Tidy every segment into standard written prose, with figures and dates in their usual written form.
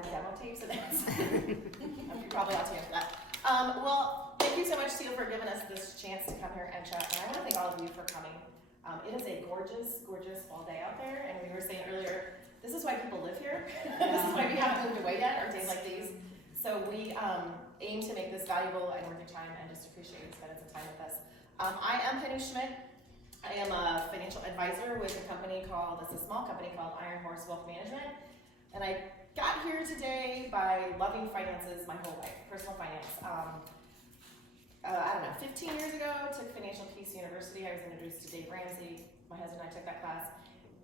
wanted demo tapes of this. You're probably all too young for that. Well, thank you so much, Teal, for giving us this chance to come here and chat. And I want to thank all of you for coming. It is a gorgeous, gorgeous fall day out there. And we were saying earlier, this is why people live here. This is why we haven't moved away yet, or days like these. So we aim to make this valuable and worth your time, and just appreciate you spending some time with us. I am Penny Schmidt. I am a financial advisor with a company called, it's a small company called Iron Horse Wealth Management. And I got here today by loving finances my whole life, personal finance. I don't know, 15 years ago, took Financial Peace University. I was introduced to Dave Ramsey. My husband and I took that class,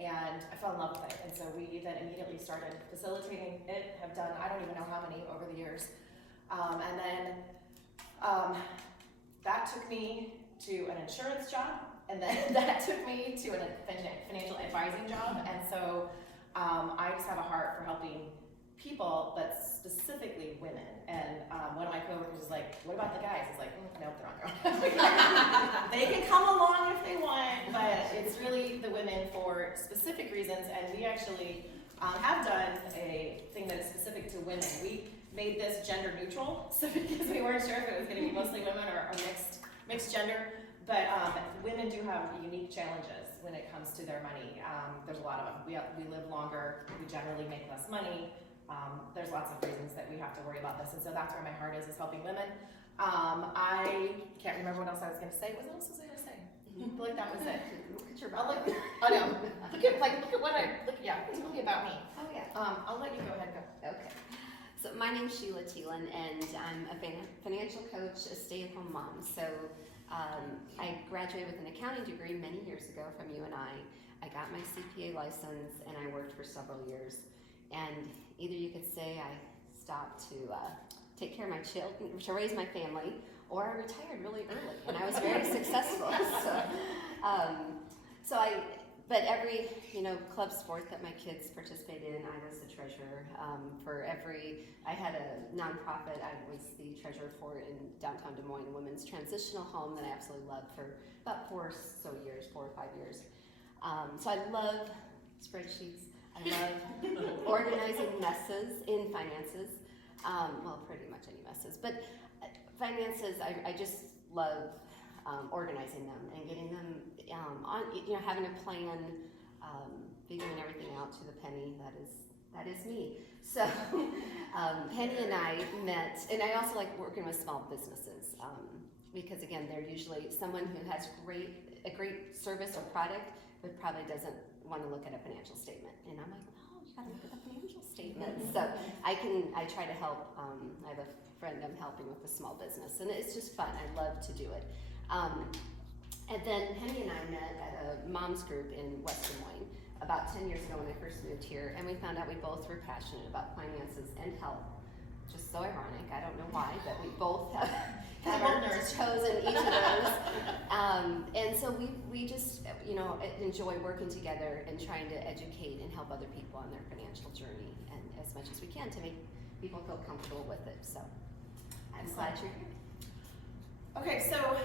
and I fell in love with it. And so we then immediately started facilitating it, have done, I don't even know how many over the years. And then that took me to an insurance job, and then that took me to a financial advising job. And so I just have a heart for helping people, but specifically women. And one of my coworkers is like, what about the guys? It's like, nope, they're on their own. They can come along if they want, but it's really the women for specific reasons. And we actually have done a thing that is specific to women. We made this gender neutral, so because we weren't sure if it was going to be mostly women or mixed gender. But women do have unique challenges when it comes to their money. There's a lot of them. We live longer, we generally make less money. There's lots of reasons that we have to worry about this, and so that's where my heart is helping women. I can't remember what else I was going to say. What else was I going to say? I feel like that was it. Look at your Oh no, look at what tell me about me. Oh yeah. I'll let you go ahead. Go. Okay. So my name's Sheila Thielen, and I'm a financial coach, a stay-at-home mom. So I graduated with an accounting degree many years ago from UNI. I got my CPA license, and I worked for several years. And either you could say I stopped to take care of my children, to raise my family, or I retired really early, and I was very successful. But every club sport that my kids participated in, I was the treasurer. I had a nonprofit I was the treasurer for in downtown Des Moines, a women's transitional home that I absolutely loved for about 4 or 5 years. So I love spreadsheets. I love organizing messes in finances. Well, pretty much any messes, but finances, I just love organizing them and getting them on, having a plan, figuring everything out to the penny. That is me. So Penny and I met, and I also like working with small businesses because again, they're usually someone who has a great service or product, but probably doesn't want to look at a financial statement. And I'm like, no, you gotta look at the financial statement. So I try to help. I have a friend I'm helping with a small business, and it's just fun. I love to do it. And then Penny and I met at a mom's group in West Des Moines about 10 years ago when I first moved here, and we found out we both were passionate about finances and health. Just so ironic, I don't know why, but we both have chosen each of those. And so we just enjoy working together and trying to educate and help other people on their financial journey, and as much as we can to make people feel comfortable with it. So I'm glad you're here. Okay, so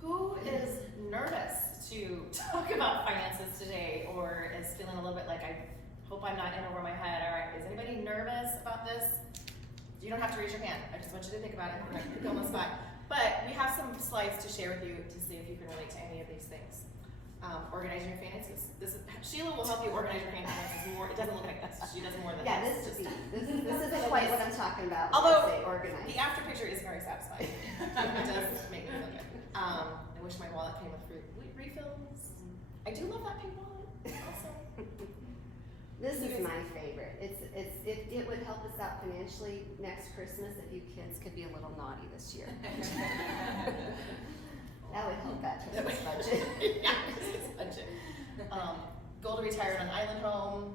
who is nervous to talk about finances today, or is feeling a little bit like, I hope I'm not in over my head? All right, is anybody nervous about this? You don't have to raise your hand. I just want you to think about it. I'm going to put you on the spot. But we have some slides to share with you to see if you can relate to any of these things. Organizing your finances. Sheila will help you organize your finances more. It doesn't look like this. She does more than this. This isn't quite what I'm talking about. Although organized. The after picture is very satisfying. It does make me feel good. I wish my wallet came with fruit refills. I do love that pink wallet also. This is my favorite. It would help us out financially next Christmas if you kids could be a little naughty this year. That would help that Christmas budget. Yeah, Christmas budget. Goal to retire in an island home.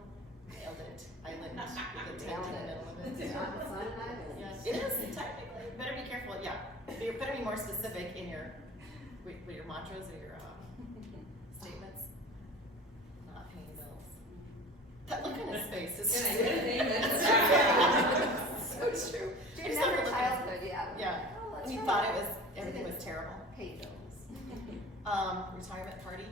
Nailed it. Island with a tent in the middle of it. It's on an island. Yes, it is technically. Better be careful. Yeah, you better be more specific in your mantras or your statements. Not paying bills. That look on his face is so true. Remember childhood, yeah. Yeah. Oh, When you thought everything was terrible. Pay bills. Retirement party.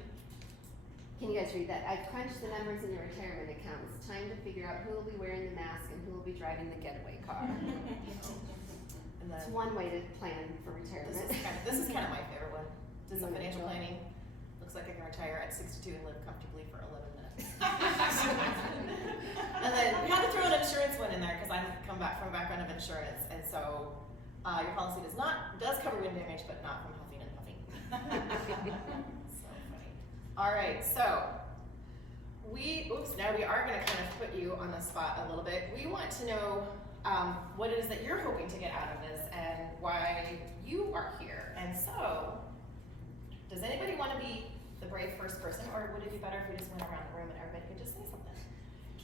Can you guys read that? I crunched the numbers in your retirement accounts It's time to figure out who will be wearing the mask and who will be driving the getaway car. And It's then, one way to plan for retirement. this is kind of my favorite one. Does the Yeah. financial planning, looks like I can retire at 62 and live comfortably for 11 minutes. And then we had to throw an insurance one in there because I come back from a background of insurance, and so your policy does cover wind damage, but not from huffing and puffing. So funny. All right, so now we are going to kind of put you on the spot a little bit. We want to know what it is that you're hoping to get out of this and why you are here. And so, does anybody want to be the brave first person, or would it be better if we just went around the room and everybody could just say something?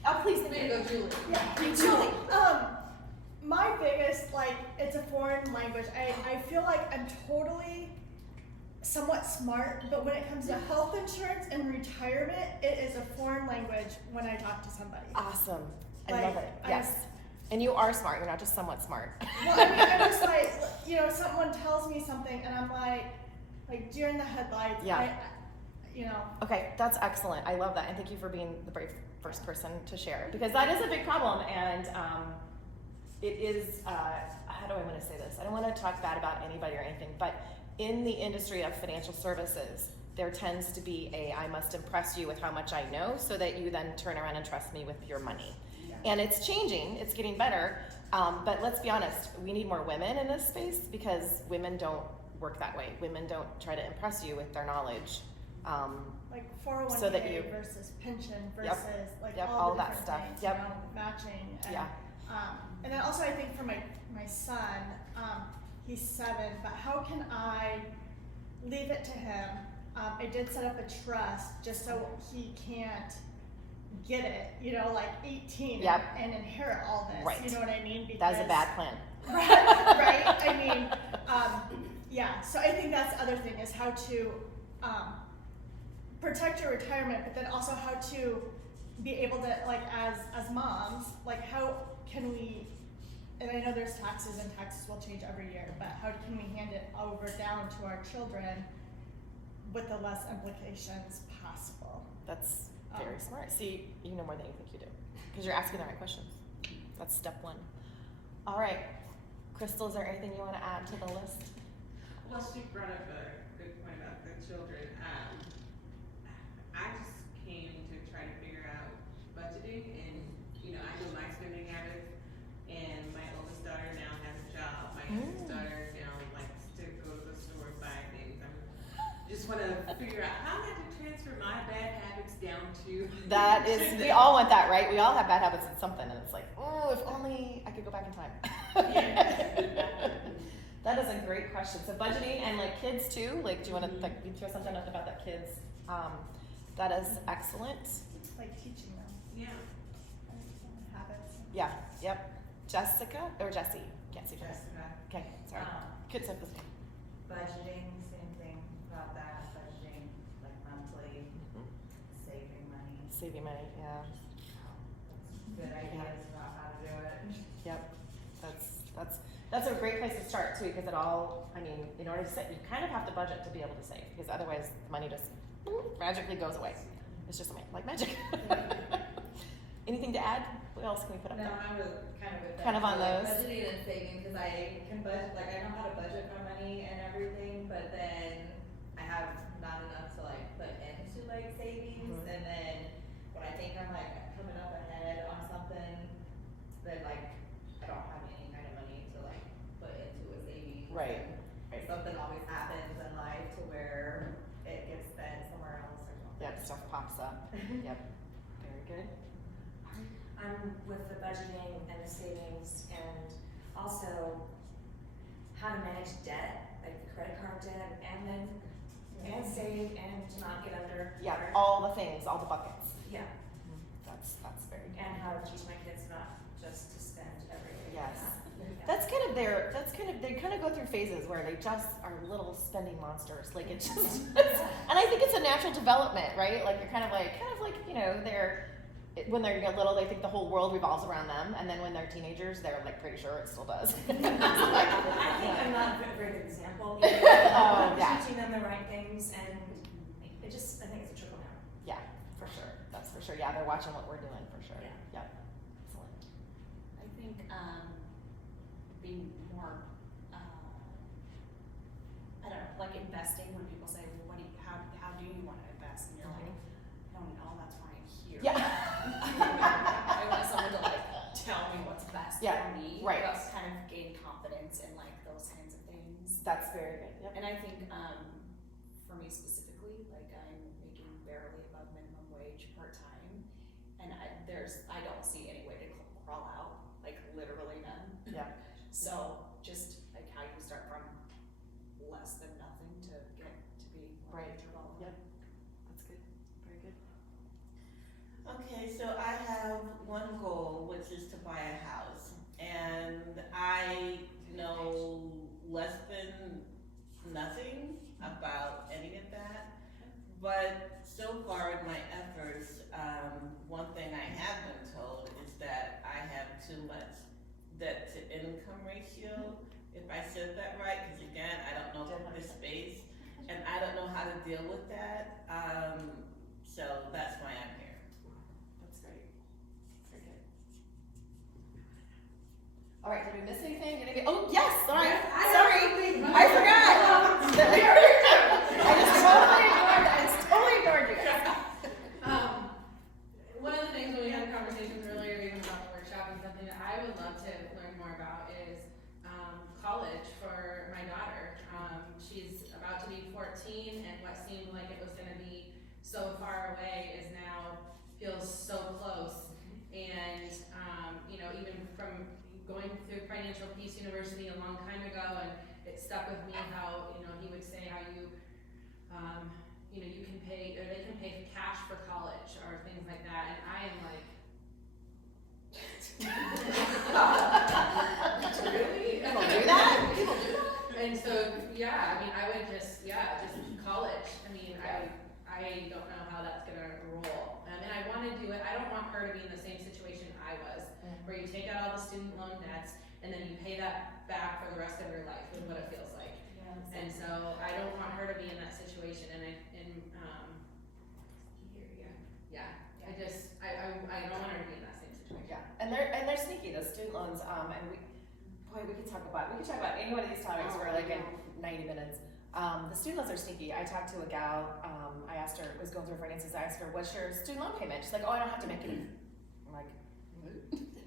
Oh, please, Way to go, Julie. Yeah, Julie. My biggest, like, it's a foreign language. I feel like I'm totally somewhat smart, but when it comes to health insurance and retirement, it is a foreign language when I talk to somebody. Awesome. I Like, love it. Yes. And you are smart. You're not just somewhat smart. Well, I mean, I'm just like, someone tells me something and I'm like deer in the headlights. Yeah. You know. Okay, that's excellent. I love that, and thank you for being the brave first person to share, because that is a big problem, and it is. How do I want to say this? I don't want to talk bad about anybody or anything, but in the industry of financial services, there tends to be I must impress you with how much I know, so that you then turn around and trust me with your money. And it's changing. It's getting better. But let's be honest, we need more women in this space because women don't work that way. Women don't try to impress you with their knowledge. Like 401k So that you- versus pension Yep. versus like Yep, all all the that different stuff. things, Yep. Matching. And, Yeah. And then also I think for my son, he's 7, but how can I leave it to him? I did set up a trust just so he can't get it, like 18 Yep. and inherit all this. Right. You know what I mean? That is a bad plan. Right? I mean, yeah, so I think that's the other thing is how to protect your retirement, but then also how to be able to, like, as moms, like, how can we, and I know there's taxes and taxes will change every year, but how can we hand it over down to our children with the less implications possible? That's very smart. See, you know more than you think you do, because you're asking the right questions. That's step 1. All right, Crystal, is there anything you want to add to the list? Well, she brought up a good point about the children. I just came to try to figure out budgeting, and I know my spending habits. And my oldest daughter now has a job. My youngest daughter now likes to go to the store and buy things. I just want to figure out how am I to transfer my bad habits down to. That is, we all want that, right? We all have bad habits in something, and it's like, oh, if only I could go back in time. That is a great question. So budgeting and like kids too. Like, do you want to you throw something up about the kids? That is excellent. Like teaching them Yeah. habits. Yeah. Yep. Jessica or Jessie? Can't see Jessica. Jessica. Okay. Sorry. Could say this one. Budgeting, same thing about that, budgeting, like monthly, saving money. Saving money. Yeah. Good ideas about how to do it. Yep. That's a great place to start too, because in order to save, you kind of have to budget to be able to save, because otherwise the money just magically goes away. It's just like magic. Anything to add? What else can we put up No, there? I'm with, kind of with that. Kind of on too, like those. Budgeting and saving, because I can budget, like I know how to budget my money and everything, but then I have not enough to like put into like savings, and then when I think I'm like coming up ahead on something, then like I don't have any kind of money to like put into a savings. Right. And something always happens in life to where it gets spent somewhere else or something. Yep, stuff pops up. Yep. Very good. I'm with the budgeting and the savings, and also how to manage debt, like the credit card debt, and save and to not get under. Yeah, all the things, all the buckets. Yeah, That's very good. and how to teach my kids not just to spend every day. Yes. Yeah. They kind of go through phases where they just are little spending monsters. Like it just, and I think it's a natural development, right? Like you're kind of like, when they're little, they think the whole world revolves around them, and then when they're teenagers, they're like pretty sure it still does. I think I'm not a very good example. Oh, yeah. Teaching them the right things, and I think it's a trickle down. Yeah, for sure. That's for sure. Yeah, they're watching what we're doing for sure. Yeah. Yep. Excellent. I think being more I don't know, like investing, when people say, well, how do you want to invest, and you're like, I don't know, that's why I'm here. Yeah. I want someone to like tell me what's best Yeah, for me, right. but kind of gain confidence in like those kinds of things. That's very good. Yep. And I think for me specifically, like I'm making barely above minimum wage part-time, and I don't see any way to crawl out, like literally none. Yeah. So just like how you start from less than nothing to get to be more Right. comfortable. Yep. That's good. Very good. Okay, so I have one goal, which is to buy a house, and I know less than nothing about any of that. But so far in my efforts, one thing I have been told is that I have too much debt to income ratio. If I said that right, because again, I don't know this space, and I don't know how to deal with that. So that's why I'm here. That's great. Very good. All right, did we miss anything? Oh, yes, sorry. Sorry. I forgot. I just totally ignored you guys. One of the things when we had conversations earlier, even about the workshop, and something that I would love to learn more about is college for my daughter. She's about to be 14, and what seemed like it was going to be so far away is now feels so close. And even from going through Financial Peace University a long time ago, and it stuck with me how he would say how you you can pay, or they can pay cash for college or things like that, and I am like, really? People do that? People do that? And so, yeah, I mean, I would just college. I mean, I don't know how that's gonna roll. And I wanna do it, I don't want her to be in the same situation I was, where you take out all the student loan debts, and then you pay that back for the rest of your life, is what it feels like. And so, I don't want her to be in that situation, I don't want her to be in that same situation. Yeah, and they're sneaky, those student loans, and we could talk about any one of these topics for like in 90 minutes. The student loans are sneaky. I talked to a gal, I asked her, was going through her finances, I asked her, what's your student loan payment? She's like, oh, I don't have to make any. I'm like,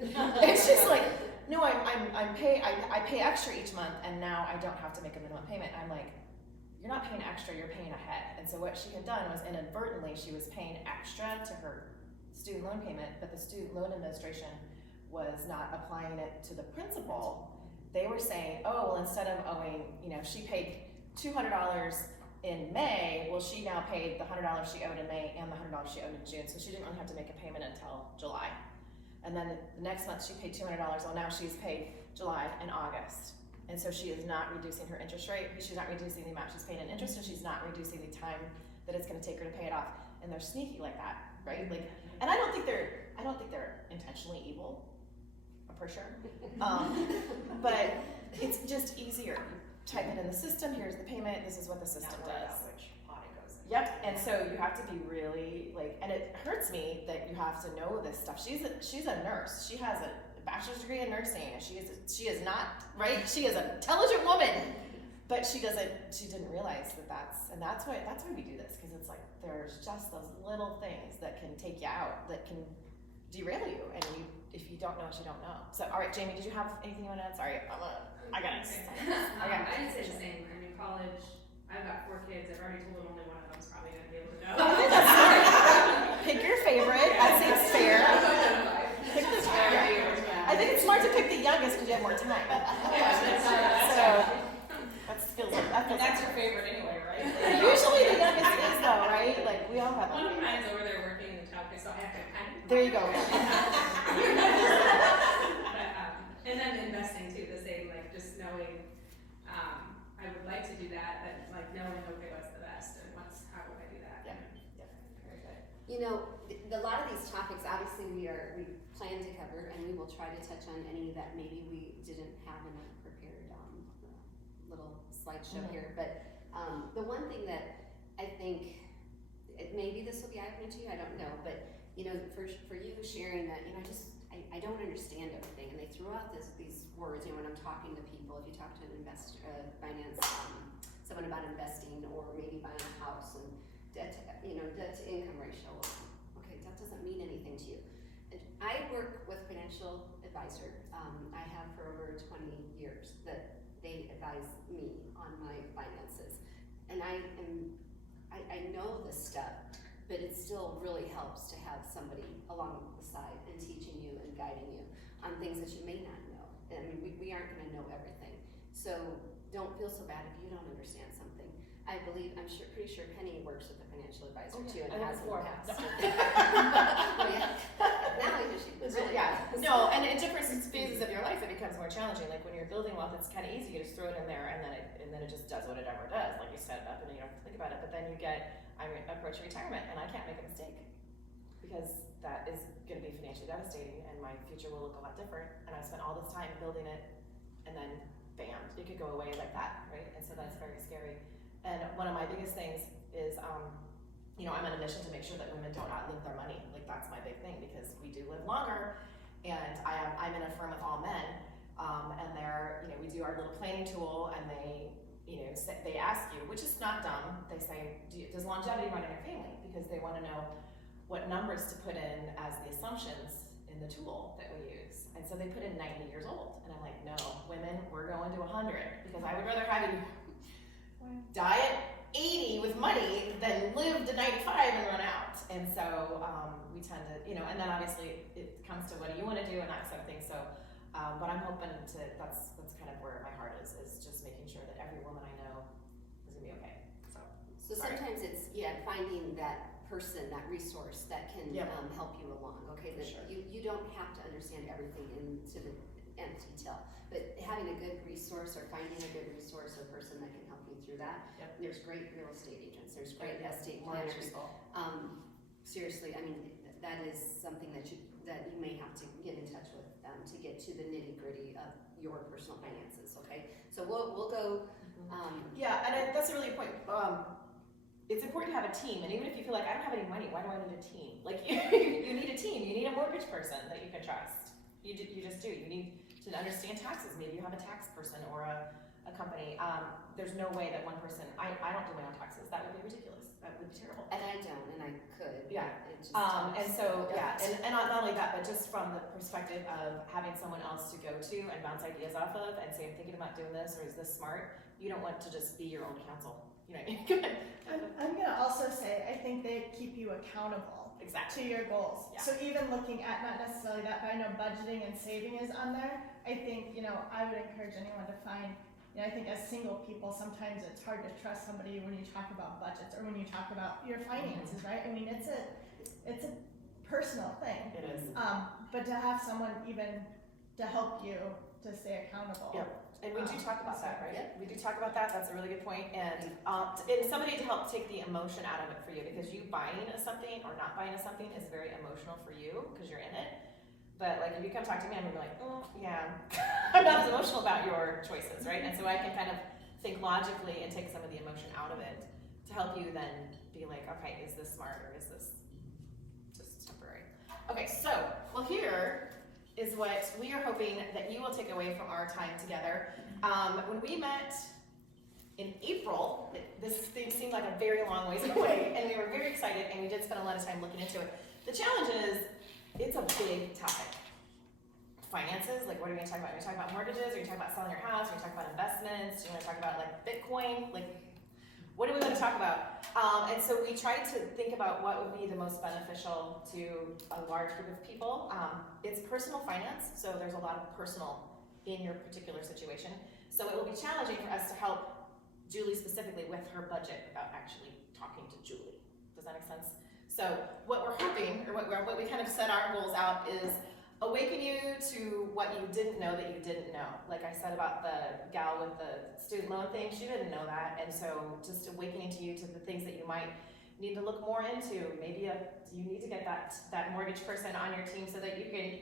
and she's like, no, I pay extra each month, and now I don't have to make a minimum payment. I'm like, you're not paying extra, you're paying ahead. And so what she had done was inadvertently, she was paying extra to her student loan payment, but the student loan administration was not applying it to the principal. They were saying, oh, well, instead of owing, she paid $200 in May, well, she now paid the $100 she owed in May and the $100 she owed in June, so she didn't really have to make a payment until July. And then the next month she paid $200, well, now she's paid July and August. And so she is not reducing her interest rate, she's not reducing the amount she's paying in interest, and she's not reducing the time that it's gonna take her to pay it off. And they're sneaky like that, right? Like, and I don't think they're intentionally evil, for sure. But it's just easier. Type it in the system, here's the payment, this is what the system does. Which pot it goes in. Yep, and so you have to be really and it hurts me that you have to know this stuff. She's a nurse. She has a bachelor's degree in nursing. She is not, right? She is an intelligent woman, but she didn't realize that's why we do this, because it's like there's just those little things that can take you out, that can derail you, and if you don't know what you don't know. So, all right, Jamie, did you have anything you want to add? Sorry, I got it. I'd say the same. I mean, college, I've got 4 kids. I've already told them only one of them's probably going to be able to go. I think that's smart. Pick your favorite. That seems fair. Pick the I think it's smart to pick the youngest because you have more time. So That's your favorite anyway, right? Usually the youngest is though, right? Like we all have. One of mine's over there working in the childcare, so I have to kind of. There you go. And then investing too, the same, like just knowing, I would like to do that, but like knowing, okay, what's the best and how would I do that? Yeah. Very good. A lot of these topics, obviously we plan to cover, and we will try to touch on any that maybe we didn't have in a prepared little slideshow here. But the one thing that I think maybe this will be eye-opening to you, I don't know, but, you know, for you sharing that, you know, I don't understand everything, and they threw out these words, you know, when I'm talking to people, if you talk to an investor, finance, someone about investing, or maybe buying a house, and debt to income ratio, okay, that doesn't mean anything to you. And I work with financial advisor, I have for over 20 years, that they advise me on my finances. And I know this stuff, but it still really helps to have somebody along the side and teaching you and guiding you on things that you may not know. I mean, we aren't gonna know everything. So don't feel so bad if you don't understand something. I'm pretty sure Penny works with a financial advisor too, and has in the past. Oh, yeah. Now I know she really Yeah, no, and in different phases of your life, it becomes more challenging. Like when you're building wealth, it's kind of easy. You just throw it in there, and then it just does whatever it does. Like you set it up, and then you don't have to think about it. But then I'm approaching retirement, and I can't make a mistake because that is going to be financially devastating, and my future will look a lot different. And I spent all this time building it, and then bam, it could go away like that, right? And so that's very scary. And one of my biggest things is, you know, I'm on a mission to make sure that women don't outlive their money. Like that's my big thing because we do live longer, and I'm in a firm with all men, and they're, you know, we do our little planning tool, and they, you know, they ask you, which is not dumb. They say, does longevity run in your family? Because they want to know what numbers to put in as the assumptions in the tool that we use. And so they put in 90 years old, and I'm like, no, women, we're going to 100 because I would rather have you die at 80 with money than live to 95 and run out. And so we tend to, you know, and then obviously it comes to what do you want to do and that sort of thing. So, but I'm hoping to, that's kind of where my heart is just making sure that every woman I know is gonna be okay. So sorry. Sometimes it's, finding that person, that resource that can help you along, okay? That Sure. you don't have to understand everything into the nth detail, but having a good resource or finding a good resource or person that can help you through that. Yep. There's great real estate agents, there's great estate Mortgage planners. people. Seriously, I mean, that is something that you may have to get in touch with to get to the nitty gritty of your personal finances, okay? So we'll go, Yeah, and that's a really good point. It's important to have a team, and even if you feel like I don't have any money, why do I need a team? Like you need a team. You need a mortgage person that you can trust. You just do. You need to understand taxes. Maybe you have a tax person or a company. There's no way that one person. I don't do my own taxes. That would be ridiculous. That would be terrible. and I don't, and I could. Yeah. It just And so and not only that, but just from the perspective of having someone else to go to and bounce ideas off of and say, I'm thinking about doing this, or is this smart? You don't want to just be your own counsel. You know what I mean? I'm gonna also say, I think they keep you accountable Exactly. to your goals. Yeah. So even looking at not necessarily that, but I know budgeting and saving is on there. I think, I would encourage anyone to find, I think as single people, sometimes it's hard to trust somebody when you talk about budgets or when you talk about your finances, right? I mean, it's a personal thing. It is. But to have someone even to help you to stay accountable. Yep. And we do talk about that, right? Yep. We do talk about that. That's a really good point. And somebody to help take the emotion out of it for you, because you buying something or not buying something is very emotional for you because you're in it. But like if you come talk to me, I'm gonna be like, yeah, I'm not as emotional about your choices, right? And so I can kind of think logically and take some of the emotion out of it to help you then be like, okay, is this smart or is this just temporary? Okay, so well here is what we are hoping that you will take away from our time together. When we met in April, this thing seemed like a very long ways away, and we were very excited, and we did spend a lot of time looking into it. The challenge is, it's a big topic. Finances, like what are we gonna talk about? Are we gonna talk about mortgages? Are you talking about selling your house? Are you talking about investments? Do you wanna talk about like Bitcoin? Like, what do we wanna talk about? And so we tried to think about what would be the most beneficial to a large group of people. It's personal finance, so there's a lot of personal in your particular situation. So it will be challenging for us to help Julie specifically with her budget without actually talking to Julie. Does that make sense? So what we're hoping, or what we kind of set our goals out is awaken you to what you didn't know that you didn't know. Like I said about the gal with the student loan thing, she didn't know that. And so just awakening to you to the things that you might need to look more into. Maybe you need to get that mortgage person on your team so that you can,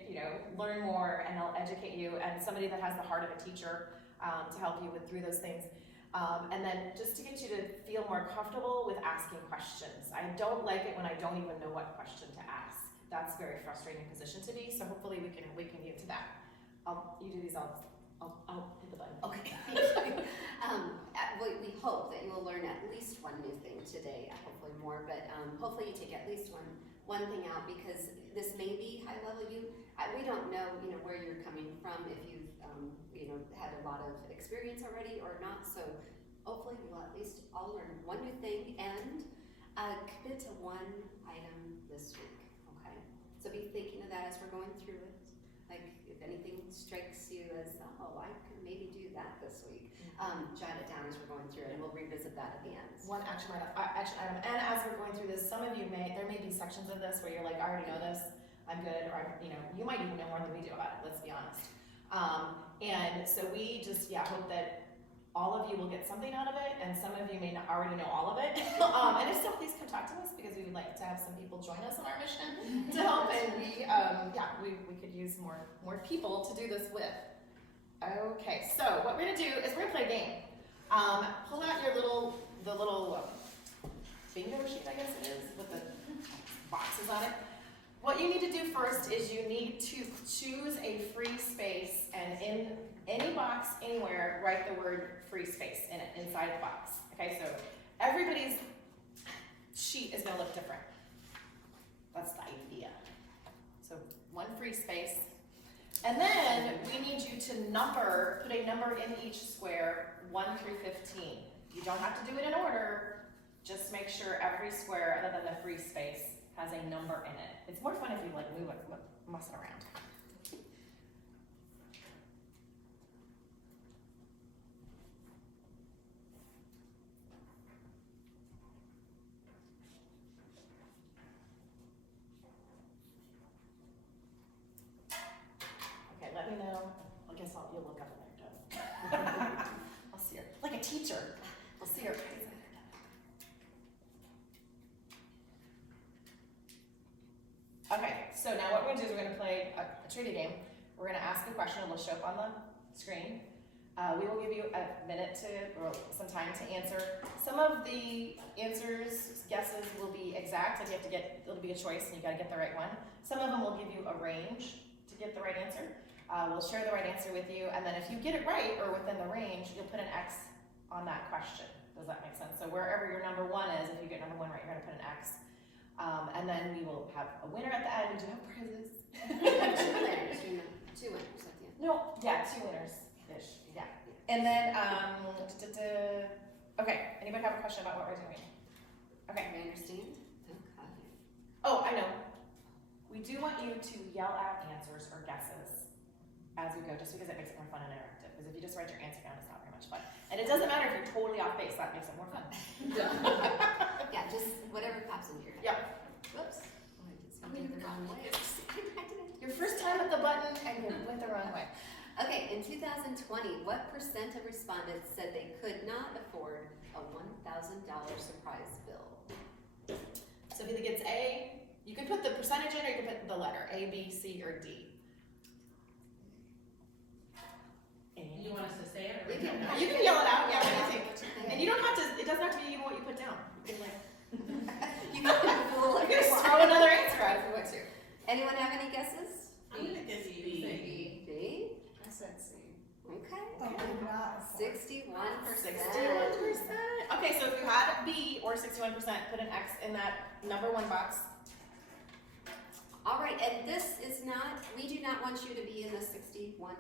learn more and they'll educate you, and somebody that has the heart of a teacher to help you through those things. And then just to get you to feel more comfortable with asking questions. I don't like it when I don't even know what question to ask. That's a very frustrating position to be, so hopefully we can get to that. You do these, I'll hit the button. Okay. We hope that you will learn at least one new thing today, hopefully more, but hopefully you take at least one thing out, because this may be high level. We don't know, where you're coming from, if you've, had a lot of experience already or not, so hopefully we will at least all learn one new thing and commit to one item this week, okay? So be thinking of that as we're going through it. Like, if anything strikes you as, oh, I could maybe do that this week, jot it down as we're going through it, and we'll revisit that at the end. One action item, and as we're going through this, some of you there may be sections of this where you're like, I already know this, I'm good, or you might even know more than we do about it, let's be honest. And so we just, hope that all of you will get something out of it, and some of you may not already know all of it. And if so, please come talk to us, because we would like to have some people join us in our mission to help, and we could use more people to do this with. Okay, so what we're gonna do is we're gonna play a game. Pull out the little bingo sheet, I guess it is, with the boxes on it. What you need to do first is you need to choose a free space, and in any box, anywhere, write the word free space in it, inside the box. Okay, so everybody's sheet is gonna look different. That's the idea. So one free space. And then we need you to put a number in each square, 1 through 15. You don't have to do it in order, just make sure every square other than the free space has a number in it. It's more fun if you move it, messing around. Okay, let me know. I guess you'll look up when they're done. I'll see her, like a teacher. I'll see her. Okay, so now what we're gonna do is we're gonna play a trivia game. We're gonna ask a question, it'll show up on the screen. We will give you a minute or some time to answer. Some of the guesses will be exact, like it'll be a choice and you gotta get the right one. Some of them will give you a range to get the right answer. We'll share the right answer with you, and then if you get it right or within the range, you'll put an X on that question. Does that make sense? So wherever your number one is, if you get number one right, you're gonna put an X. And then we will have a winner at the end. We do have prizes. Two winners at the end. No, yeah, 2 winners-ish, yeah. And then, okay, anybody have a question about what we're doing? Okay. I understand. Okay. Oh, I know. We do want you to yell out answers or guesses as we go, just because it makes it more fun and interactive. Because if you just write your answer down, it's not very much fun. And it doesn't matter if you're totally off base, that makes it more fun. Yeah, just whatever pops into your head. Yeah. Whoops. Oh, I did something the wrong way. Your first time at the button and you went the wrong way. Okay, in 2020, what % of respondents said they could not afford a $1,000 surprise bill? So if you think it's A, you can put the percentage in, or you can put the letter A, B, C, or D. You want us to say it or? You can yell it out, yeah, what do you think? And you don't have to, it doesn't have to be even what you put down. You can You can fool you can just everyone. throw another answer out if you want to. Anyone have any guesses? I'm gonna guess B. B? I said C. Okay. Oh, I'm not. 61%. 61%. Okay, so if you had B or 61%, put an X in that number one box. All right, and this is not, we do not want you to be in the 61%,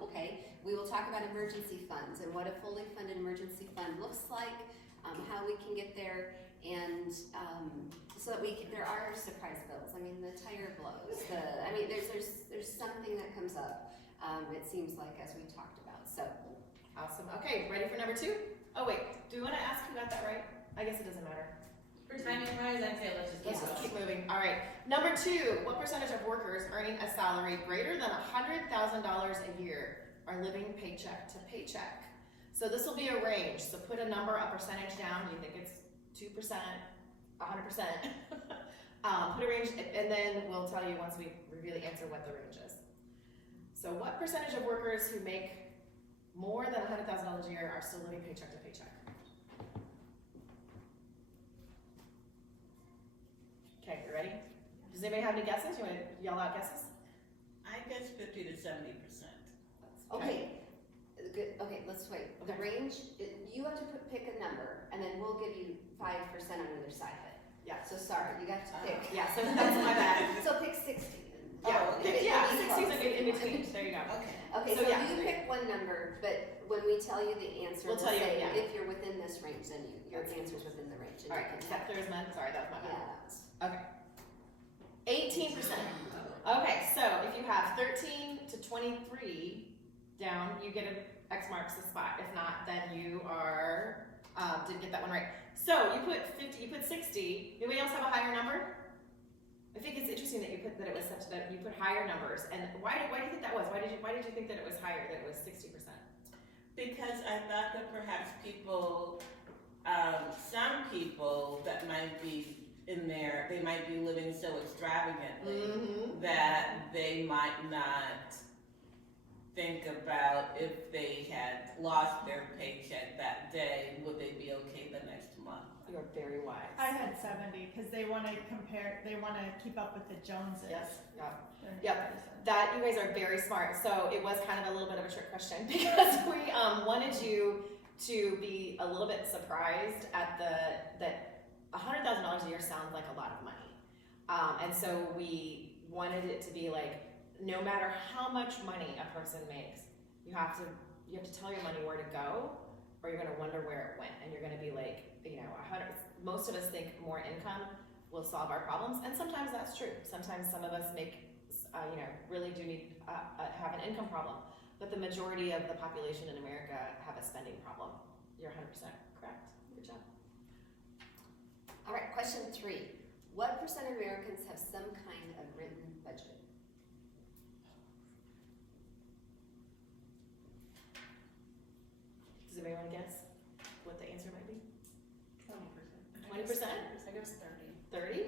okay? We will talk about emergency funds and what a fully funded emergency fund looks like, how we can get there, and so that there are surprise bills. I mean, the tire blows, there's something that comes up, it seems like, as we talked about, so. Awesome. Okay, ready for number 2? Oh wait, do we want to ask who got that right? I guess it doesn't matter. For timing wise, I'd say let's Let's just keep moving. All right. Number 2, what percentage of workers earning a salary greater than $100,000 a year are living paycheck to paycheck? So this will be a range. So put a number, a percentage down. Do you think it's 2%, 100%? Put a range, and then we'll tell you once we review the answer what the range is. So what percentage of workers who make more than $100,000 a year are still living paycheck to paycheck. Okay, you ready? Does anybody have any guesses? You wanna yell out guesses? I guess 50 to 70%. Okay, good, okay, let's wait. The Okay. range, you have to pick a number, and then we'll give you 5% on either side of it. Yeah. So sorry, you got to pick. Yeah, so that's my bad. So pick 60 then. Yeah, Oh, okay. yeah, It'll be 60 is a close. good in between, there you go. Okay. Okay, So so yeah. you pick one number, but when we tell you the answer, We'll we'll tell you, say, yeah. if you're within this range, then your That's- answer's within the range. and you Alright, can is that clear as mud? Sorry, that was my bad. Yeah. Okay. 18%. Okay, so if you have 13 to 23 down, you get a X marks the spot. If not, then you are, didn't get that one right. So you put 50, you put 60. Anybody else have a higher number? I think it's interesting that you put, that it was such, that you put higher numbers. And why do you think that was? Why did you think that it was higher, that it was 60%? Because I thought that perhaps people, some people that might be in there, they might be living so extravagantly Mm-hmm. that they might not think about if they had lost their paycheck that day, would they be okay the next month? You're very wise. I had 70 because they want to compare. They want to keep up with the Joneses. Yes, yeah. They're Yep. 50%. That, you guys are very smart. So it was kind of a little bit of a trick question because we wanted you to be a little bit surprised at that $100,000 a year sounds like a lot of money. And so we wanted it to be like, no matter how much money a person makes, you have to tell your money where to go, or you're gonna wonder where it went, and you're gonna be like, most of us think more income will solve our problems, and sometimes that's true. Sometimes some of us make, really do need, have an income problem, but the majority of the population in America have a spending problem. You're 100% correct. Good job. All right, question 3. What % of Americans have some kind of written budget? Does anybody want to guess what the answer might be? 20%. 20%? I guess 30. 30?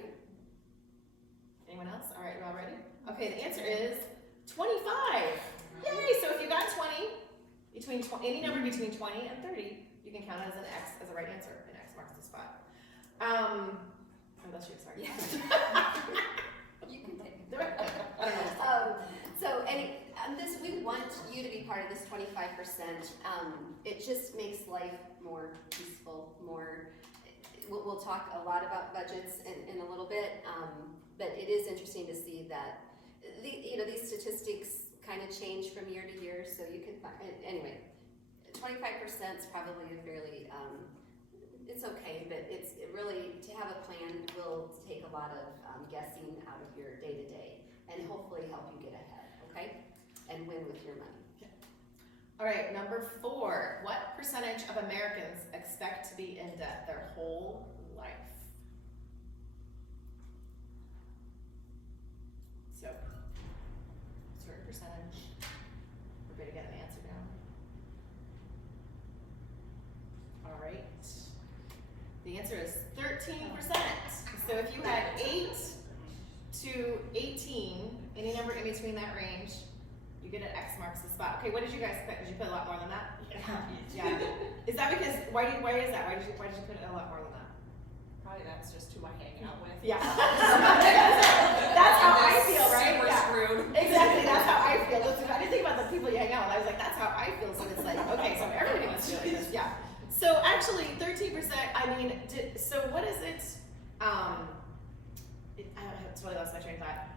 Anyone else? All right, you all ready? Okay, the answer is 25. Yay! So if you got 20, any number between 20 and 30, you can count it as an X as a right answer, and X marks the spot. Unless you're sorry. You can take it. I don't know. This, we want you to be part of this 25%. It just makes life more peaceful, more. We'll talk a lot about budgets in a little bit, but it is interesting to see that these statistics kind of change from year to year. So you can find, anyway, 25% is probably a fairly. It's okay, but it really, to have a plan will take a lot of guessing out of your day to day, and hopefully help you get ahead. Okay, and win with your money. All right, number 4. What percentage of Americans expect to be in debt their whole life? So, certain percentage. Everybody get an answer down. All right. The answer is 13%. So if you had 8 to 18, any number in between that range, you get an X marks the spot. Okay, what did you guys put? Did you put a lot more than that? Yeah. Is that because, why is that? Why did you put a lot more than that? Probably that's just who I hang out with. Yeah. That's how I feel, right? Super Yeah. screwed. Exactly, that's how I feel. Listen, I didn't think about the people you hang out with. I was like, that's how I feel. So it's like, okay, so everybody must feel like this. Yeah. So actually, 13%. I mean, so what is it? I totally lost my train of thought.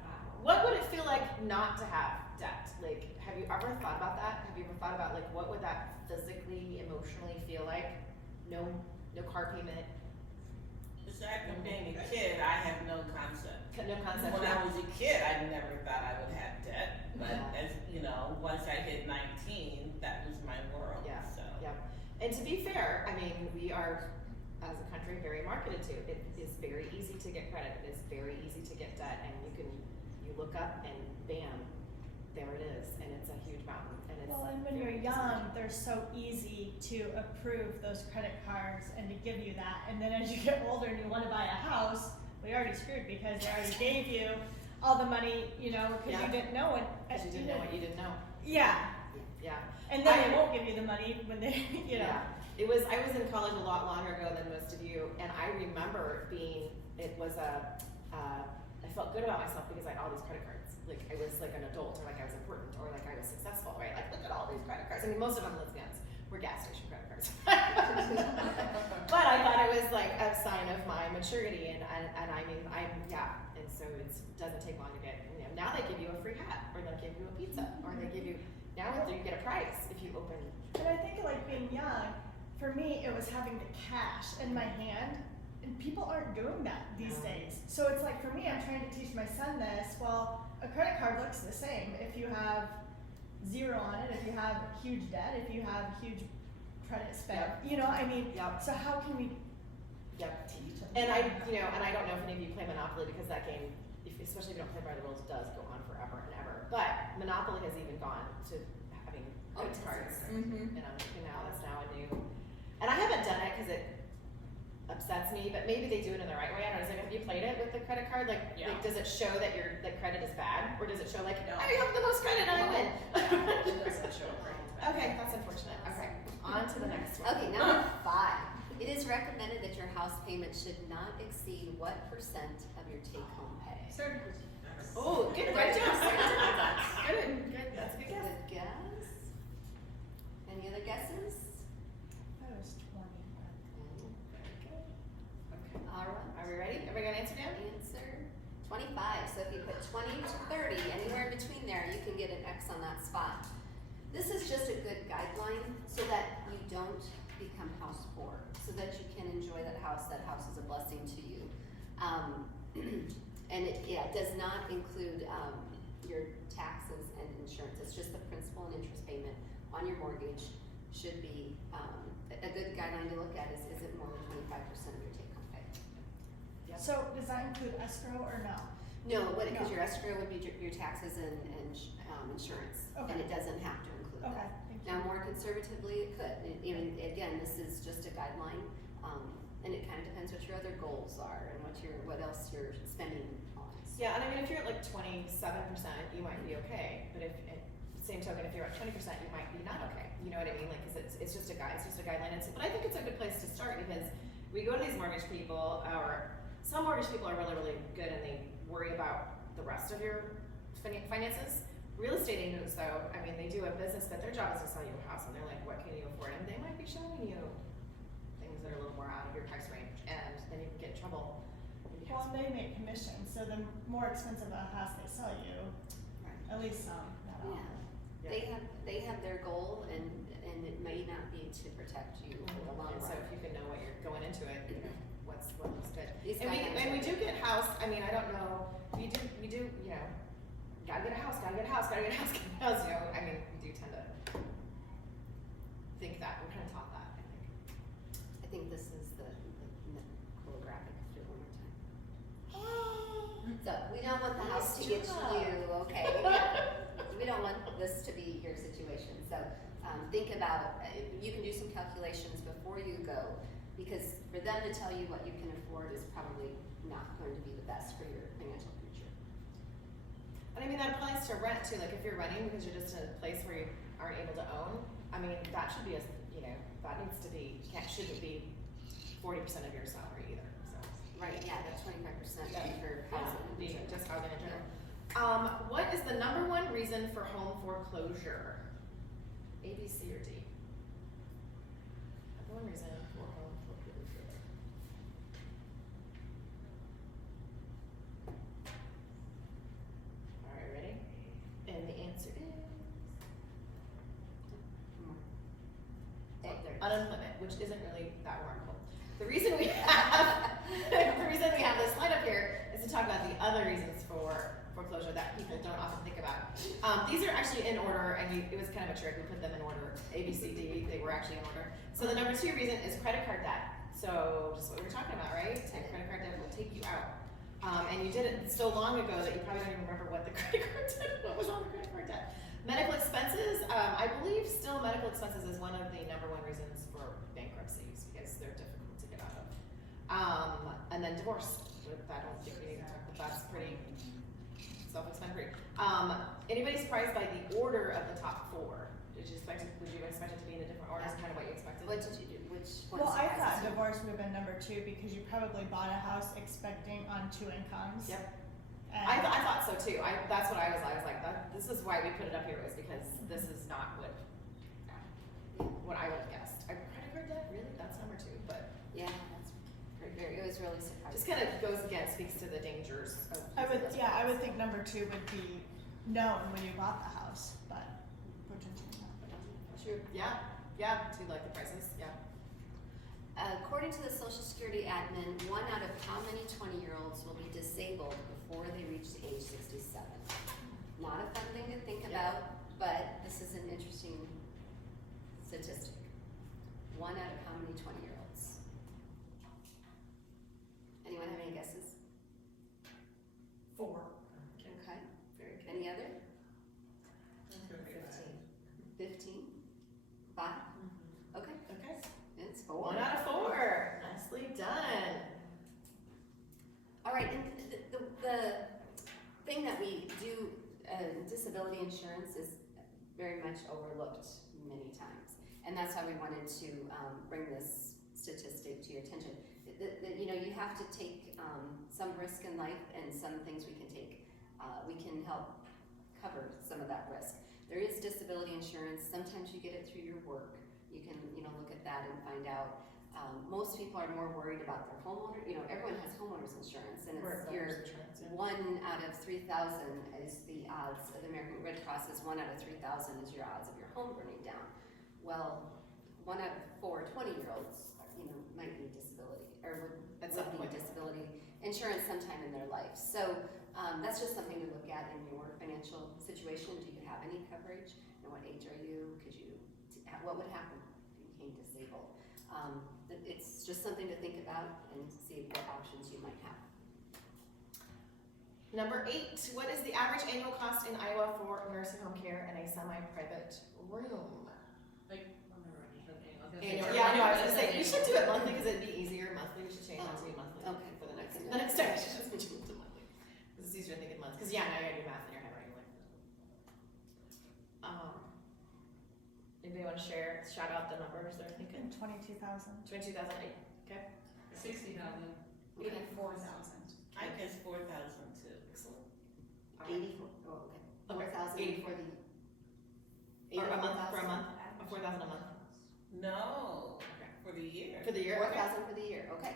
What would it feel like not to have debt? Like, have you ever thought about that? Have you ever thought about like what would that physically, emotionally feel like? No car payment. Aside from being a kid, I have no concept. No concept. When I was a kid, I never thought I would have debt, but as you know, once I hit 19, that was my world. Yeah. So. Yeah. And to be fair, I mean, we are, as a country, very marketed to. It is very easy to get credit. It is very easy to get debt, and you look up and bam, there it is, and it's a huge mountain. And it's Well, and when you're young, they're so easy to approve those credit cards and to give you that. And then as you get older and you want to buy a house, we already screwed because they already gave you all the money, because Yeah. you didn't know it. because you didn't know what you didn't know. Yeah. Yeah. And then they won't give you the money when they, you know. Yeah. I was in college a lot longer ago than most of you, and I remember I felt good about myself because I had all these credit cards. Like I was like an adult, or like I was important, or like I was successful, right? Like look at all these credit cards. I mean, most of them, let's be honest, were gas station credit cards. But I thought it was like a sign of my maturity, and I mean, and so it doesn't take long to get, now they give you a free hat, or they'll give you a pizza, or they give you, now you get a prize if you open. And I think like being young, for me, it was having the cash in my hand, and people aren't doing that these days. So it's like for me, I'm trying to teach my son this. Well, a credit card looks the same if you have zero on it, if you have huge debt, if you have huge credit spend. You know, I mean, so how can we teach them? And I don't know if any of you play Monopoly, because that game, especially if you don't play by the rules, does go on forever and ever. But Monopoly has even gone to having credit cards, and that's now a new. And I haven't done it because it upsets me, but maybe they do it in the right way. I don't know. Have you played it with the credit card? Like does it show that the credit is bad, or does it show like I have the most credit and I win? It doesn't show credit. Okay, that's unfortunate. Okay, on to the next one. Okay, number 5. It is recommended that your house payment should not exceed what % of your take-home pay? Oh, good. Right job. Good. That's a good guess. Good guess. Any other guesses? I was 20. Okay. All right. Are we ready? Everybody got an answer down? Answer 25. So if you put 20 to 30, anywhere in between there, you can get an X on that spot. This is just a good guideline so that you don't become house poor, so that you can enjoy that house. That house is a blessing to you. And it does not include your taxes and insurance. It's just the principal and interest payment on your mortgage should be a good guideline to look at. Is it more than 25% of your take-home pay? Yep. So does that include escrow or no? No, because No. your escrow would be your taxes and insurance, and Okay. it doesn't have to include Okay, that. thank you. Now, more conservatively, it could. Even again, this is just a guideline, and it kind of depends what your other goals are and what else you're spending on. Yeah, and I mean, if you're at like 27%, you might be okay. But same token, if you're at 20%, you might be not okay. You know what I mean? Like, cause it's just a guideline. But I think it's a good place to start, because we go to these mortgage people, or some mortgage people are really, really good, and they worry about the rest of your finances. Real estate agents, though, I mean, they do a business, but their job is to sell you a house, and they're like, what can you afford? And they might be showing you things that are a little more out of your price range, and then you can get in trouble. Well, and they make commission, so the more expensive a house they sell you, Right. at least some, not all. Yeah. They have their goal, and it may not be to protect you for the long And so run. if you can know what you're going into it, what looks good. These And guidelines we are- do get house, I mean, I don't know, we do, gotta get a house, you know, I mean, we do tend to think that, we're kind of taught that, I think. I think this is the cool graphic. Do it one more time. So we don't want the house to get you, okay? We don't want this to be your situation. So think about, you can do some calculations before you go, because for them to tell you what you can afford is probably not going to be the best for your financial future. And I mean, that applies to rent too, like if you're renting because you're just in a place where you aren't able to own, I mean, that should be that needs to be, shouldn't be 40% of your salary either, so. Right, yeah, that's 25% Yeah. for Yeah, housing. be just housing in general. What is the number one reason for home foreclosure? A, B, C, or D? Number one reason for home foreclosure. Alright, ready? And the answer is unemployment, which isn't really that remarkable. The reason we have this slide up here is to talk about the other reasons for foreclosure that people don't often think about. These are actually in order, and it was kind of a trick. We put them in order, A, B, C, D. They were actually in order. So the number 2 reason is credit card debt. So just what we were talking about, right? Credit card debt will take you out. And you did it so long ago that you probably don't even remember what the credit card debt, what was on the credit card debt. Medical expenses, I believe still medical expenses is one of the number 1 reasons for bankruptcies, because they're difficult to get out of. And then divorce, I don't think we need to talk about, that's pretty self-explanatory. Anybody surprised by the order of the top 4? would you expect it to be in a different order, is kind of what you expected? What did you do? Which one Well, I surprises thought you? divorce would have been number 2 because you probably bought a house expecting on 2 incomes. Yep. And I thought so too. That's what I was like, this is why we put it up here, was because this is not what I would have guessed. Credit card debt, really? That's number 2, but Yeah, that's very, it was really surprising. just kind of goes again, speaks to the dangers of. I would, using those yeah, I would products. think number 2 would be known when you bought the house, but potentially not. True, yeah, do you like the prices? Yeah. According to the Social Security admin, 1 out of how many 20-year-olds will be disabled before they reach age 67? Not a fun thing to think about, but this is an interesting statistic. 1 out of how many 20-year-olds? Anyone have any guesses? 4. Okay, very good. Any other? 15? 5? Okay, Okay. it's 4. 1 out of 4. Nicely done. All right, and the thing that we do, disability insurance is very much overlooked many times. And that's why we wanted to bring this statistic to your attention. You know, you have to take some risk in life and some things we can take. We can help cover some of that risk. There is disability insurance. Sometimes you get it through your work. You can, you know, look at that and find out. Most people are more worried about their homeowner. You know, everyone has homeowners insurance, and it's your 1 out of 3,000 is the odds of the American Red Cross is 1 out of 3,000 is your odds of your home burning down. Well, 1 out of 4 20-year-olds, you know, might need disability or would need disability insurance sometime in their life. So that's just something to look at in your financial situation. Do you have any coverage? And what age are you? What would happen if you became disabled? It's just something to think about and see what options you might have. Number 8, what is the average annual cost in Iowa for nursing home care in a semi-private room? Annual, yeah, I know, I was gonna say, we should do it monthly because it'd be easier monthly, we should change that to be monthly. Okay. For the next time, we should just switch it to monthly. This is easier to think in months, because yeah, now you gotta do math in your head right away. Anybody wanna shout out the numbers they're thinking? 22,000. 22,000, okay? 60,000. 84,000. I guess 4,000 too. Excellent. 84. Oh, okay. Okay, 4,000 for the. Or a month, for a month, 4,000 a month. No, Okay. for the year. For the year, okay. 4,000 for the year. Okay.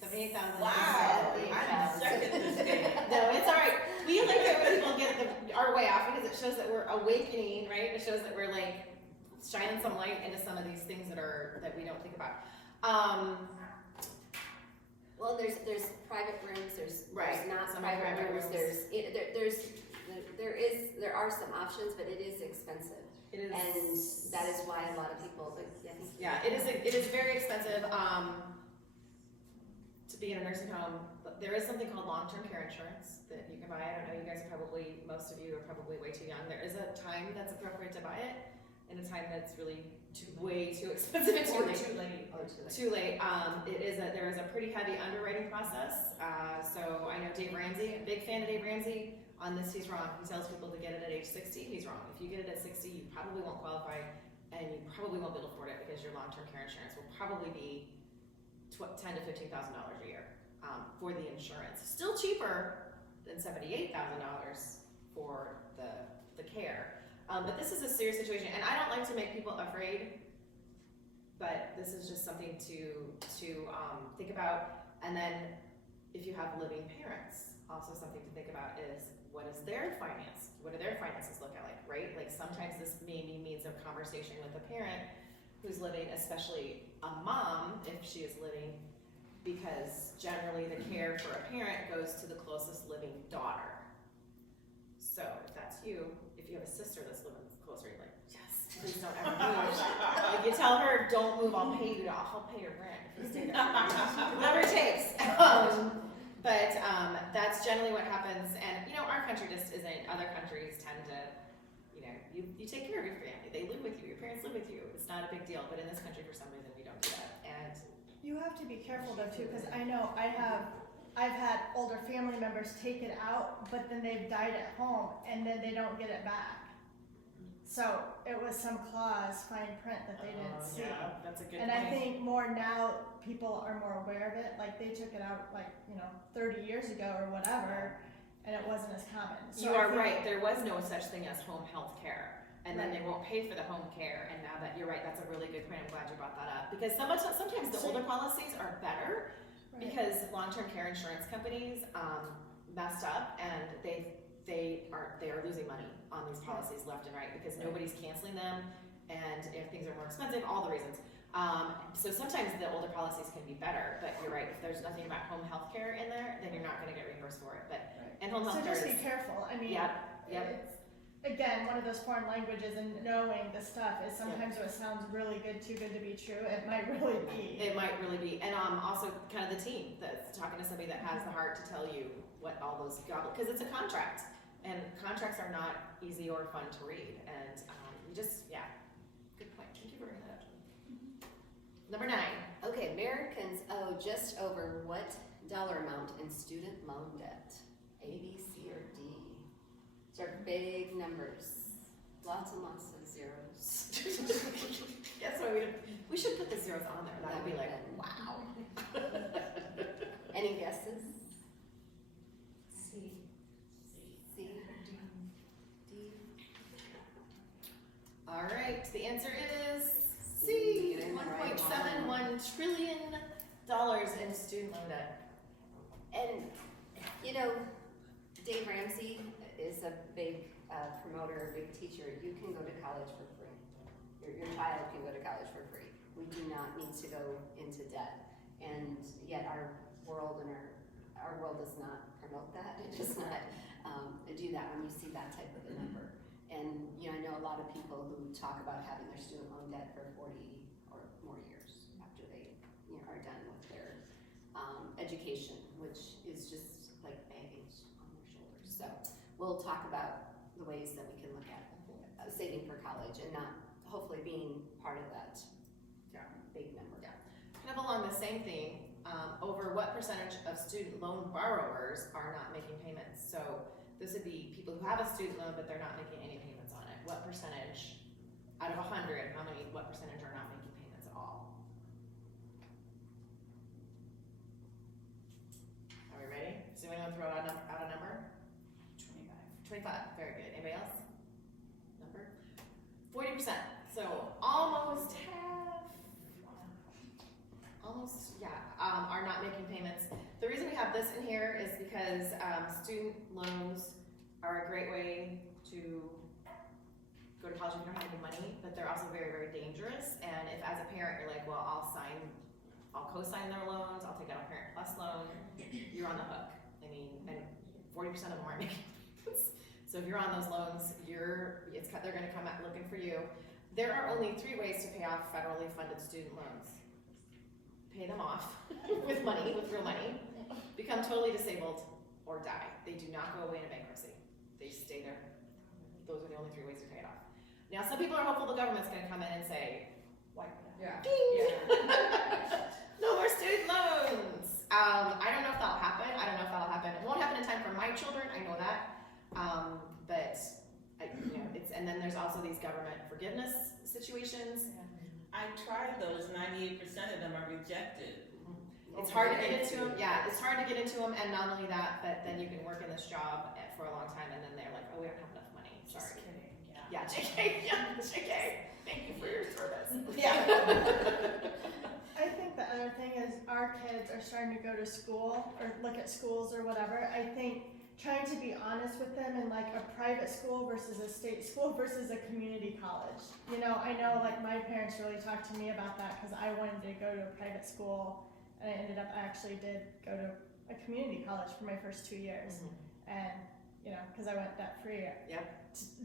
78,000. Wow, I'm stuck at this game. No, it's all right. We like it when people get our way off because it shows that we're awakening, right? It shows that we're like shining some light into some of these things that we don't think about. Well, there's private rooms. There's Right, not some private private rooms. rooms. There are some options, but it is expensive, It is. and that is why a lot of people. But Yeah, it is very expensive to be in a nursing home. But there is something called long-term care insurance that you can buy. I don't know, you guys are probably, most of you are probably way too young. There is a time that's appropriate to buy it, and a time that's really way too expensive and too late. Too late. There is a pretty heavy underwriting process. So I know Dave Ramsey, big fan of Dave Ramsey. On this, he's wrong. He tells people to get it at age 60. He's wrong. If you get it at 60, you probably won't qualify, and you probably won't be able to afford it because your long-term care insurance will probably be $10,000 to $15,000 a year for the insurance. Still cheaper than $78,000 for the care. But this is a serious situation, and I don't like to make people afraid. But this is just something to think about. And then, if you have living parents, also something to think about is what do their finances look like, right? Like sometimes this maybe means a conversation with a parent who's living, especially a mom if she is living, because generally the care for a parent goes to the closest living daughter. So if that's you, if you have a sister that's living closer, you're like, yes, please don't ever move. Like you tell her, don't move, I'll pay your rent if you stay there. Whatever it takes. But that's generally what happens, and you know, our country just isn't. Other countries tend to, you know, you take care of your family. They live with you. Your parents live with you. It's not a big deal. But in this country, for some reason, we don't do that. And You have to be careful though too, because I know I've had older family members take it out, but then they've died at home and then they don't get it back. So it was some clause, fine print that they didn't see. Yeah, that's a good And point. I think more now people are more aware of it. Like they took it out 30 years ago or whatever, and it wasn't as common. So You I are think- right, there was no such thing as home health care. And then Right. they won't pay for the home care, and now that, you're right, that's a really good point, I'm glad you brought that up. Because sometimes the older policies are better, Right. because long-term care insurance companies, messed up, and they are losing money on these policies left and right, because nobody's canceling them, and if things are more expensive, all the reasons. So sometimes the older policies can be better, but you're right, if there's nothing about home health care in there, then you're not gonna get reimbursed for it, but, Right. and home health So care just is. be careful. I mean, Yep, yep. it's again one of those foreign languages, and knowing the stuff is sometimes what sounds really good, too good to be true. It might really be. It might really be, and also kind of the team that's talking to somebody that has the heart to tell you what all those because it's a contract, and contracts are not easy or fun to read, and good point. Thank you for bringing that up. Number 9. Okay, Americans owe just over what dollar amount in student loan debt? A, B, C, or D? These are big numbers. Lots and lots of zeros. That's why we should put the zeros on there. That would be like, That would've wow. Any guesses? C. C, D? All right, the answer is C. You're in the right $1.71 trillion in student loan debt. And, Dave Ramsey is a big promoter, a big teacher. You can go to college for free. Your child can go to college for free. We do not need to go into debt. And yet our world does not promote that. It does not do that when you see that type of a number. And, I know a lot of people who talk about having their student loan debt for 40 or more years after they are done with their education, which is just like baggage on their shoulders. So we'll talk about the ways that we can look at saving for college and not hopefully being part of that big number. Yeah. Kind of along the same theme, over what percentage of student loan borrowers are not making payments? So this would be people who have a student loan, but they're not making any payments on it. What percentage out of 100, what percentage are not making payments at all? Are we ready? Does anyone want to throw out a number? 25, very good. Anybody else? Number? 40%. So almost half, are not making payments. The reason we have this in here is because student loans are a great way to go to college if you don't have any money, but they're also very, very dangerous. And if as a parent you're like, well, I'll co-sign their loans, I'll take out a Parent Plus loan, you're on the hook. And 40% of them aren't making payments. So if you're on those loans, they're gonna come out looking for you. There are only 3 ways to pay off federally funded student loans. Pay them off with real money, become totally disabled, or die. They do not go away in a bankruptcy. They stay there. Those are the only 3 ways to pay it off. Now, some people are hopeful the government's gonna come in and say, Yeah. ding! No more student loans! I don't know if that'll happen. It won't happen in time for my children, I know that. But and then there's also these government forgiveness situations. I tried those, 98% of them are rejected. It's hard to get into them. Yeah, it's hard to get into them, and not only that, but then you can work in this job for a long time, and then they're like, oh, we don't have enough money. Just Sorry. kidding, yeah. Yeah, JK. Yeah, JK. Thank you for your service. Yeah. I think the other thing is our kids are starting to go to school or look at schools or whatever. I think trying to be honest with them in like a private school versus a state school versus a community college. I know like my parents really talked to me about that because I wanted to go to a private school and I actually did go to a community college for my first 2 years. And, because I went debt free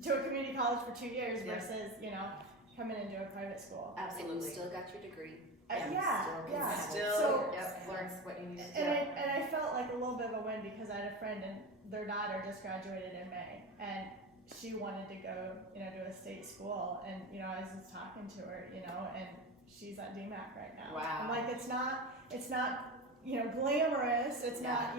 to a community college for 2 years Yep. versus, coming into a private school. And Absolutely. you still got your degree. Yeah. Still, So- learns what you need to do. And I felt like a little bit of a win because I had a friend and their daughter just graduated in May and she wanted to go, to a state school and, I was just talking to her, and she's at DMAC right now. Wow. I'm like, it's not, glamorous, it's not,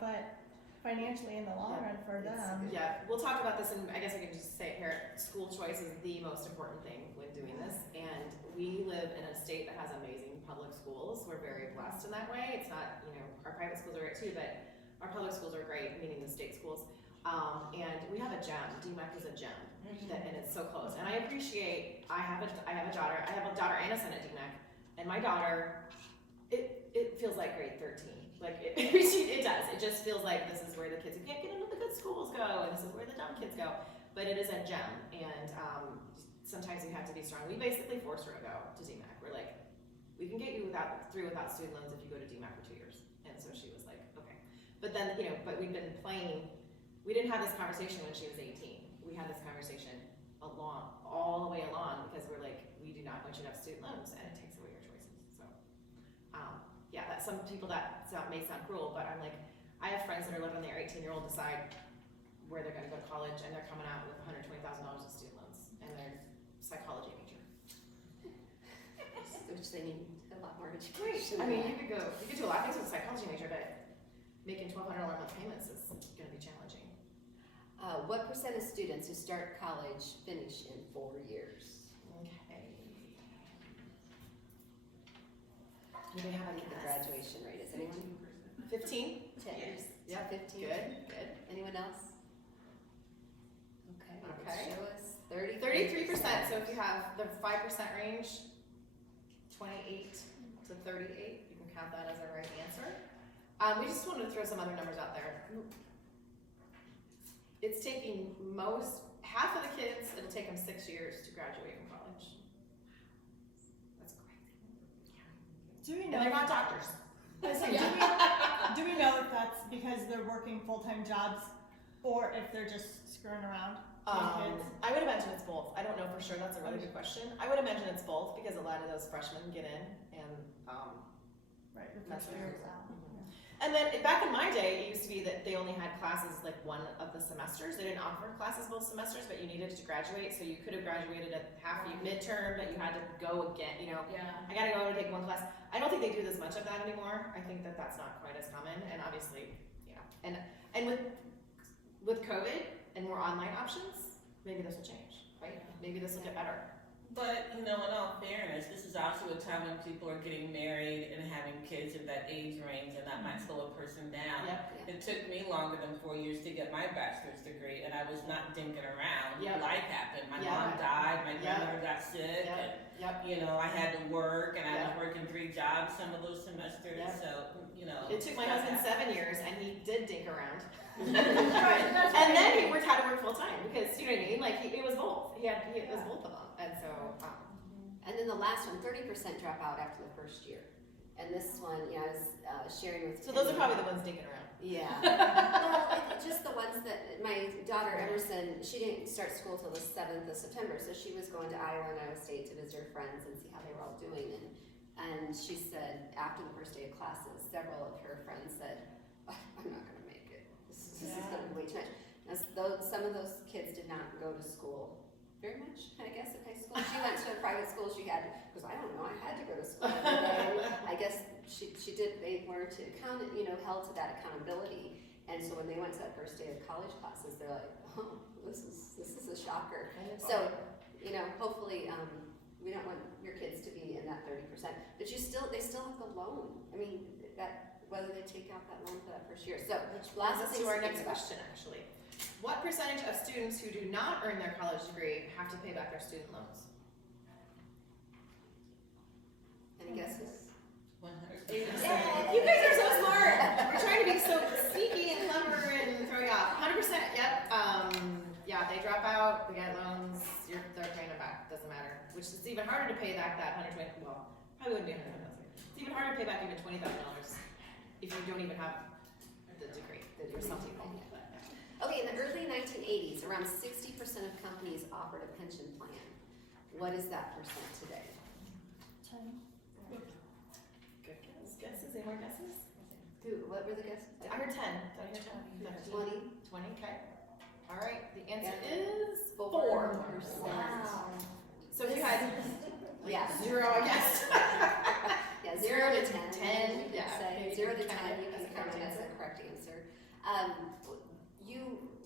but financially in the long run for them. Yeah, we'll talk about this, and I guess I can just say it here, school choice is the most important thing when doing this, and we live in a state that has amazing public schools. We're very blessed in that way. It's not, you know, our private schools are great too, but our public schools are great, meaning the state schools. And we have a gem. DMAC is a gem, and it's so close. And I appreciate. I have a daughter. I have a daughter and a son at DMAC, and my daughter, it feels like grade 13. Like it does. It just feels like this is where the kids who can't get into the good schools go, and this is where the dumb kids go. But it is a gem, and sometimes you have to be strong. We basically forced her to go to DMAC. We're like, we can get you through without student loans if you go to DMAC for 2 years. And so she was like, okay. But then, you know, but we've been playing. We didn't have this conversation when she was 18. We had this conversation all the way along, because we're like, we do not want you to have student loans, and it takes away your choices. So, yeah, that some people may sound cruel, but I'm like, I have friends that are letting their 18-year-old decide where they're going to go to college, and they're coming out with $120,000 of student loans, and they're psychology major. Which they need a lot more Great. education. I mean, you could do a lot of things with a psychology major, but making $1,200 a month payments is going to be challenging. What % of students who start college finish in 4 years? Okay. Do they have I any think the graduation rate is anyone? 15? 10 Yes. Yeah, 15. Good. Anyone else? Okay. Okay. Show us 33%. 33%. So if you have the 5% range, 28 to 38, you can count that as a right answer. We just wanted to throw some other numbers out there. It's taking half of the kids, it'll take them 6 years to graduate from college. That's crazy. Do we And know? they're not doctors. I was like, do we know if that's because they're working full-time jobs, or if they're just screwing around with kids? I would imagine it's both. I don't know for sure. That's a really good question. I would imagine it's both, because a lot of those freshmen get in and Right, the That's first what year it is. out. And then back in my day, it used to be that they only had classes like one of the semesters. They didn't offer classes both semesters, but you needed to graduate, so you could have graduated at midterm, but you had to go again. You know, Yeah. I gotta go and take one class. I don't think they do this much of that anymore. I think that that's not quite as common, and obviously, you know, and with COVID and more online options, maybe this will change, right? Maybe this will get better. But, you know, in all fairness, this is also a time when people are getting married and having kids in that age range, and that might slow a person down. Yep. It took me longer than 4 years to get my bachelor's degree, and I was not dinking around. Yep. Life happened. My Yeah. mom died, my Yep. grandmother got sick, and, Yep. you know, I had to work, and I Yep. was working 3 jobs some of those semesters, Yep. so, you know. It took my stuff husband happens. 7 years, and he did dink around. Right, that's And right. then he had to work full time, because you know what I mean. Like it was both. It was both of them, and so. And then the last one, 30% drop out after the first year. And this one, I was sharing with. So those are Kenny. probably the ones dinking around. Yeah. Well, just the ones that my daughter Emerson, she didn't start school till the 7th of September, so she was going to Iowa and Iowa State to visit her friends and see how they were all doing. And she said after the first day of classes, several of her friends said, "Oh, I'm not going to make it. This is going to be way too much." Now, some of those kids did not go to school very much, I guess, in high school. She went to a private school. She had, because I don't know, I had to go to school every day. I guess she did. They were to held to that accountability. And so when they went to that first day of college classes, they're like, "Oh, this is a shocker." So, hopefully, we don't want your kids to be in that 30%. But they still have the loan. I mean, that whether they take out that loan for that first year. So, lots of Let's things do our to think next about. question, actually. What percentage of students who do not earn their college degree have to pay back their student loans? Any guesses? 100%. Yeah, you guys are so smart. We're trying to be so sneaky and clever and throw you off. 100%. Yep. Yeah, they drop out. They get loans. They're paying them back. Doesn't matter. Which is even harder to pay back that 120. Well, probably wouldn't be 120,000. It's even harder to pay back even $20,000 if you don't even have the degree. For some people. Okay, in the early 1980s, around 60% of companies offered a pension plan. What is that percent today? 10. Good guesses. Any more guesses? What were the guesses? I heard 10. Did I hear 10? 20. 20. Okay. All right. The answer is 4%. Wow. So if you had Yeah. 0, I guess. Yeah, 0 to 10. 10, You could yeah. say You 0 to can 10. count it You as can a count correct it as answer. a correct answer.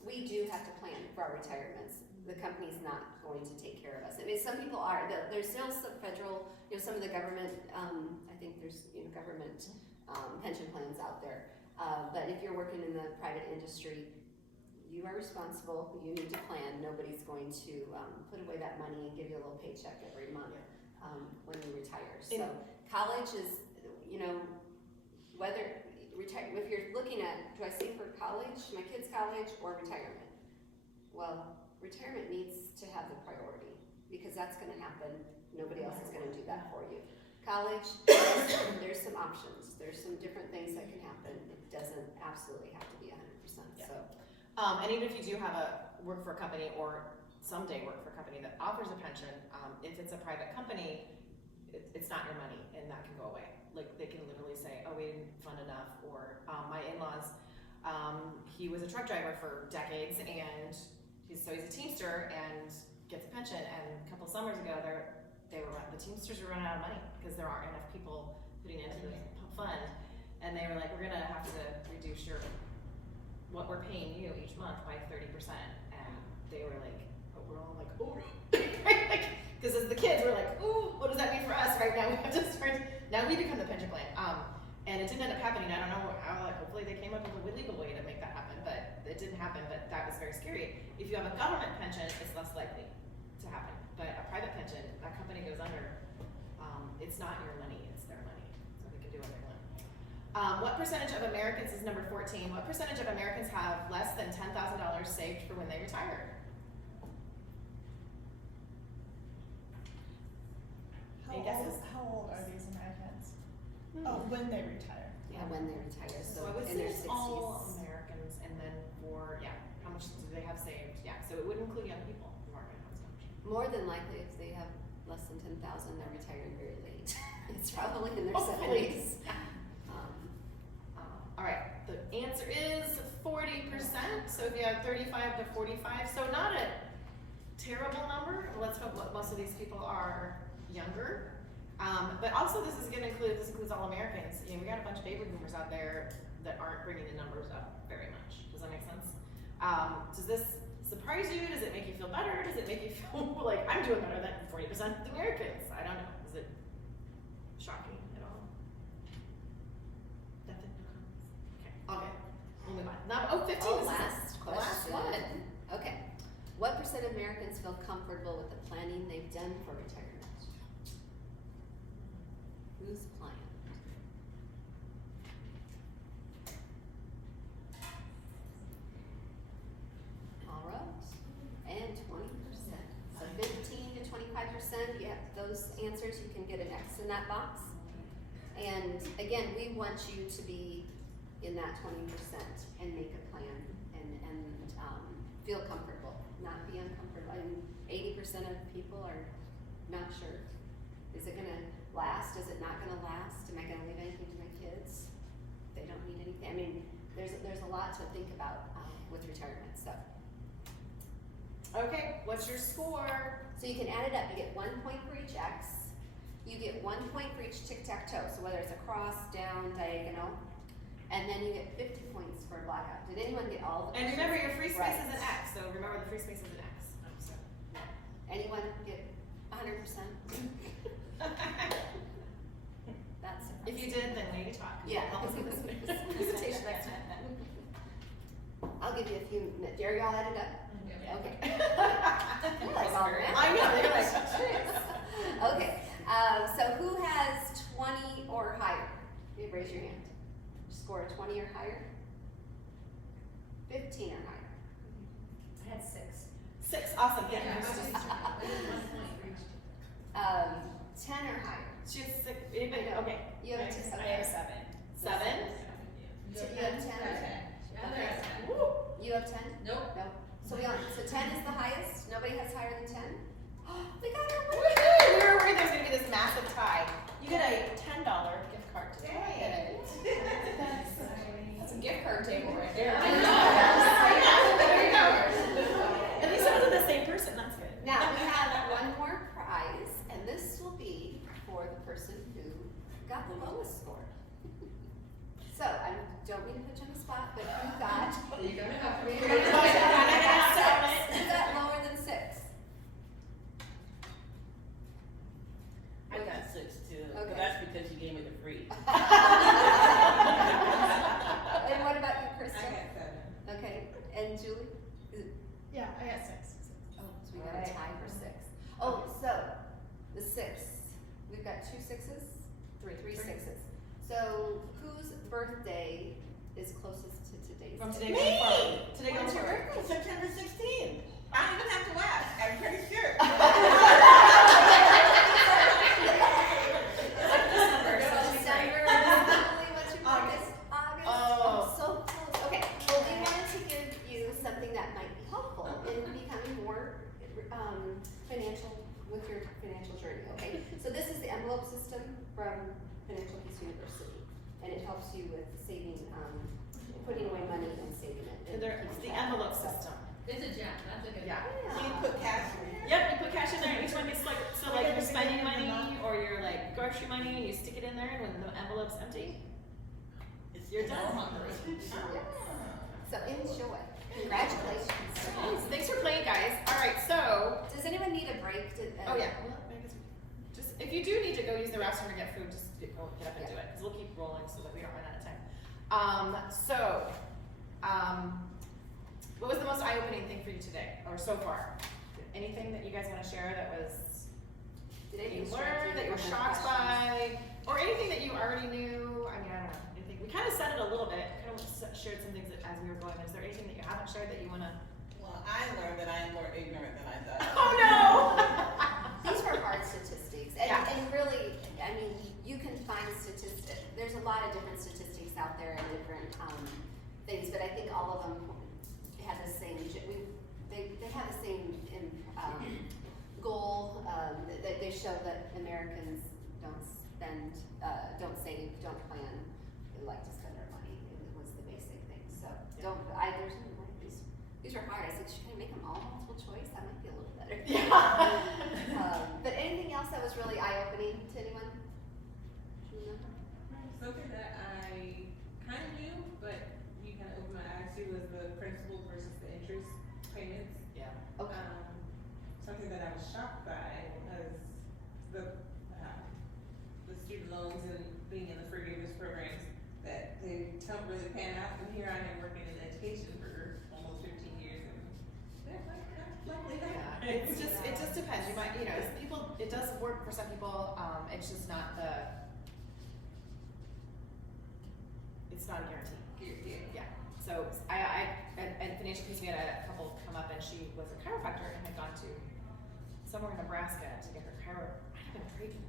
We do have to plan for our retirements. The company's not going to take care of us. I mean, some people are. There's still some federal, some of the government, I think there's, government pension plans out there. But if you're working in the private industry, you are responsible. You need to plan. Nobody's going to put away that money and give you a little paycheck every month when you retire. So college is, whether if you're looking at, do I save for college, my kid's college, or retirement? Well, retirement needs to have the priority because that's going to happen. Nobody else is going to do that for you. College, there's some options. There's some different things that can happen. It doesn't absolutely have to be 100%. So, and even if you do have work for a company or someday work for a company that offers a pension, if it's a private company, it's not your money and that can go away. Like they can literally say, oh, we didn't fund enough, or my in-laws, he was a truck driver for decades and he's a Teamster and gets a pension, and a couple summers ago the Teamsters were running out of money because there aren't enough people putting into the fund, and they were like, we're gonna have to reduce what we're paying you each month by 30%, and they were like, we're all like, oh, because as the kids were like, ooh, what does that mean for us right now? We have to start, now we become the pension plan. And it didn't end up happening. I don't know how, hopefully they came up with a legal way to make that happen, but it didn't happen, but that was very scary. If you have a government pension, it's less likely to happen, but a private pension, that company goes under, it's not your money, it's their money, so they can do what they want. What percentage of Americans, is number 14, what percentage of Americans have less than $10,000 saved for when they retire? How old are these Americans? Oh, when they retire. yeah, when they retire, So I would in say their it's 60s. all Americans, and then how much do they have saved? Yeah, so it would include young people who aren't gonna have as much. More than likely, if they have less than 10,000, they're retiring very late. It's probably in their Hopefully. 70s. All right, the answer is 40%. So if you have 35 to 45, so not a terrible number. Let's hope most of these people are younger. But also this includes all Americans. We got a bunch of baby boomers out there that aren't bringing the numbers up very much. Does that make sense? Does this surprise you? Does it make you feel better? Does it make you feel like I'm doing better than 40% of the Americans? I don't know. Is it shocking at all? Nothing? Okay, we'll move on. Now, 15 Oh, is last the last question. one. Okay. What percent of Americans feel comfortable with the planning they've done for retirement? Whose plan? All right. And 20%. So 15 to 25%, you have those answers, you can get an X in that box. And again, we want you to be in that 20% and make a plan and feel comfortable, not be uncomfortable. I mean, 80% of people are not sure. Is it gonna last? Is it not gonna last? Am I gonna leave anything to my kids? They don't need anything. I mean, there's a lot to think about with retirement stuff. Okay, what's your score? So you can add it up. You get 1 point for each X. You get 1 point for each tic-tac-toe. So whether it's a cross, down, diagonal. And then you get 50 points for a blackout. Did anyone get all the And remember, your free space Right. is an X, so remember the free space is an X. So. Anyone get 100%? That's If you did, then we talk. Yeah. Help us with this Presentation next week. I'll give you a few minutes. Are y'all added up? Okay. You're like all around. I know, they're like, Okay, so who has 20 or higher? You raise your hand. Score a 20 or higher? 15 or higher? I had 6. 6, awesome, yeah. Yeah, yours I is- just- 10 or higher? She has 6, anybody, okay. You have I 10. have 7. 7? You have 10? Woo. You have 10? Nope. No. So 10 is the highest? Nobody has higher than 10? We got our We winner! were worried there was gonna be this massive tie. You get a $10 gift card to Target. That's a gift card table right there. I know. There you go. At least it wasn't the same person, that's good. Now, we have one more prize, and this will be for the person who got the lowest score. So, I don't mean to put you on the spot, but who got? You're gonna have to. Who You're gonna have to got own six? Who got lower than 6? I got 6 too, but Okay. that's because you gave me the free. And what about you, I Krista? got 7. Okay, and Julie? Yeah, I got 6. Oh, so we got a tie for 6. Oh, so, the 6, we've got 2 6s? 3 6s. So, whose birthday is closest to today's? From date? today Me! going forward. Today going When's your forward. birthday? September 16th. I don't even have to ask, I'm pretty sure. December, so December, Julie, what's your birthday? August. Oh. So close. Okay, well, we wanted to give you something that might be helpful in becoming more financial with your financial journey, okay? So this is the envelope system from Financial Peace University, and it helps you with saving, putting away money and saving it. and It's keeping the track. envelope So- system. It's a gem, that's a good. Yeah. So you put cash in there? Yep, you put cash in there, each one gets like, so like you're spending money or you're like grocery money and you stick it in there and when the envelope's empty, you're done. So enjoy. Congratulations. Thanks for playing, guys. Alright, so, Does anyone need a break to? oh yeah, well, I guess just, if you do need to go use the restroom or get food, just get up and do it, cause we'll keep rolling so that we don't run out of time. What was the most eye-opening thing for you today, or so far? Anything that you guys wanna share that was Did that you anything strike learned, that you were or shocked questions? by, or anything that you already knew? I mean, I don't know, anything, we kinda said it a little bit, shared some things as we were going, is there anything that you haven't shared that you wanna? Well, I learned that I am more ignorant than I thought. Oh no! These were hard statistics, and, Yeah. and really, I mean, you can find statistics, there's a lot of different statistics out there and different, things, but I think all of them had the same, they have the same, goal, they show that Americans don't spend, don't save, don't plan, they like to spend their money, it was the basic thing, so, there's no way, these were hard, I said, should I make them all multiple choice, that might be a little better. But anything else that was really eye-opening to anyone? Something that I kind of knew, but you kind of opened my eyes to was the principal versus the interest payments. Yeah. Okay. Something that I was shocked by was the student loans and being in the forgiveness programs, that they don't really pan out. And here I am working in education for almost 15 years, and they're likely Yeah, it just depends, you might, people, it does work for some people, it's just not it's not a guarantee. Yeah, so at Financial Peace, we had a couple come up and she was a chiropractor and had gone to somewhere in Nebraska to get her treatment.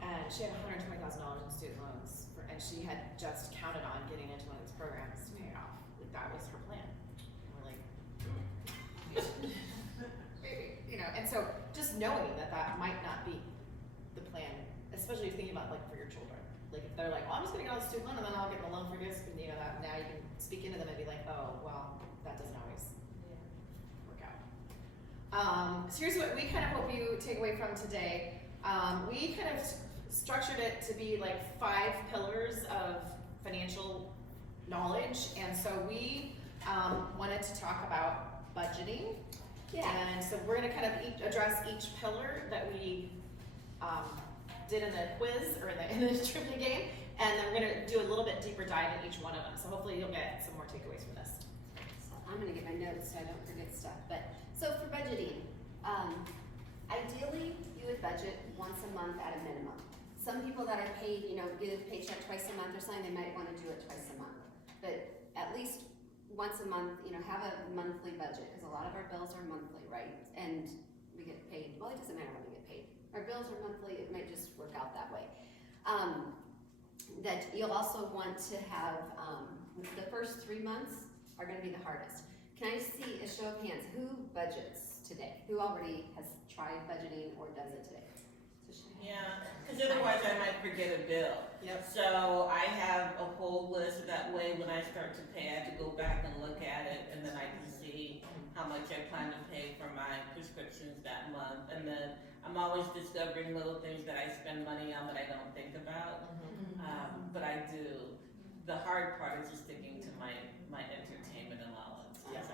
And she had $120,000 in student loans and she had just counted on getting into one of these programs to pay it off. Like that was her plan. And we're like, maybe, and so just knowing that might not be the plan, especially thinking about like for your children. Like if they're like, well, I'm just gonna get on the student loan and then I'll get the loan forgiveness, and that now you can speak into them and be like, oh, well, that doesn't always work out. So here's what we kind of hope you take away from today. We kind of structured it to be like 5 pillars of financial knowledge, and so we wanted to talk about budgeting. Yeah. And so we're gonna kind of address each pillar that we did in the quiz or in the trivia game, and then we're gonna do a little bit deeper dive in each one of them. So hopefully you'll get some more takeaways from this. So I'm gonna get my notes so I don't forget stuff, but, so for budgeting, ideally, you would budget once a month at a minimum. Some people that are paid, get a paycheck twice a month or something, they might wanna do it twice a month. But at least once a month, have a monthly budget, because a lot of our bills are monthly, right? And we get paid, well, it doesn't matter when we get paid. Our bills are monthly, it might just work out that way. That you'll also want to have, the first 3 months are gonna be the hardest. Can I see a show of hands, who budgets today? Who already has tried budgeting or does it today? So show of hands. Yeah, because otherwise I might forget a bill. Yep. So I have a whole list, that way when I start to pay, I have to go back and look at it, and then I can see how much I plan to pay for my prescriptions that month. And then I'm always discovering little things that I spend money on that I don't think about, but I do. the hard part is just sticking to my entertainment allowance, Yep. cause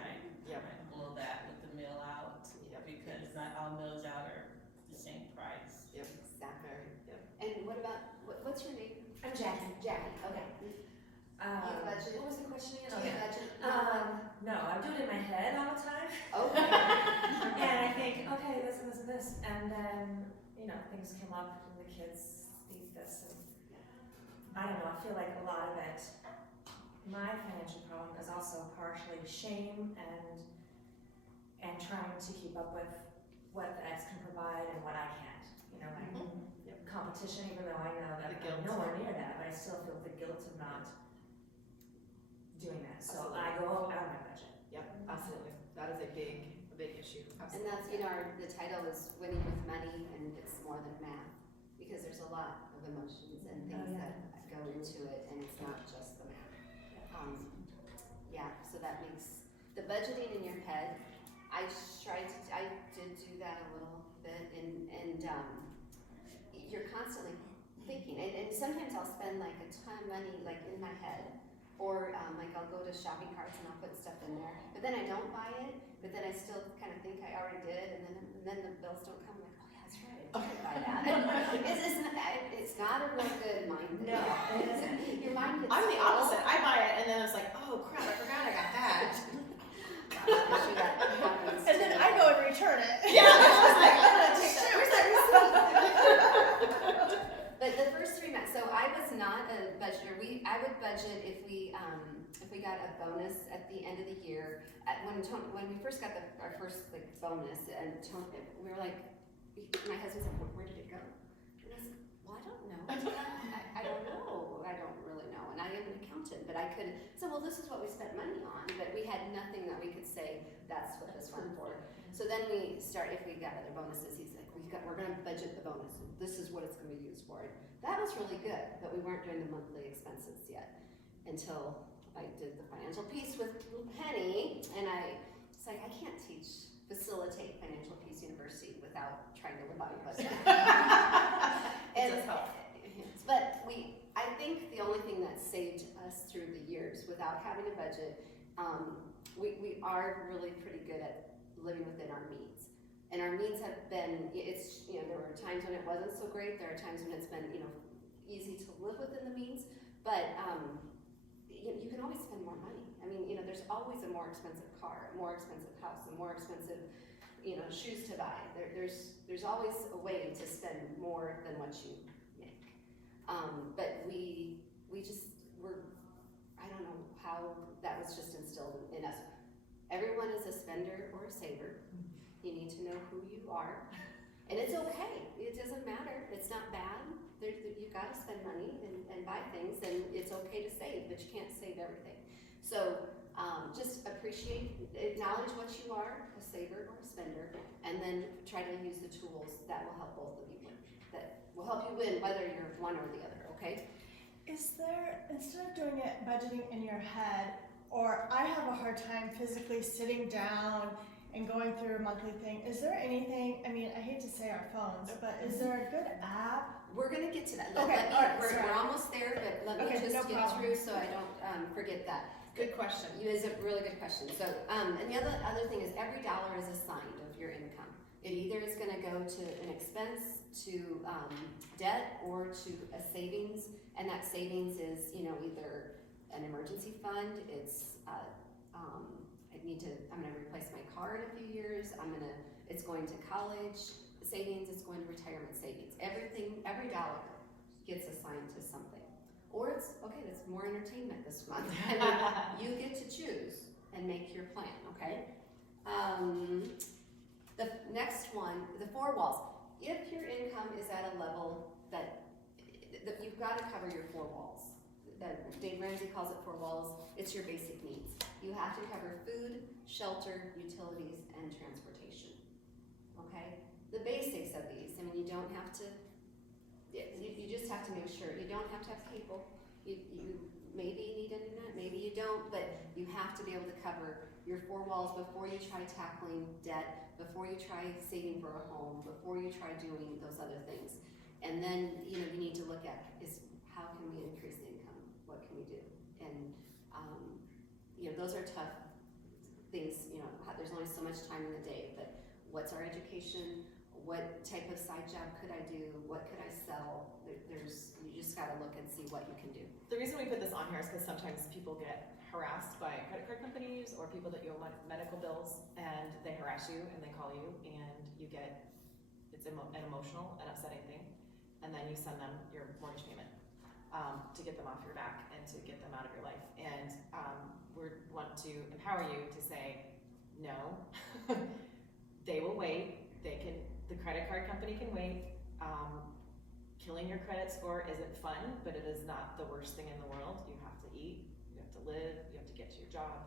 Yep. I blow that with the meal out, Yep. because not all meals out are the same price. Exactly. Yep. And what about, what's your name? I'm Jackie. Jackie, okay. Um, budget? What was the question again? Do you budget? No, I do it in my head all the time. Okay. And I think, okay, this and this and this, and then, you know, things come up and the kids need this, and I don't know, I feel like a lot of it, my financial problem is also partially shame and trying to keep up with what the ex can provide and what I can't, you know, like competition, even though I know that The guilt. I'm nowhere near that, but I still feel the guilt of not doing that, so Absolutely. I go out of my budget. Yep, absolutely. That is a big issue. And that's, you know, the title is Winning with Money, and it's more than math, because there's a lot of emotions and things that go into it, and it's not just the math. Yeah, so that makes the budgeting in your head. I did do that a little bit, and you're constantly thinking, and sometimes I'll spend like a ton of money like in my head, or like I'll go to shopping carts and I'll put stuff in there, but then I don't buy it, but then I still kind of think I already did, and then the bills don't come. I'm like, oh yeah, that's right, I did buy that. It's not a real good mind thing. No. Your mind gets I'm the full. opposite. I buy it and then it's like, oh crap, I forgot I got that. I'm sure that happens And then too. I go and return it. Yeah, I was like, I'm gonna take that. Where's that receipt? But the first 3 months, so I was not a budgeter. I would budget if we got a bonus at the end of the year. When we first got our first like bonus, and we were like, my husband said, where did it go? And I said, well, I don't know. I don't know. I don't really know. And I am an accountant, but I could say, well, this is what we spent money on, but we had nothing that we could say that's what this went for. So then we start, if we got other bonuses, he's like, we're gonna budget the bonus. This is what it's gonna be used for. That was really good, but we weren't doing the monthly expenses yet until I did the financial piece with Penny, and it's like, I can't facilitate Financial Peace University without trying to live on a budget. It does help. But I think the only thing that saved us through the years without having a budget, we are really pretty good at living within our means. And our means have been, there were times when it wasn't so great, there are times when it's been, easy to live within the means, but you can always spend more money. I mean, there's always a more expensive car, a more expensive house, a more expensive, shoes to buy. There's always a way to spend more than what you make. But we I don't know how that was just instilled in us. Everyone is a spender or a saver. You need to know who you are. And it's okay. It doesn't matter. It's not bad. You gotta spend money and buy things, and it's okay to save, but you can't save everything. So just acknowledge what you are, a saver or a spender, and then try to use the tools that will help both of you win. That will help you win whether you're one or the other, okay? Is there, instead of doing it budgeting in your head, or I have a hard time physically sitting down and going through a monthly thing, is there anything, I mean, I hate to say our phones, but is there a good app? We're gonna get to that. We're almost there, but let me Okay, just no get problem. through so I don't forget that. Good question. It is a really good question. So, and the other thing is every dollar is assigned of your income. It either is gonna go to an expense, to debt, or to a savings, and that savings is, either an emergency fund, it's, I'm gonna replace my car in a few years, it's going to college savings, it's going to retirement savings. Every dollar gets assigned to something. Or it's more entertainment this month. You get to choose and make your plan, okay? The next one, the 4 walls. If your income is at a level that you've got to cover your 4 walls. Dave Ramsey calls it 4 walls. It's your basic needs. You have to cover food, shelter, utilities, and transportation. Okay? The basics of these. I mean, you don't have to. You just have to make sure. You don't have to have cable. You maybe need internet, maybe you don't, but you have to be able to cover your 4 walls before you try tackling debt, before you try saving for a home, before you try doing those other things. And then, you need to look at is how can we increase the income? What can we do? and, you know, those are tough things, you know, there's only so much time in the day, but what's our education? What type of side job could I do? What could I sell? You just gotta look and see what you can do. The reason we put this on here is because sometimes people get harassed by credit card companies or people that you owe medical bills, and they harass you and they call you, and you get, it's an emotional and upsetting thing, and then you send them your mortgage payment to get them off your back and to get them out of your life. And we want to empower you to say, no, they will wait. The credit card company can wait. Killing your credit score isn't fun, but it is not the worst thing in the world. You have to eat, you have to live, you have to get to your job,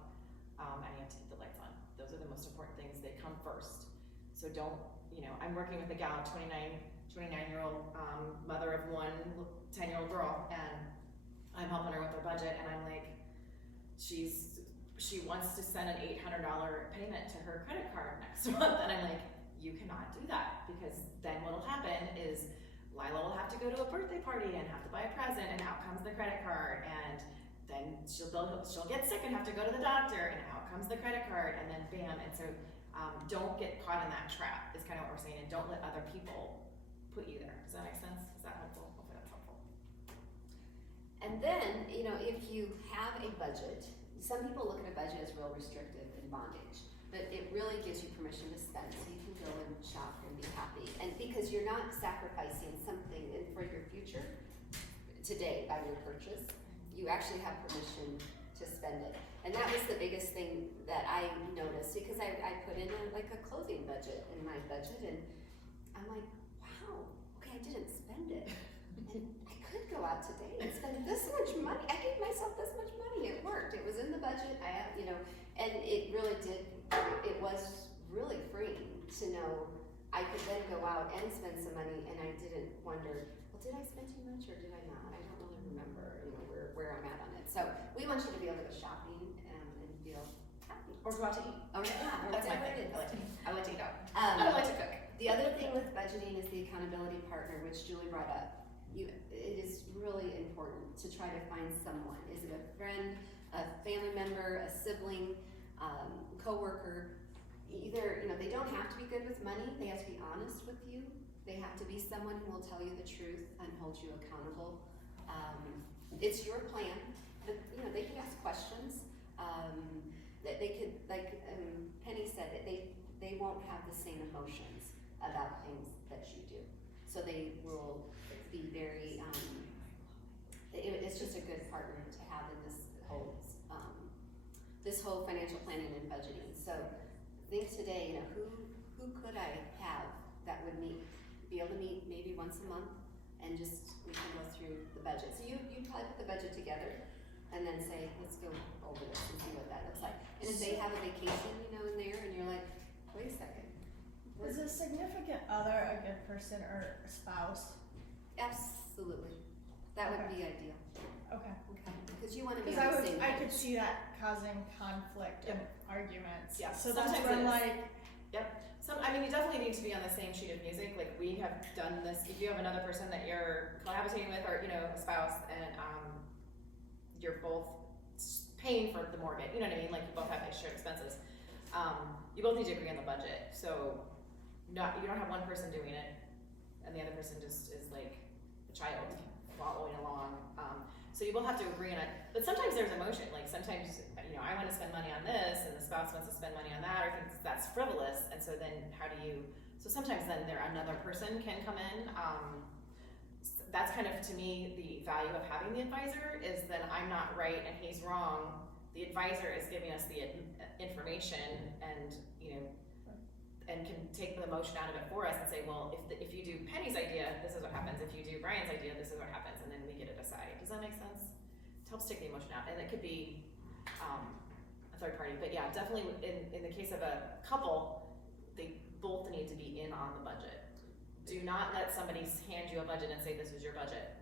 and you have to keep the lights on. Those are the most important things. They come first. So don't, you know, I'm working with a gal, 29-year-old mother of one 10-year-old girl, and I'm helping her with her budget, and I'm like, she wants to send an $800 payment to her credit card next month, and I'm like, you cannot do that, because then what'll happen is Lila will have to go to a birthday party and have to buy a present, and out comes the credit card, and then she'll get sick and have to go to the doctor, and out comes the credit card, and then bam. And so don't get caught in that trap is kind of what we're saying, and don't let other people put you there. Does that make sense? Is that helpful? Hopefully that's helpful. And then, you know, if you have a budget, some people look at a budget as real restrictive and bondage, but it really gives you permission to spend, so you can go and shop and be happy. And because you're not sacrificing something for your future today by your purchase, you actually have permission to spend it. And that was the biggest thing that I noticed, because I put in a clothing budget in my budget, and I'm like, wow, okay, I didn't spend it. And I could go out today and spend this much money. I gave myself this much money. It worked. It was in the budget. I have, you know, and it really did. It was really freeing to know I could then go out and spend some money, and I didn't wonder, well, did I spend too much or did I not? I don't really remember, you know, where I'm at on it. So we want you to be able to go shopping and feel happy. Or go out to eat. Oh yeah, or That's my whatever thing. it is. I like to eat out. I don't like to cook. The other thing with budgeting is the accountability partner, which Julie brought up. It is really important to try to find someone. Is it a friend, a family member, a sibling, coworker? Either, you know, they don't have to be good with money. They have to be honest with you. They have to be someone who will tell you the truth and hold you accountable. It's your plan, but you know, they can ask questions. That they could, like Penny said, that they won't have the same emotions about things that you do. So they will be very, it's just a good partner to have in this whole financial planning and budgeting. So think today, you know, who could I have that would be able to meet maybe once a month, and just, we can go through the budget. So you probably put the budget together and then say, let's go over this and see what that looks like. And if they have a vacation, you know, in there, and you're like, wait a second. Is a significant other a good person or a spouse? Absolutely. That would be ideal. Okay. Okay. Because you want to be Because on the same I page. could see that causing conflict and arguments. Yeah, So that's sometimes when it is. like, I mean, you definitely need to be on the same sheet of music. Like, we have done this. If you have another person that you're cohabitating with, or, you know, a spouse, and you're both paying for the mortgage, you know what I mean? Like, you both have shared expenses. You both need to agree on the budget. So you don't have one person doing it, and the other person just is like a child following along. So you both have to agree on it. But sometimes there's emotion. Like, sometimes, you know, I want to spend money on this, and the spouse wants to spend money on that, or thinks that's frivolous. And so then so sometimes then another person can come in. That's kind of, to me, the value of having the advisor, is that I'm not right and he's wrong. The advisor is giving us the information, and, you know, and can take the emotion out of it for us and say, well, if you do Penny's idea, this is what happens. If you do Brian's idea, this is what happens, and then we get to decide. Does that make sense? It helps take the emotion out, and it could be a third party. But yeah, definitely in the case of a couple, they both need to be in on the budget. Do not let somebody hand you a budget and say, this is your budget.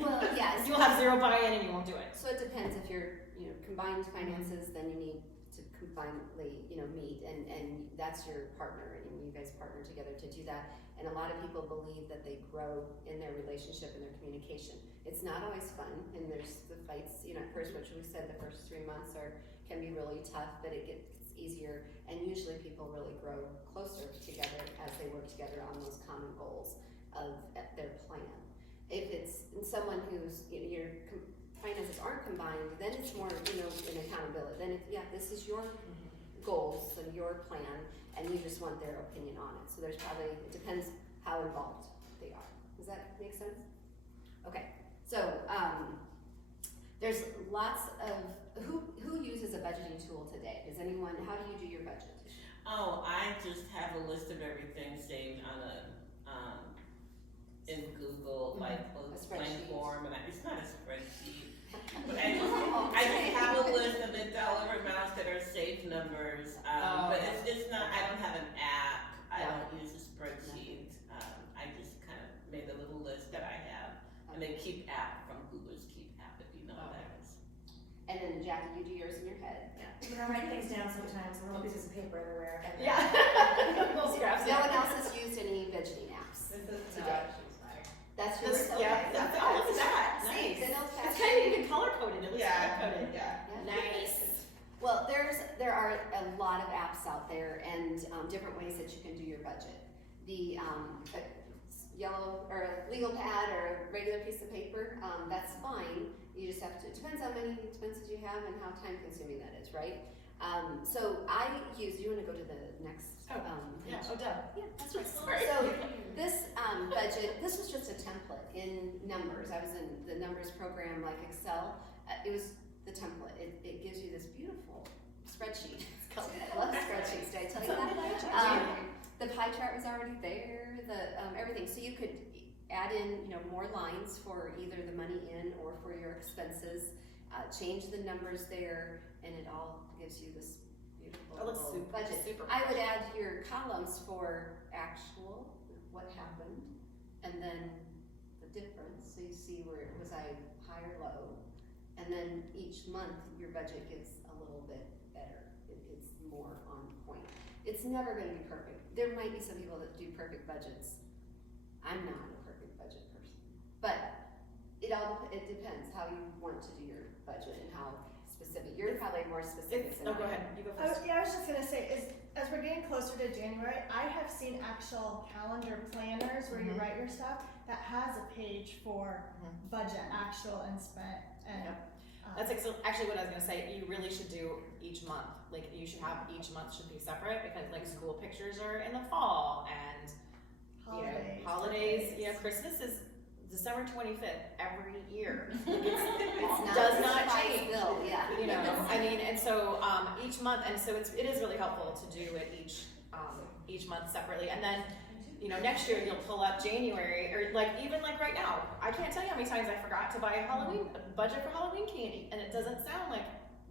Well, yes. You'll have zero buy-in and you won't do it. So it depends. If you're, you know, combined finances, then you need to finally, meet, and that's your partner, and you guys partner together to do that. And a lot of people believe that they grow in their relationship and their communication. It's not always fun, and there's the fights, at first, which we said the first 3 months can be really tough, but it gets easier, and usually people really grow closer together as they work together on those common goals of their plan. If it's someone who's, your finances aren't combined, then it's more, an accountability. Then, this is your goals and your plan, and you just want their opinion on it. So there's probably, it depends how involved they are. Does that make sense? Okay, so there's lots of, who uses a budgeting tool today? Does anyone, how do you do your budget? Oh, I just have a list of everything saved on in Google, like a spreadsheet. form, and it's not a spreadsheet. But I just have a list of the dollar amounts that are safe numbers, but it's not, I don't have an app, I don't use a spreadsheet. I just kind of made a little list that I have, and then Keep App from Google's Keep App, if you know what that is. And then Jackie, you do yours in your head. When I write things down sometimes, little pieces of paper everywhere. And Yeah. Little scraps. No one else has used any budgeting apps today. That's your This, yeah, that's, oh, look at that. See, Nice. good old It's fashioned. kind of even color coded. It looks Yeah. color coded. Yeah. Nice. Well, there are a lot of apps out there and different ways that you can do your budget. The yellow or legal pad or a regular piece of paper, that's fine. You just have to, it depends how many expenses you have and how time consuming that is, right? So I use, you wanna go to the next? Yeah. Oh, duh. Yeah, that's right. Sorry. So this budget, this was just a template in Numbers. I was in the Numbers program like Excel. It was the template. It gives you this beautiful spreadsheet. I love spreadsheets. Did I tell you that? The pie chart was already there. The everything. So you could add in, more lines for either the money in or for your expenses. Change the numbers there, and it all gives you this beautiful That looks little super, budget. super. I would add your columns for actual, what happened, and then the difference, so you see where, was I high or low? And then each month, your budget gets a little bit better. It's more on point. It's never gonna be perfect. There might be some people that do perfect budgets. I'm not a perfect budget person. But it depends how you want to do your budget and how specific. You're probably more specific than I am. Go ahead. You go I was first. just gonna say, as we're getting closer to January, I have seen actual calendar planners where you write your stuff that has a page for budget, actual and spent, and. That's actually what I was gonna say. You really should do each month. Like you should have each month should be separate because like school pictures are in the fall and holidays. Christmas is December 25th every year. It's does a not surprise change. bill, yeah. And so each month, and so it is really helpful to do it each month separately, and then next year you'll pull up January or even right now. I can't tell you how many times I forgot to buy a budget for Halloween candy, and it doesn't sound like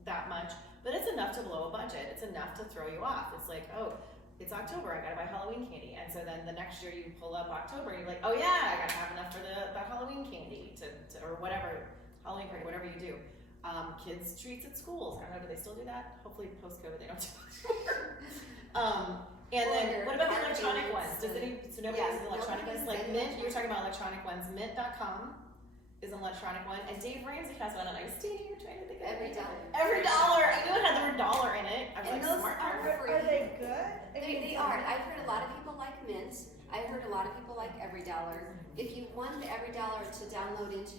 that much, but it's enough to blow a budget. It's enough to throw you off. It's like, oh, it's October, I gotta buy Halloween candy. And so then the next year you pull up October and you're like, oh yeah, I gotta have enough for the Halloween candy or whatever, Halloween party, whatever you do. Kids treats at schools, I don't know, do they still do that? Hopefully post-COVID they don't do it. And then what about the electronic ones? So nobody uses the electronic ones? Like Mint, you were talking about electronic ones. Mint.com is an electronic one, and Dave Ramsey has one, and I was standing here trying to think of it. Every dollar. I knew it had the word dollar in it. I was And like, those smart. are free. Are they good? They are. I've heard a lot of people like Mint. I've heard a lot of people like Every Dollar. If you want the Every Dollar to download into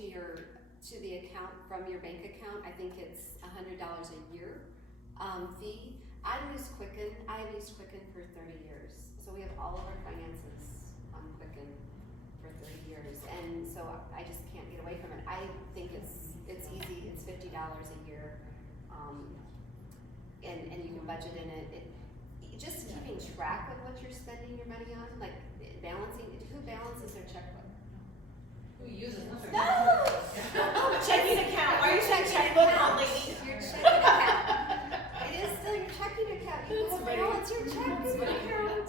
the account from your bank account, I think it's $100 a year fee. I use Quicken. I've used Quicken for 30 years. So we have all of our finances on Quicken for 30 years, and so I just can't get away from it. I think it's easy. It's $50 a year, and you can budget in it. Just keeping track of what you're spending your money on, like balancing. Who balances their checkbook? Who uses them? No. Checking account. Why are you checking Checking checkbook account. on, lady? Your checking account. It is still your checking account. You That's will funny. balance your checking That's funny. account.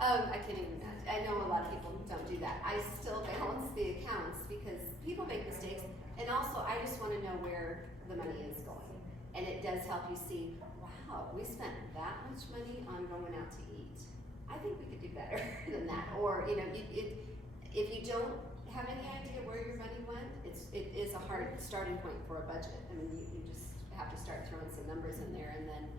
I can't even imagine. I know a lot of people don't do that. I still balance the accounts because people make mistakes, and also I just want to know where the money is going, and it does help you see. Wow, wow, we spent that much money on going out to eat. I think we could do better than that. Or, you know, if you don't have any idea where your money went, it is a hard starting point for a budget. I mean, you just have to start throwing some numbers in there and then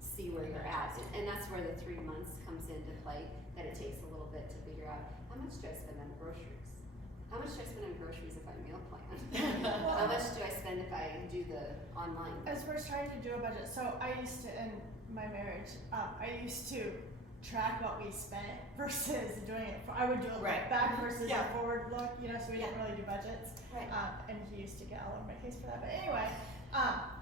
see where you're at. And that's where the 3 months comes into play, that it takes a little bit to figure out, how much do I spend on groceries? How much do I spend on groceries if I meal plan? How much do I spend if I do the online? As we're starting to do a budget, so I used to, in my marriage, I used to track what we spent versus doing it. I would do a look Right. back versus Yeah. a forward look, you know, so we didn't really do budgets. Right. And he used to get all over my case for that. But anyway,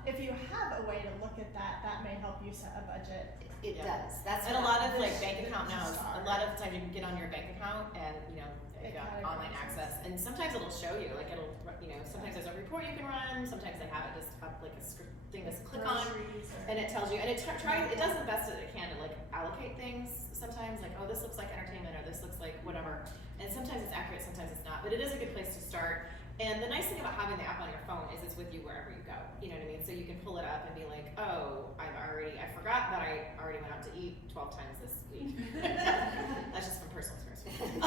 if you have a way to look at that, that may help you set a budget. It Yeah. does. That's And a what lot of Which like bank account now, is a lot of times you can get on your bank account and, you know, It you got categorizes. online access, and sometimes it'll show you, like it'll, you know, sometimes there's a report you can run, sometimes they have it just up like a thing to click on, Groceries or- and it tells you, and it it does the best that it can to like allocate things sometimes, like, oh, this looks like entertainment, or this looks like whatever, and sometimes it's accurate, sometimes it's not, but it is a good place to start. And the nice thing about having the app on your phone is it's with you wherever you go, you know what I mean? So you can pull it up and be like, oh, I forgot that I already went out to eat 12 times this week. That's just from personal experience.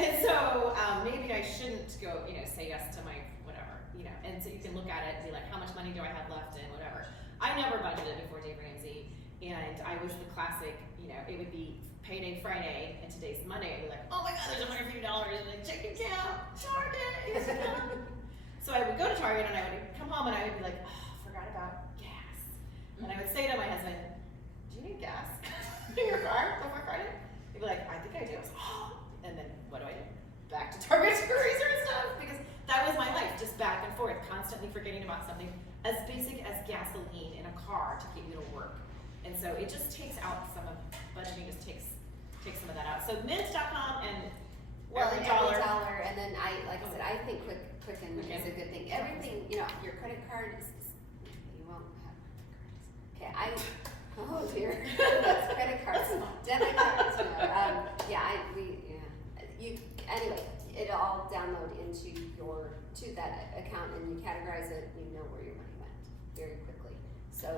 And so maybe I shouldn't go, you know, say yes to my whatever, you know. And so you can look at it and be like, how much money do I have left and whatever. I never budgeted before Dave Ramsey, and I was the classic, you know, it would be payday Friday and today's Monday. I'd be like, oh my God, there's $150 in the checking account, Target. So I would go to Target and I would come home and I would be like, oh, forgot about gas. And I would say to my husband, do you need gas in your car before Friday? He'd be like, I think I do. I was like, oh. And then what do? Back to Target to eraser and stuff, because that was my life, just back and forth, constantly forgetting about something as basic as gasoline in a car to get you to work. And so it just takes out some of budgeting, just takes some of that out. So mint.com and every dollar. and then like I said, I think Quicken is a good thing. Everything, you know, your credit card is, you won't have credit cards. Okay, oh dear, that's credit cards, debit cards, anyway, it'll all download into that account and you categorize it, you know where your money went very quickly. So,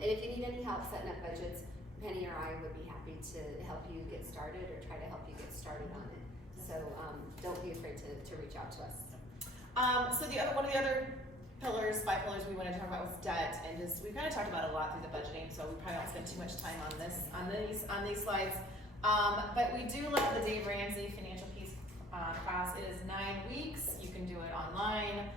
and if you need any help setting up budgets, Penny or I would be happy to help you get started or try to help you get started on it. So, don't be afraid to reach out to us. So one of the other pillars, 5 pillars we wanted to talk about was debt, and just we kind of talked about it a lot through the budgeting, so we probably won't spend too much time on these slides. But we do love the Dave Ramsey Financial Peace class. It is 9 weeks. You can do it online.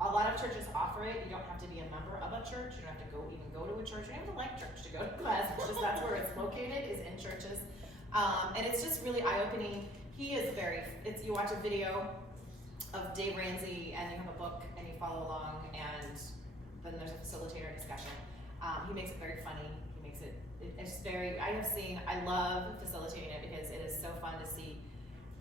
A lot of churches offer it. You don't have to be a member of a church. You don't have to even go to a church. You don't have to like church to go to class. It's just that's where it's located, is in churches. And it's just really eye-opening. He is you watch a video of Dave Ramsey and you have a book and you follow along, and then there's a facilitator discussion. He makes it very funny. He makes it's I love facilitating it because it is so fun to see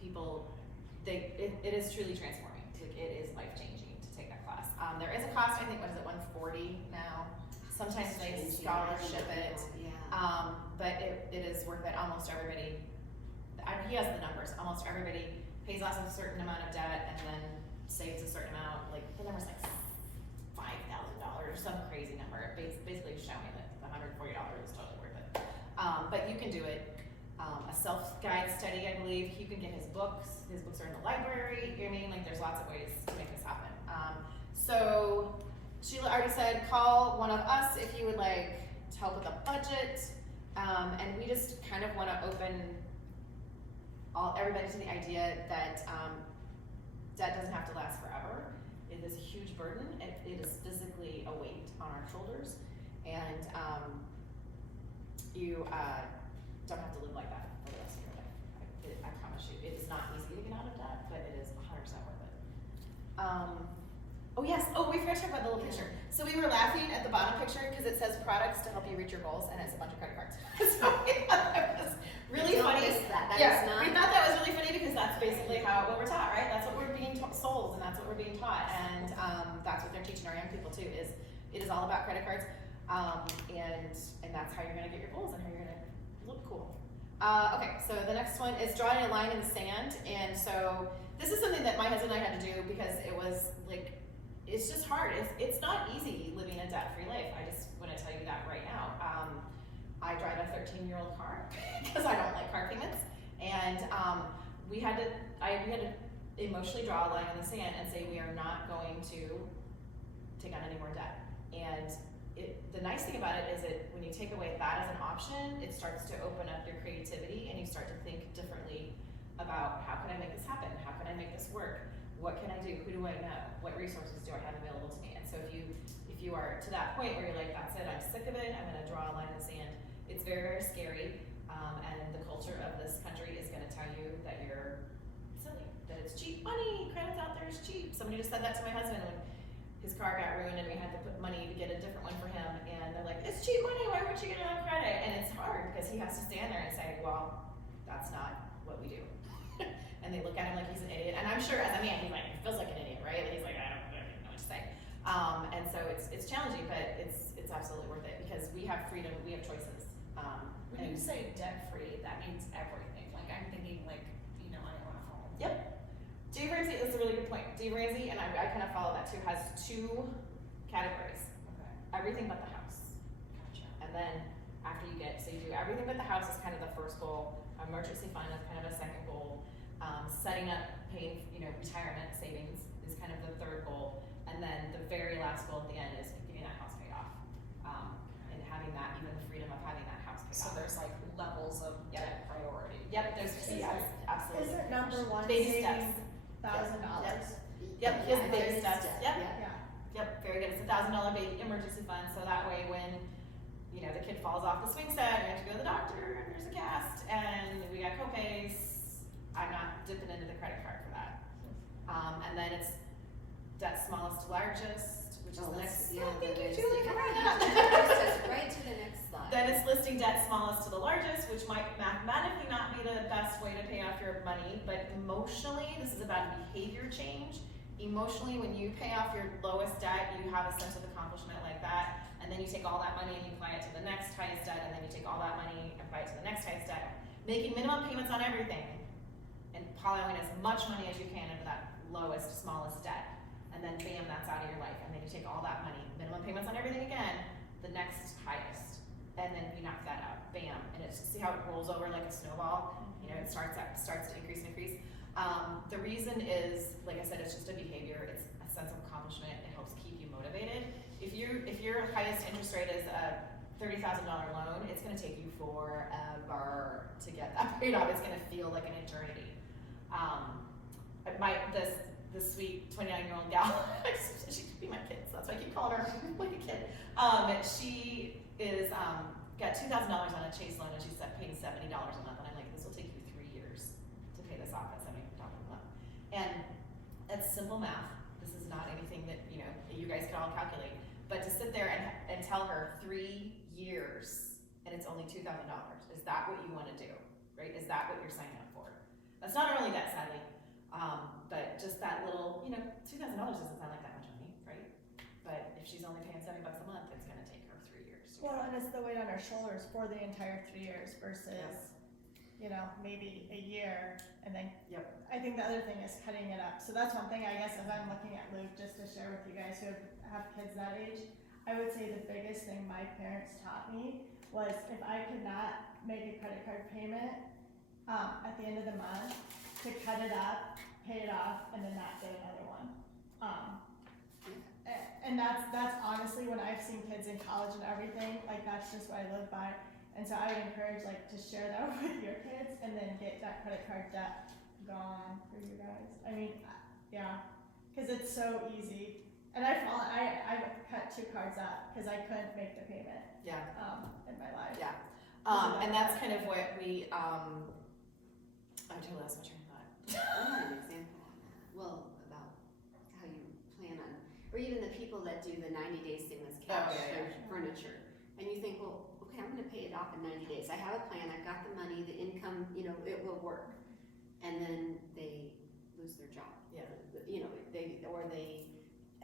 people, it is truly transforming. Like, it is life-changing to take that class. There is a cost, I think, what is it, $140 now? Sometimes they scholarship it. Yeah. But it is worth it. Almost everybody, he has the numbers, almost everybody pays off a certain amount of debt and then saves a certain amount, like the number's like $5,000 or some crazy number. It's basically showing that the $140 is totally worth it. But you can do it. A self-guide study, I believe. You can get his books. His books are in the library. You know what I mean? Like, there's lots of ways to make this happen. So Sheila already said, call one of us if you would like to help with a budget. And we just kind of want to open everybody to the idea that debt doesn't have to last forever. It is a huge burden. It is physically a weight on our shoulders, and you don't have to live like that for the rest of your life. I promise you, it is not easy to get out of debt, but it is 100% worth it. Oh yes, we forgot to talk about the little picture. So we were laughing at the bottom picture because it says products to help you reach your goals, and it's a bunch of credit cards. So we thought that was really funny. That Yeah, is not. we thought that was really funny because that's basically what we're taught, right? That's what we're being sold, and that's what we're being taught, and that's what they're teaching our young people too. It is all about credit cards, and that's how you're gonna get your goals and how you're gonna look cool. Okay, so the next one is drawing a line in the sand, and so this is something that my husband and I had to do because it was like it's just hard. It's not easy living a debt-free life. I just want to tell you that right now. I drive a 13-year-old car because I don't like car payments, and we had to emotionally draw a line in the sand and say we are not going to take on any more debt. And the nice thing about it is that when you take away that as an option, it starts to open up your creativity, and you start to think differently about how can I make this happen? How can I make this work? What can I do? Who do I know? What resources do I have available to me? And so if you are to that point where you're like, that's it, I'm sick of it, I'm gonna draw a line in the sand, it's very, very scary. And the culture of this country is gonna tell you that you're silly, that it's cheap money, credit's out there is cheap. Somebody just said that to my husband when his car got ruined and we had to put money to get a different one for him, and they're like, it's cheap money, why wouldn't you get it on credit? And it's hard because he has to stand there and say, well, that's not what we do. And they look at him like he's an idiot, and I'm sure as a man, he feels like an idiot, right? And he's like, I don't even know what to say. And so it's challenging, but it's absolutely worth it because we have freedom, we have choices. When you say debt-free, that means everything. Like, I'm thinking like, you know, I own a home. Yep. Dave Ramsey, that's a really good point. Dave Ramsey, and I kind of follow that too, has 2 categories. Okay, Everything but the house. gotcha. And then after you do everything but the house is kind of the first goal. Emergency fund is kind of a second goal. Setting up, paying, retirement savings is kind of the third goal. And then the very last goal at the end is getting that house paid off. And having that, even the freedom of having that house paid So off. there's like levels of debt priority. Yep, there's, yes, absolutely. Isn't number one Baby saving steps. $1,000? Yep, here's the baby steps. Yep. Yeah. Yep, very good. It's a $1,000 baby emergency fund, so that way when, the kid falls off the swing set, we have to go to the doctor, and there's a cast, and we got co-pays, I'm not dipping into the credit card for that. And then it's debt smallest to largest, which is the next. Thank you, Julie, for that. Right to the next slide. Then it's listing debt smallest to the largest, which might mathematically not be the best way to pay off your money, but emotionally, this is about behavior change. Emotionally, when you pay off your lowest debt, you have a sense of accomplishment like that, and then you take all that money and you apply it to the next highest debt, and then you take all that money and apply it to the next highest debt, making minimum payments on everything, and piling as much money as you can into that lowest, smallest debt, and then bam, that's out of your life, and then you take all that money, minimum payments on everything again, the next highest, and then you knock that out, bam, and it's see how it rolls over like a snowball. It starts to increase and increase. The reason is, like I said, it's just a behavior. It's a sense of accomplishment. It helps keep you motivated. If your highest interest rate is a $30,000 loan, it's going to take you forever to get that paid off. It's going to feel like an eternity. This sweet 29-year-old gal, she could be my kid, so that's why I keep calling her like a kid. She is got $2,000 on a Chase loan, and she's paying $70 a month. And I'm like, this will take you 3 years to pay this off at $70 a month. And that's simple math. This is not anything that you guys can all calculate. But to sit there and tell her 3 years and it's only $2,000, is that what you want to do? Right? Is that what you're signing up for? That's not our only debt, sadly. But just that little, $2,000 doesn't sound like that much money, right? But if she's only paying $70 a month, it's going to take her 3 years. Well, and it's the weight on our shoulders for the entire 3 years versus, maybe a year, and then. Yep. I think the other thing is cutting it up. So that's one thing, I guess, as I'm looking at Luke, just to share with you guys who have kids that age, I would say the biggest thing my parents taught me was if I could not make a credit card payment at the end of the month, to cut it up, pay it off, and then not get another one. And that's honestly, when I've seen kids in college and everything, like that's just what I live by. And so I would encourage to share that with your kids and then get that credit card debt gone for you guys. I mean, yeah, because it's so easy. And I cut 2 cards up because I couldn't make the payment. Yeah. In my life. Yeah. And that's kind of what we, I totally lost my train of thought. I have an example on that. Well, about how you plan on, or even the people that do the 90-day stimulus cash for furniture. And you think, well, okay, I'm gonna pay it off in 90 days. I have a plan, I've got the money, the income, it will work. And then they lose their job. Yeah.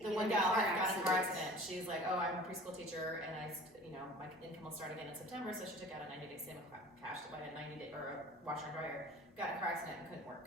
The one gal got in a car accident. She's like, oh, I'm a preschool teacher, and my income will start again in September, so she took out a 90-day stimulus cash to buy a 90-day or a washer and dryer. Got in a car accident and couldn't work.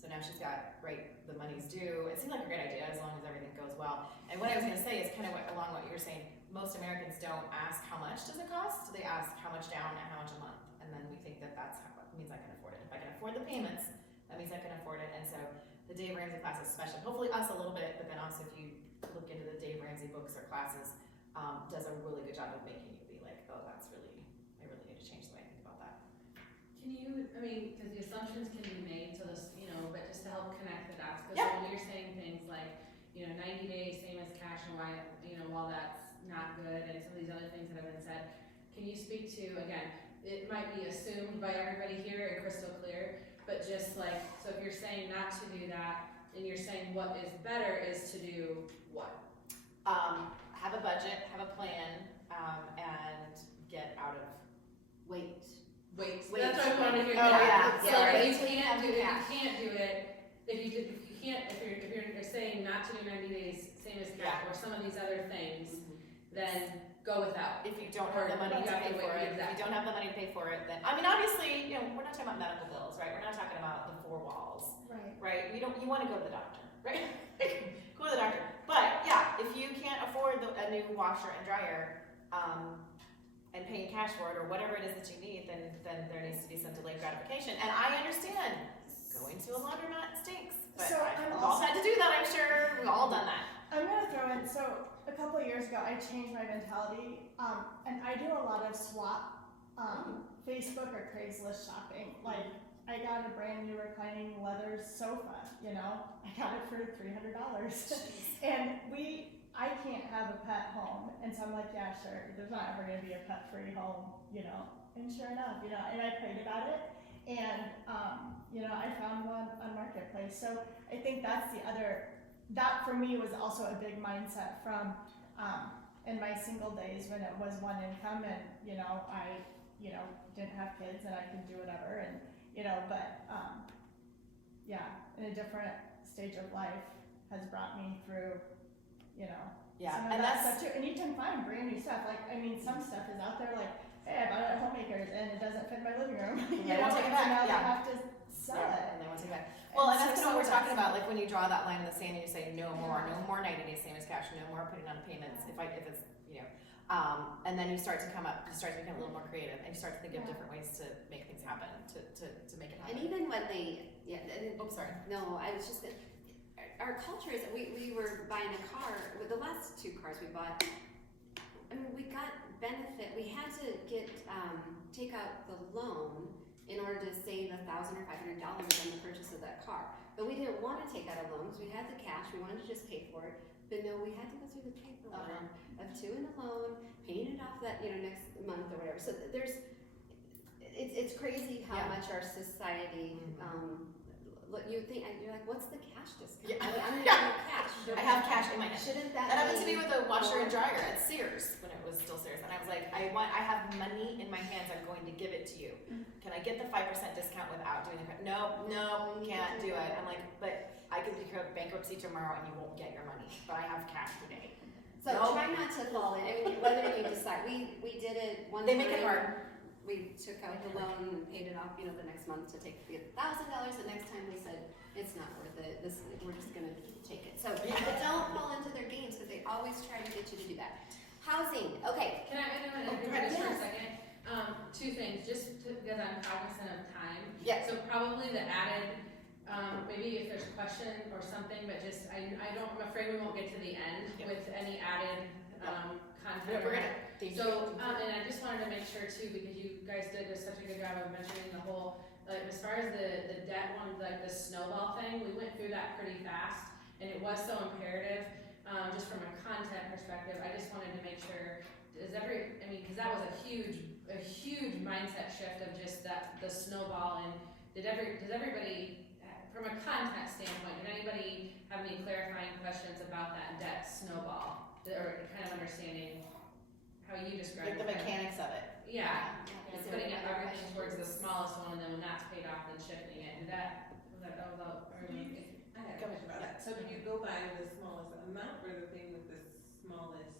So now she's got, right, the money's due. It seemed like a great idea as long as everything goes well. And what I was gonna say is kind of along what you were saying, most Americans don't ask how much does it cost, they ask how much down and how much a month. And then we think that that's how, means I can afford it. If I can afford the payments, that means I can afford it. And so the Dave Ramsey class is special, hopefully us a little bit, but then also if you look into the Dave Ramsey books or classes, does a really good job of making you be like, oh, that's really, I really need to change the way I think about that. Can you, I mean, because the assumptions can be made, so this, you know, but just to help connect the dots, because Yeah. when you're saying things like, you know, 90 days, same as cash, and why, you know, while that's not good, and some of these other things that have been said, can you speak to, again, it might be assumed by everybody here and crystal clear, but just like, so if you're saying not to do that, and you're saying what is better is to do what? Have a budget, have a plan, and get out of Wait. Wait. That's what I wanted to hear. Oh, yeah. So Yeah. if you can't do it, if you're saying not to do 90 days, same as cash, or some of these other things, then go without. If you don't have the money to pay for it, if you don't have the money to pay for it, then, I mean, obviously, you know, we're not talking about medical bills, right? We're not talking about the four walls, Right. right? You wanna go to the doctor, right? Go to the doctor. But, yeah, if you can't afford a new washer and dryer, and paying cash for it, or whatever it is that you need, then there needs to be some delayed gratification. And I understand, going to a laundromat stinks, but So I'm we've all also- had to do that, I'm sure, we've all done that. I'm gonna throw in, so a couple of years ago, I changed my mentality, and I do a lot of swap, Facebook or Craigslist shopping. Like, I got a brand new reclining leather sofa, you know, I got it for $300. And I can't have a pet home, and so I'm like, yeah, sure, there's not ever gonna be a pet-free home, you know, and sure enough, you know, and I prayed about it, and, you know, I found one on Marketplace, so I think that's that for me was also a big mindset from, in my single days when it was one income and, you know, I, you know, didn't have kids and I could do whatever and, you know, but, yeah, in a different stage of life has brought me through, you know, Yeah, some of and that that's, stuff too. And you can find brand new stuff. Like, I mean, some stuff is out there like, hey, I bought it at Homemakers and it doesn't fit my living room. You they know, won't take it and so back, now yeah. they have to sell yeah, it. and they want to take it back. Well, and so that's some what we're of talking that's- about, like when you draw that line in the sand and you say no more 90 days, same as cash, no more putting on payments, if it's, you know, and then you start to become a little more creative, and you start to think of different ways to make things happen, to make it happen. And even when they, Oops, sorry. no, I was just, our culture is, we were buying a car, with the last two cars we bought, I mean, we got benefit, we had to take out the loan in order to save $1,000 or $500 on the purchase of that car. But we didn't want to take out a loan, because we had the cash, we wanted to just pay for it. But no, we had to go through the paperwork of two in a loan, paying it off that, you know, next month or whatever. So it's crazy how Yeah. much our society, look, you think, you're like, what's the cash discount? Yeah. I'm gonna have cash. I have cash in my hand. Shouldn't That that happened to me be with a washer and more- dryer at Sears, when it was still Sears, and I was like, I have money in my hands, I'm going to give it to you. Can I get the 5% discount without doing the credit? No, can't do it. I'm like, but I could declare bankruptcy tomorrow and you won't get your money, but I have cash today. So No. try not to fall in, I mean, whether you decide, we did it one They make it time. hard. We took out the loan and paid it off, you know, the next month to take the $1,000. The next time we said, it's not worth it, we're just gonna take it. So, but don't fall into their games, because they always try to get you to do that. Housing, okay, Can I interrupt go ahead. just for a Yes. second? Two things, because I'm cognizant of time. Yes. So probably the added, maybe if there's a question or something, but just, I'm afraid we won't get to the end Yep. with any added, content. We're gonna, thank you. So, and I just wanted to make sure too, because you guys did such a good job of mentioning the whole, like, as far as the debt one, like the snowball thing, we went through that pretty fast, and it was so imperative, just from a content perspective, I just wanted to make sure, because that was a huge mindset shift of just the snowball, and does everybody, from a content standpoint, did anybody have any clarifying questions about that debt snowball? Or kind of understanding how you described Like the it? mechanics of it. Yeah, Is there putting any other everything towards the questions? smallest one, and then when that's paid off, then shifting it. That was I had a Go ahead. question about that. So do you go by the smallest amount or the thing with the smallest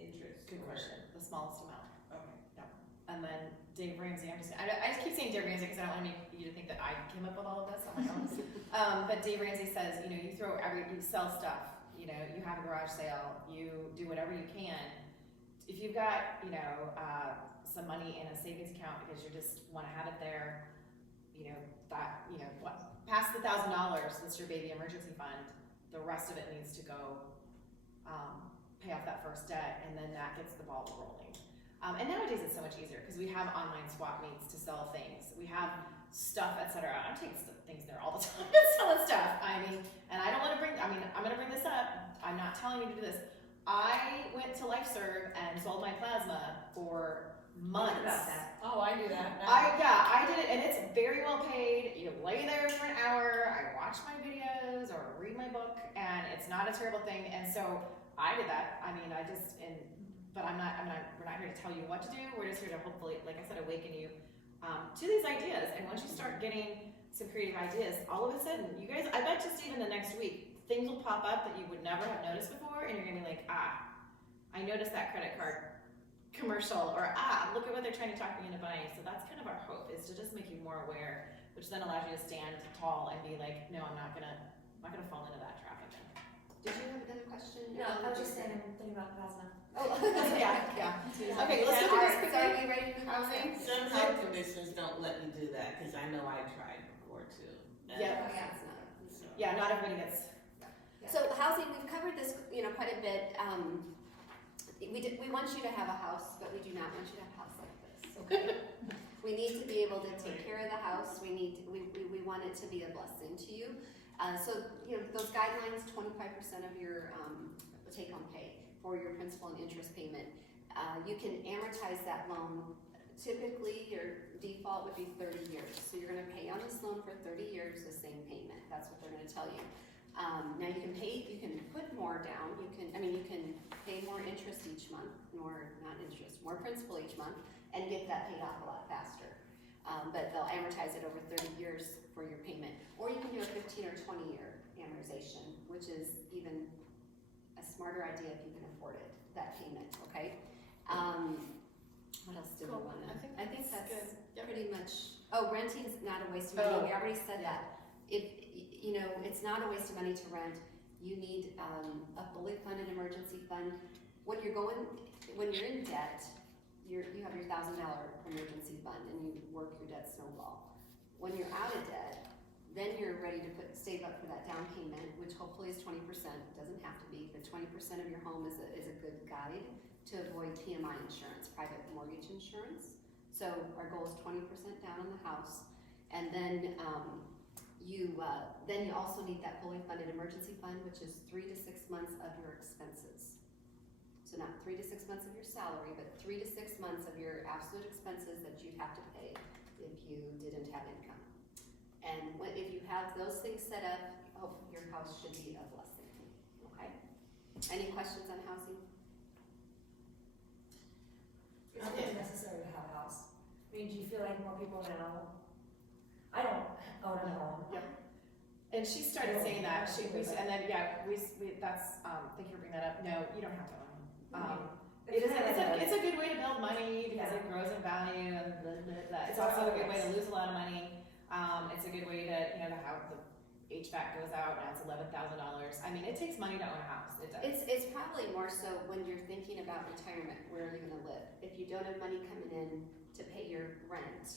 interest? Good question, the smallest amount. Okay. And then Dave Ramsey, I just keep saying Dave Ramsey because I don't want to make you to think that I came up with all of this on my own. But Dave Ramsey says, you know, you sell stuff, you know, you have a garage sale, you do whatever you can. If you've got, you know, some money in a savings account because you just want to have it there, you know, that, you know, what, past the $1,000, that's your baby emergency fund. The rest of it needs to go pay off that first debt, and then that gets the ball rolling. And nowadays it's so much easier because we have online swap meets to sell things. We have stuff, etc. I'm taking things there all the time selling stuff. I mean, and I don't want to bring, I'm going to bring this up. I'm not telling you to do this. I went to LifeServe and sold my plasma for months. About that. Oh, I do that now. I did it, and it's very well paid. You lay there for an hour, I watch my videos or read my book, and it's not a terrible thing. And so I did that. I mean, but we're not here to tell you what to do. We're just here to hopefully, like I said, awaken you to these ideas. And once you start getting some creative ideas, all of a sudden, you guys, I bet just even the next week, things will pop up that you would never have noticed before, and you're gonna be like, I noticed that credit card commercial, or look at what they're trying to talk me into buying. So that's kind of our hope, is to just make you more aware, which then allows you to stand tall and be like, no, I'm not gonna fall into that trap again. Did you have another question? No, I was just saying, I'm thinking about plasma. Oh, yeah. Okay, let's go Alright, through this so are quickly. we ready to move on? Housing? Some health conditions don't let me do that, cause I know I tried before too. And Yeah. Oh, yeah, it's not. so- Yeah, not everybody gets. So housing, we've covered this, you know, quite a bit. We want you to have a house, but we do not want you to have a house like this, okay? We need to be able to take care of the house. We want it to be a blessing to you. So, you know, those guidelines, 25% of your take-home pay for your principal and interest payment. You can amortize that loan. Typically, your default would be 30 years. So you're gonna pay on this loan for 30 years, the same payment. That's what they're gonna tell you. Now you can put more down. You can pay more interest each month, more principal each month, and get that paid off a lot faster. But they'll amortize it over 30 years for your payment. Or you can do a 15 or 20 year amortization, which is even a smarter idea if you can afford it, that payment, okay? What else do we want to? I think that's good. Yep. pretty much, renting's not a waste of money. Oh. We already said that. You know, it's not a waste of money to rent. You need a fully funded emergency fund. When you're in debt, you have your $1,000 emergency fund and you work your debt snowball. When you're out of debt, then you're ready to save up for that down payment, which hopefully is 20%. It doesn't have to be, but 20% of your home is a good guide to avoid PMI insurance, private mortgage insurance. So our goal is 20% down on the house, and then you also need that fully funded emergency fund, which is 3 to 6 months of your expenses. So not 3 to 6 months of your salary, but 3 to 6 months of your absolute expenses that you'd have to pay if you didn't have income. And if you have those things set up, your house should be a blessing. Okay. Any questions on housing? Is it necessary to have a house? I mean, do you feel like more people now? I don't own a home. And she started saying that. Thank you for bringing that up. No, you don't have to own. It's a good way to build money because it grows in value, and blah, blah, blah. It's also a good way to lose a lot of money. It's a good way to, you know, how the HVAC goes out, now it's $11,000. I mean, it takes money to own a house. It does. It's probably more so when you're thinking about retirement, where are you gonna live? If you don't have money coming in to pay your rent,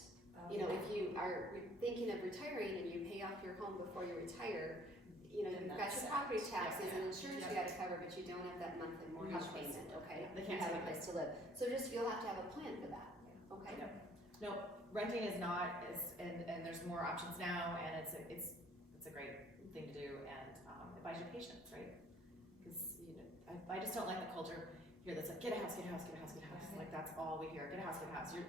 you know, if you are thinking of retiring and you pay off your home before you retire, you know, Then you've got that's your it. property taxes Yeah. and insurance you gotta cover, but you don't have that monthly mortgage payment, okay? They You can't have a take it. place to live. So you'll have to have a plan for that, okay? No, renting is not, and there's more options now, and it's a great thing to do, and it buys you patience, right? Because you know, I just don't like the culture here that's like, get a house, get a house, get a house, get a house. Like that's all we hear. Get a house, get a house. You're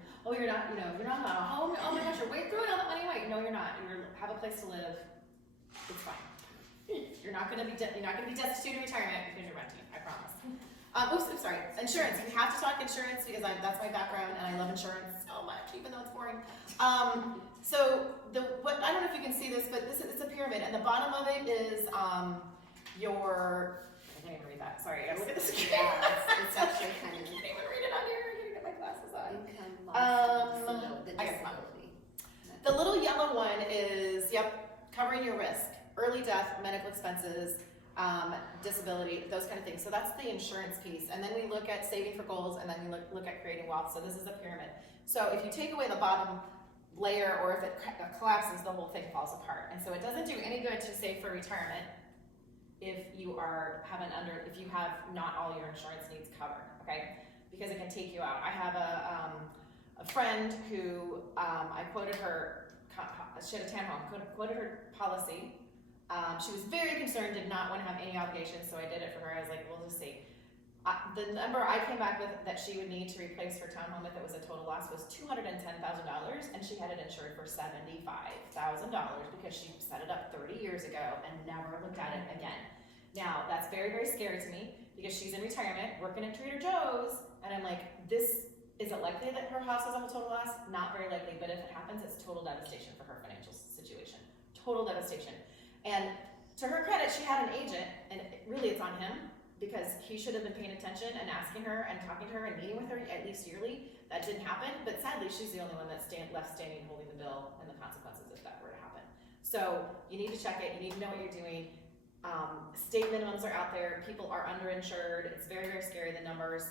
not a home. Oh my gosh, you're throwing all that money away. No, you're not. You have a place to live. It's fine. You're not gonna be destitute in retirement because you're renting. I promise. Oops, sorry. Insurance. We have to talk insurance because that's my background, and I love insurance so much, even though it's boring. So I don't know if you can see this, but it's a pyramid, and the bottom of it is your. I can't even read that. Sorry, I look at the screen. Yeah, it's actually kind of I can't even read it on here. I gotta get my glasses on. income, loss, I got disability. The little yellow one is, covering your risk, early death, medical expenses, disability, those kind of things. So that's the insurance piece. And then we look at saving for goals, and then we look at creating wealth. So this is the pyramid. So if you take away the bottom layer, or if it collapses, the whole thing falls apart. And so it doesn't do any good to save for retirement if you if you have not all your insurance needs covered, okay? Because it can take you out. I have a friend who, I quoted her, she had a townhome, quoted her policy. She was very concerned, did not want to have any obligations, so I did it for her. I was like, we'll just see. The number I came back with that she would need to replace her townhome if it was a total loss was $210,000, and she had it insured for $75,000 because she set it up 30 years ago and never looked at it again. Now, that's very, very scary to me because she's in retirement, working at Trader Joe's, and I'm like, is it likely that her house will have a total loss? Not very likely, but if it happens, it's total devastation for her financial situation. Total devastation. And to her credit, she had an agent, and really it's on him, because he should have been paying attention and asking her and talking to her and meeting with her at least yearly. That didn't happen, but sadly, she's the only one that's left standing holding the bill and the consequences if that were to happen. So you need to check it, you need to know what you're doing. State minimums are out there, people are underinsured, it's very, very scary, the numbers.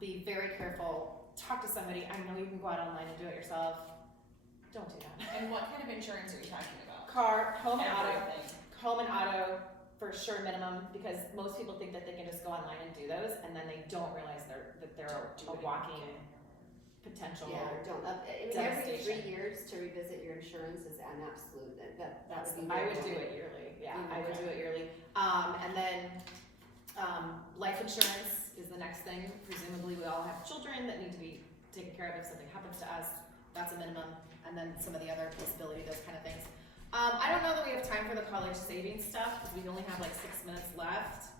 Be very careful, talk to somebody. I know you can go out online and do it yourself. Don't do that. And what kind of insurance are you talking about? Car, home and auto. Everything. Home and auto for sure minimum, because most people think that they can just go online and do those, and then they don't realize that they're a walking potential. Yeah, don't, I mean, every 3 devastation. years to revisit your insurance is an absolute, that would be. I would do it yearly, yeah, I would do it yearly. And then, life insurance is the next thing. Presumably, we all have children that need to be taken care of if something happens to us. That's a minimum. And then some of the other disability, those kind of things. I don't know that we have time for the college savings stuff, because we only have like 6 minutes left.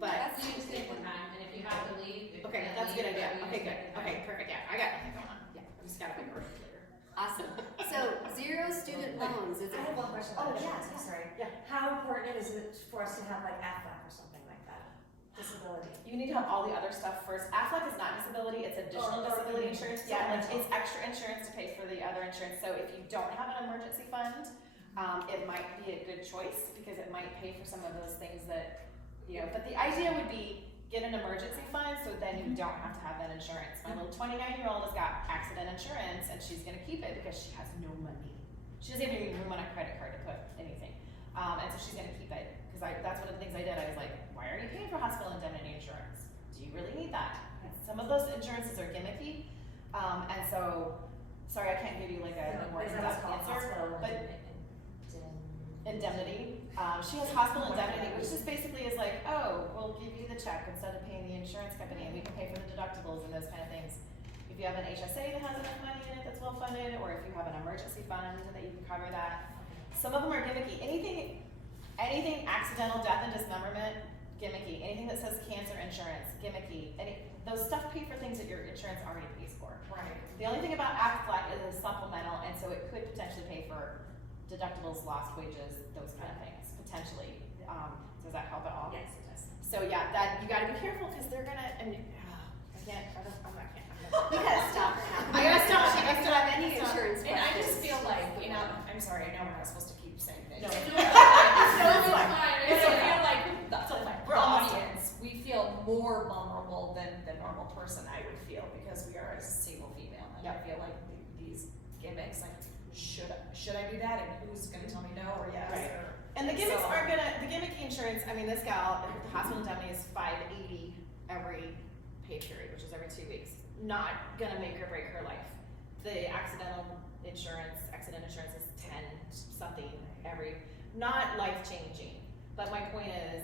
But That's You just take the time, and if you have to leave. if you okay, can't that's a good leave, idea. you Okay, just good. take the time. Okay, perfect. Yeah, I got nothing going on. Yeah, I just gotta be perfect later. awesome. So, zero student loans, is I have one question. Oh, about yeah, insurance, I'm sorry. yeah. How important is it for us to have like AFLAC or something like that? Disability. You need to have all the other stuff first. Aflac is not disability, it's additional Or disability insurance. Yeah, like supplemental. it's extra insurance to pay for the other insurance. So if you don't have an emergency fund, it might be a good choice because it might pay for some of those things that, but the idea would be get an emergency fund so then you don't have to have that insurance. My little 29-year-old has got accident insurance and she's gonna keep it because she has no money. She doesn't even have room on a credit card to put anything. And so she's gonna keep it because that's one of the things I did. I was like, why are you paying for hospital indemnity insurance? Do you really need that? And some of those insurances are gimmicky. And so, sorry, I can't give you like a more Is that what's in-depth called answer. hospital But indemnity. She has hospital indemnity, which just basically is like, oh, we'll give you the check instead of paying the insurance company, and we can pay for the deductibles and those kind of things. If you have an HSA that has enough money in it that's well funded, or if you have an emergency fund that you can cover that. Some of them are gimmicky. Anything accidental death and dismemberment, gimmicky. Anything that says cancer insurance, gimmicky. Those stuff pay for things that your insurance already pays for. Right. The only thing about Aflac is it's supplemental, and so it could potentially pay for deductibles, lost wages, those kind of things, potentially. Does that help at all? Yes, it does. So yeah, that you gotta be careful because they're gonna, and I can't, I'm not, can't. You gotta stop her now. I gotta stop. She doesn't have any Stop. insurance And I just questions. feel like, I'm sorry, I know we're not supposed to keep saying things. No. But it's fine. I feel like That's the fine. We're all audience, we feel more vulnerable than the normal person I would feel because we are a single female. And I Yep. feel like these gimmicks, like, should I do that? And who's gonna tell me no or yes? Right. Or, And the gimmicks so- aren't gonna, the gimmicky insurance, I mean, this gal, the hospital indemnity is $580 every pay period, which is every 2 weeks. Not gonna make or break her life. The accident insurance is 10 something every, not life changing. But my point is,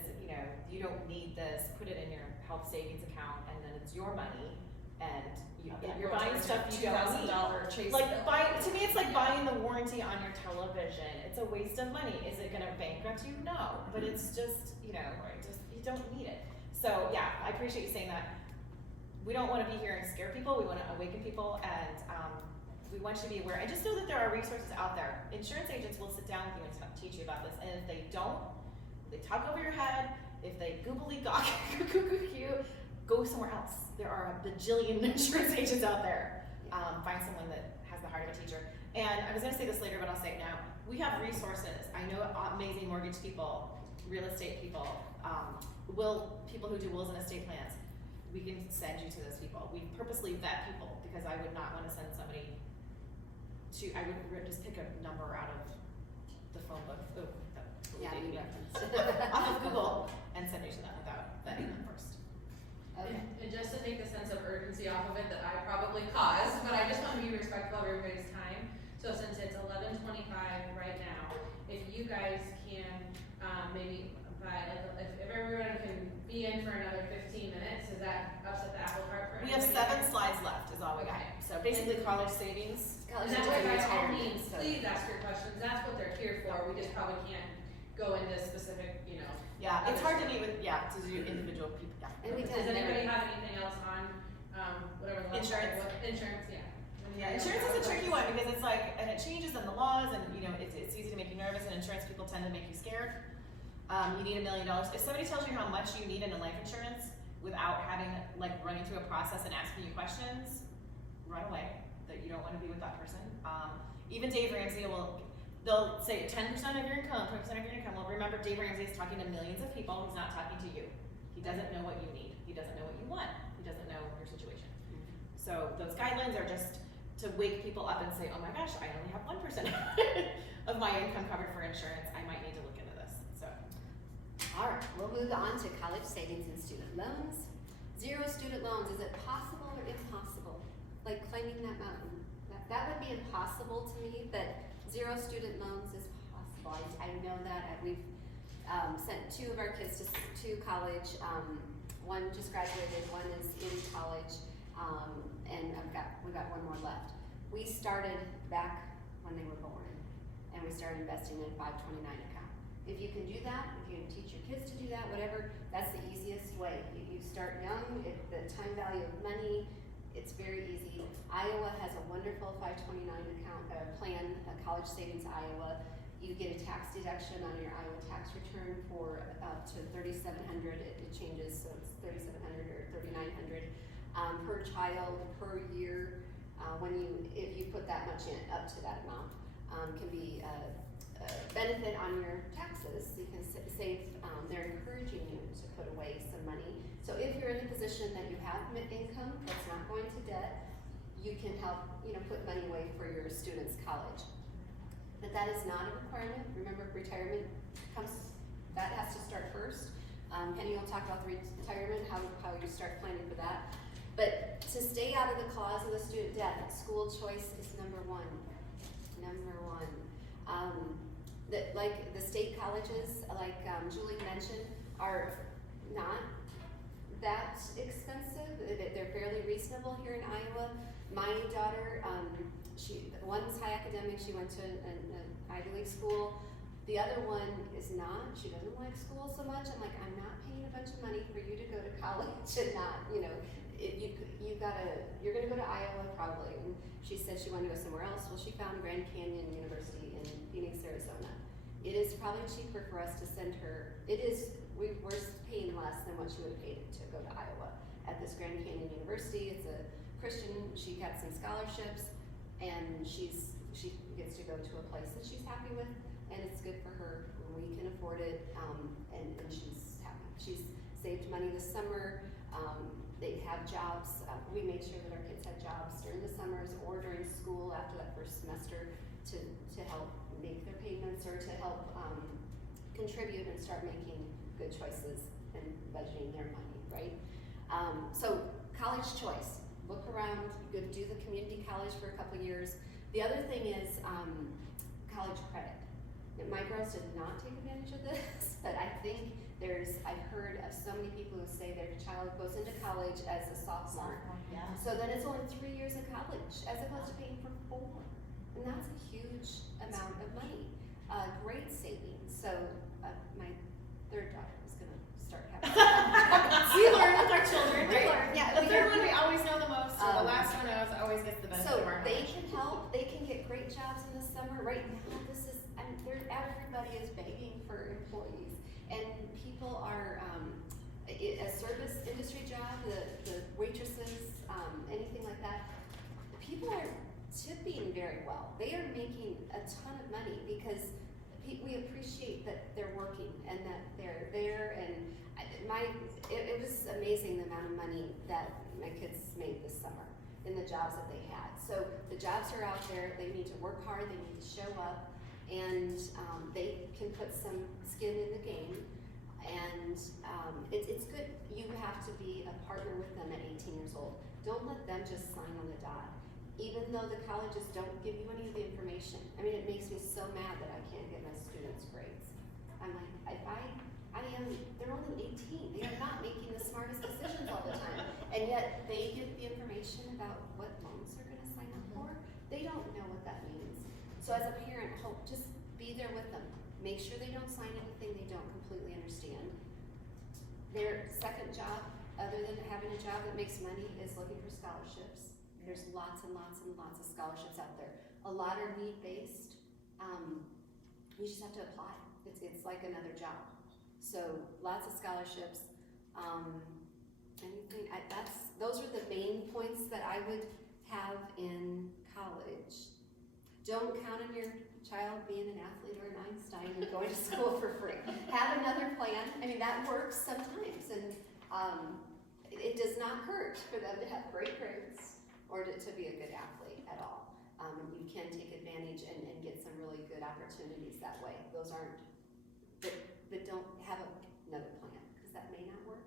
you don't need this, put it in your health savings account and then it's your money and you're buying stuff you don't need. $2,000 Chase Like bill. to me, it's like buying the warranty on your television. It's a waste of money. Is it gonna bankrupt you? No, but it's just, you don't need it. So yeah, I appreciate you saying that. We don't wanna be here and scare people. We wanna awaken people and, we want you to be aware. And just know that there are resources out there. Insurance agents will sit down with you and teach you about this. And if they don't, they talk over your head. If they googly gawk you, go somewhere else. There are a bajillion insurance agents out there. Find someone that has the heart of a teacher. And I was gonna say this later, but I'll say it now. We have resources. I know amazing mortgage people, real estate people, people who do wills and estate plans. We can send you to those people. We purposely vet people because I would not wanna send somebody I would just pick a number out of the phone book, Yeah, you referenced. off of Google and send you to them without vetting them first. Okay. And just to take the sense of urgency off of it that I probably caused, but I just want to be respectful of everybody's time. So since it's 11:25 right now, if you guys can, maybe by, like, if everyone can be in for another 15 minutes, is that upset the apple cart for We have everybody? 7 slides left is all we got. So basically college savings. College And that's student why by all retirement, means, so- please ask your questions, that's what they're here for, we just probably can't go into specific, Yeah, it's hard to meet with, to do individual people, yeah. And we Does done anybody very- have anything else on, whatever the last Insurance. slide was? Insurance, yeah. Yeah, insurance is a tricky one because it's like, and it changes in the laws and, it's easy to make you nervous and insurance people tend to make you scared. You need $1 million. If somebody tells you how much you need in a life insurance without having, running through a process and asking you questions, run away, that you don't wanna be with that person. Even Dave Ramsey they'll say 10% of your income, 20% of your income. Well, remember, Dave Ramsey is talking to millions of people, he's not talking to you. He doesn't know what you need, he doesn't know what you want, he doesn't know your situation. So those guidelines are just to wake people up and say, oh my gosh, I only have 1% of my income covered for insurance, I might need to look into this, so. All right, we'll move on to college savings and student loans. 0 student loans, is it possible or impossible? Like climbing that mountain? That would be impossible to me, but 0 student loans is possible. I know that. We've sent 2 of our kids to college. One just graduated, one is in college, and we've got one more left. We started back when they were born, and we started investing in a 529 account. If you can do that, if you can teach your kids to do that, whatever, that's the easiest way. You start young, the time value of money, it's very easy. Iowa has a wonderful 529 account plan, a college savings Iowa. You get a tax deduction on your Iowa tax return for up to $3,700. It changes, so it's $3,700 or $3,900 per child per year. If you put that much in, up to that amount, can be a benefit on your taxes. You can save. They're encouraging you to put away some money. So if you're in a position that you have income that's not going to debt, you can help, put money away for your students' college. But that is not a requirement. Remember, retirement that has to start first. Penny will talk about the retirement, how you start planning for that. But to stay out of the clause of the student debt, school choice is number one. Number one. Like the state colleges, like Julie mentioned, are not that expensive. They're fairly reasonable here in Iowa. My daughter, one's high academic, she went to an Ivy League school. The other one is not, she doesn't like school so much. I'm like, I'm not paying a bunch of money for you to go to college and not, you're gonna go to Iowa probably. And she said she wanted to go somewhere else. Well, she found Grand Canyon University in Phoenix, Arizona. It is probably cheaper for us to send her, we're paying less than what she would have paid to go to Iowa at this Grand Canyon University. It's a Christian, she got some scholarships, and she gets to go to a place that she's happy with, and it's good for her. We can afford it, and she's happy. She's saved money this summer. They have jobs. We made sure that our kids had jobs during the summers or during school after that first semester to help make their payments or to help contribute and start making good choices and budgeting their money, right? So college choice. Look around, you could do the community college for a couple years. The other thing is college credit. Now, my girls did not take advantage of this, but I think I've heard of so many people who say their child goes into college as a sophomore. Yeah. So then it's only 3 years of college as opposed to paying for 4. And that's a huge amount of money. Great savings. So my third daughter is gonna start having We learn with our children, We right? learn, yeah, The we third learn. one we always know the most, or the Um, last one always gets the benefit So of our they knowledge. can help, they can get great jobs in the summer. Right now, everybody is begging for employees. And people are, a service industry job, the waitresses, anything like that, people are tipping very well. They are making a ton of money because we appreciate that they're working and that they're there. And it was amazing the amount of money that my kids made this summer in the jobs that they had. So the jobs are out there. They need to work hard. They need to show up, and they can put some skin in the game. And it's good. You have to be a partner with them at 18 years old. Don't let them just sign on the dot. Even though the colleges don't give you any of the information. I mean, it makes me so mad that I can't get my students' grades. I'm like, they're only 18. They are not making the smartest decisions all the time. And yet they get the information about what loans they're gonna sign up for. They don't know what that means. So as a parent, just be there with them. Make sure they don't sign anything they don't completely understand. Their second job, other than having a job that makes money, is looking for scholarships. There's lots and lots and lots of scholarships out there. A lot are need-based. You just have to apply. It's like another job. So lots of scholarships. Those are the main points that I would have in college. Don't count on your child being an athlete or an Einstein and going to school for free. Have another plan. I mean, that works sometimes, and it does not hurt for them to have great grades or to be a good athlete at all. You can take advantage and get some really good opportunities that way. Those aren't, but don't have another plan, because that may not work.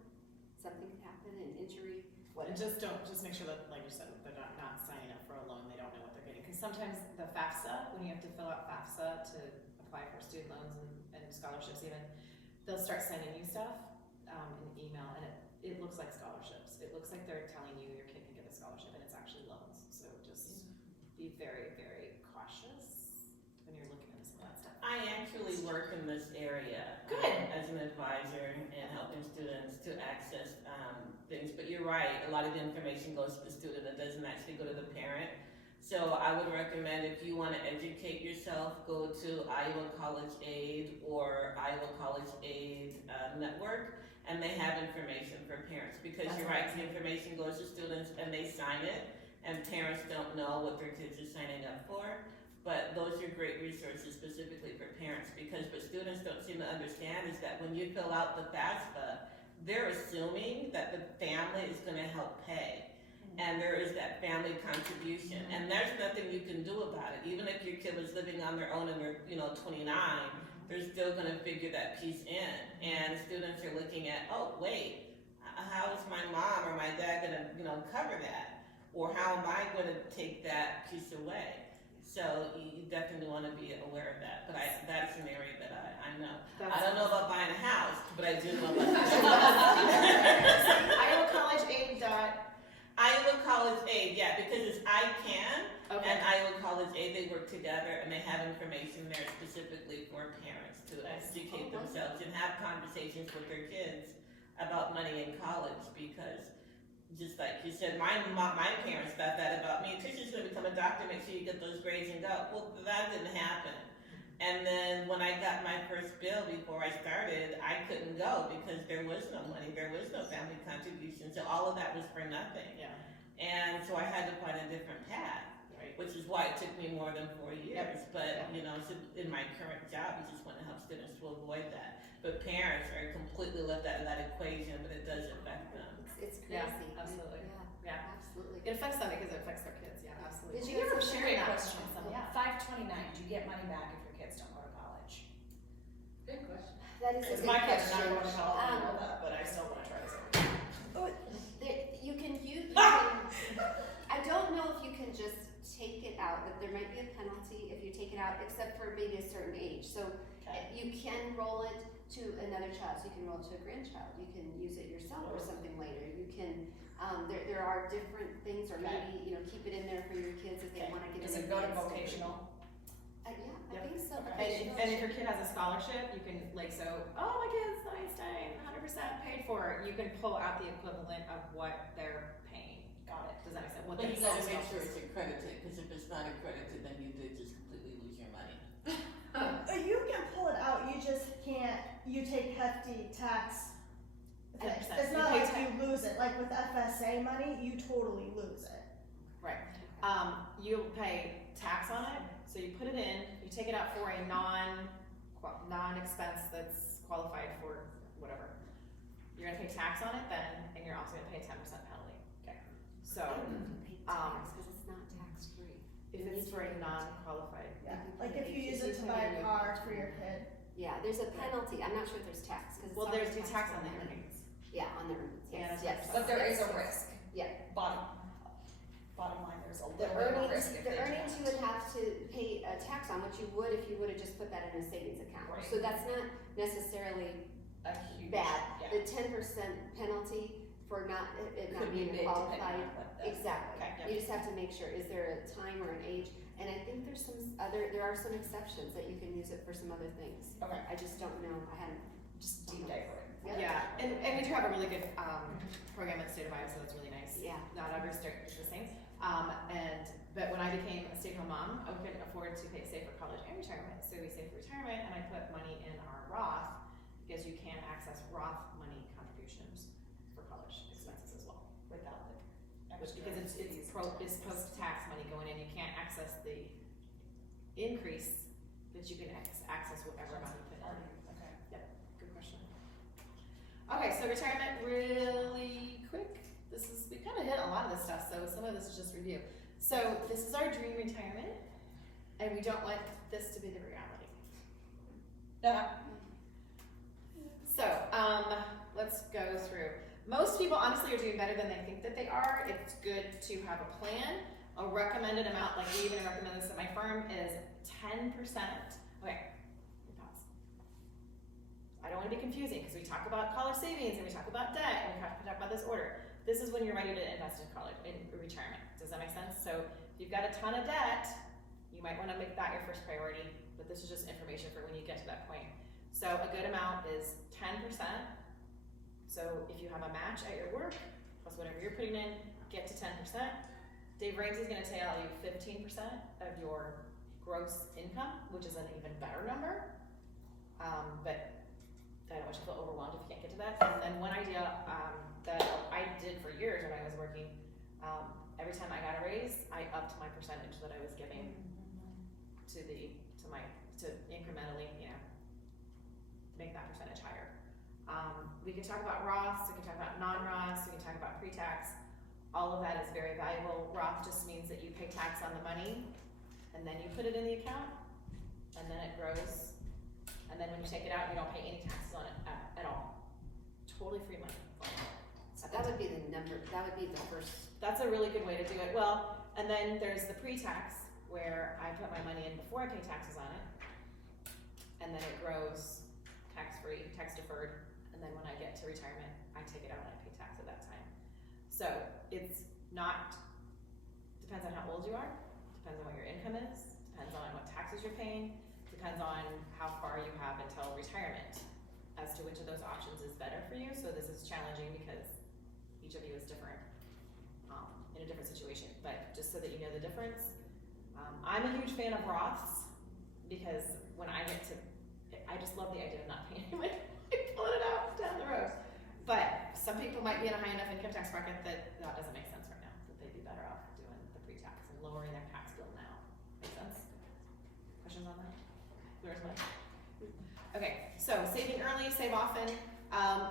Something could happen, an injury, And whatever. just make sure that, like you said, they're not signing up for a loan, they don't know what they're getting. Because sometimes the FAFSA, when you have to fill out FAFSA to apply for student loans and scholarships even, they'll start sending you stuff in email, and it looks like scholarships. It looks like they're telling you your kid can get a scholarship, and it's actually loans. So just be very, very cautious when you're looking into some of that stuff. I actually work in this area. Good. As an advisor and helping students to access things, but you're right, a lot of the information goes to the student, it doesn't actually go to the parent. So I would recommend, if you want to educate yourself, go to Iowa College Aid or Iowa College Aid Network, and they have information for parents, because you're right, the information goes to students and they sign it, and parents don't know what their kids are signing up for. But those are great resources specifically for parents, because what students don't seem to understand is that when you fill out the FAFSA, they're assuming that the family is gonna help pay. And there is that family contribution, and there's nothing you can do about it. Even if your kid was living on their own and they're, 29, they're still gonna figure that piece in. And students are looking at, oh, wait, how is my mom or my dad gonna, cover that? Or how am I gonna take that piece away? So you definitely wanna be aware of that. But that's an area that I know. I don't know about buying a house, but I do know about Iowa College Aid. Iowa College Aid, yeah, because it's ICANN Okay. and Iowa College Aid, they work together, and they have information there specifically for parents to educate themselves and have conversations with their kids about money in college, because just like you said, my parents thought that about me. Trisha's gonna become a doctor, make sure you get those grades and go. Well, that didn't happen. And then when I got my first bill before I started, I couldn't go because there was no money, there was no family contribution, so all of that was for nothing. Yeah. And so I had to find a different path, Right. which is why it took me more than 4 years. But, Yeah. so in my current job, we just want to help students to avoid that. But parents are completely left out of that equation, but it does affect them. It's crazy. Yeah, absolutely. Yeah, Yeah. absolutely. It affects them because it affects their kids, yeah, absolutely. Did Well, you thank ever for share sharing Great that question. with someone. Yeah. 529, do you get money back if your kids don't go to college? Good question. That is a Because good my kids are question. not going to college, I know Um, that, but I still want to try this. You can, I don't know if you can just take it out, that there might be a penalty if you take it out, except for maybe a certain age. So you can roll it to another child, so you can roll it to a grandchild, you can use it yourself or something later. You can, there are different things, or maybe, keep it in there for your kids if they wanna get Does an it go to advanced degree. vocational? Yeah, I think so. And if your kid has a scholarship, you can my kid's Einstein, 100% paid for. You can pull out the equivalent of what they're paying. Got it. Does that make sense? What But the you gotta system make sure is. it's accredited, because if it's not accredited, then you did just completely lose your money. You can pull it out, you just can't, you take hefty tax. It's 10%. It's You not pay like you lose it, like with FSA money, you totally lose it. Right. You'll pay tax on it, so you put it in, you take it out for a non-expense that's qualified for whatever. You're gonna pay tax on it then, and you're also gonna pay a 10% penalty. Okay. So, I don't know if you pay tax, cause it's not tax free. if it's for a non-qualified, Yeah, like if you use it to buy a car for your kid. Yeah, there's a penalty, I'm not sure if there's tax, cause it's. well, there's always the tax on the free. earnings. Yeah, on the earnings, And yes, a yes. 10%. But there is yes, a risk. Yeah. Bottom line, there's a The little bit of risk earnings, if the they do earnings you that. would have to pay a tax on, which you would if you would've just put that in a savings account. Right. So that's not necessarily A huge, bad. yeah. The 10% penalty for not, it not Could be being big depending qualified. on what the. Exactly. Okay, You just have to make sure, is there a time or an age? And I think there's there are some exceptions that you can use it for some other things. Okay, I just don't know, I hadn't. just deep dive for it. Yeah, and we do have a really good, program at the state of Iowa, so that's really nice. Yeah. Not every state is the same. But when I became a stay-at-home mom, I couldn't afford to save for college and retirement, so we saved for retirement, and I put money in our Roth, because you can access Roth money contributions for college expenses as well. Without the Which, extra because it's post-tax money going in, you can't access the increase, but you can access whatever amount you put in. Okay. Good question. Okay, so retirement really quick. We kind of hit a lot of this stuff, so some of this is just review. So this is our dream retirement, and we don't want this to be the reality. So, let's go through. Most people honestly are doing better than they think that they are. It's good to have a plan. A recommended amount, like we even recommend this at my firm, is 10%. Okay, pause. I don't want to be confusing because we talk about college savings and we talk about debt and we have to talk about this order. This is when you're ready to invest in college, in retirement. Does that make sense? So if you've got a ton of debt, you might want to make that your first priority, but this is just information for when you get to that point. So a good amount is 10%. So if you have a match at your work, plus whatever you're putting in, get to 10%. Dave Ramsey's gonna tell you 15% of your gross income, which is an even better number. But I don't want you to feel overwhelmed if you can't get to that. And then one idea that I did for years when I was working, every time I got a raise, I upped my percentage that I was giving to incrementally, make that percentage higher. We can talk about Roths, we can talk about non-Roths, we can talk about pre-tax. All of that is very valuable. Roth just means that you pay tax on the money, and then you put it in the account, and then it grows. And then when you take it out, you don't pay any taxes on it at all. Totally free money. That would be the number, that would be the first. That's a really good way to do it. Well, and then there's the pre-tax, where I put my money in before I pay taxes on it, and then it grows tax-free, tax-deferred, and then when I get to retirement, I take it out and I pay tax at that time. So it's not, depends on how old you are, depends on what your income is, depends on what taxes you're paying, depends on how far you have until retirement as to which of those options is better for you. So this is challenging because each of you is different, in a different situation. But just so that you know the difference, I'm a huge fan of Roths because when I get to, I just love the idea of not paying any money, pulling it out down the road. But some people might be in a high enough income tax bracket that doesn't make sense right now, that they'd be better off doing the pre-tax and lowering their tax bill now. Make sense? Questions on that? Where's mine? Okay, so saving early, save often.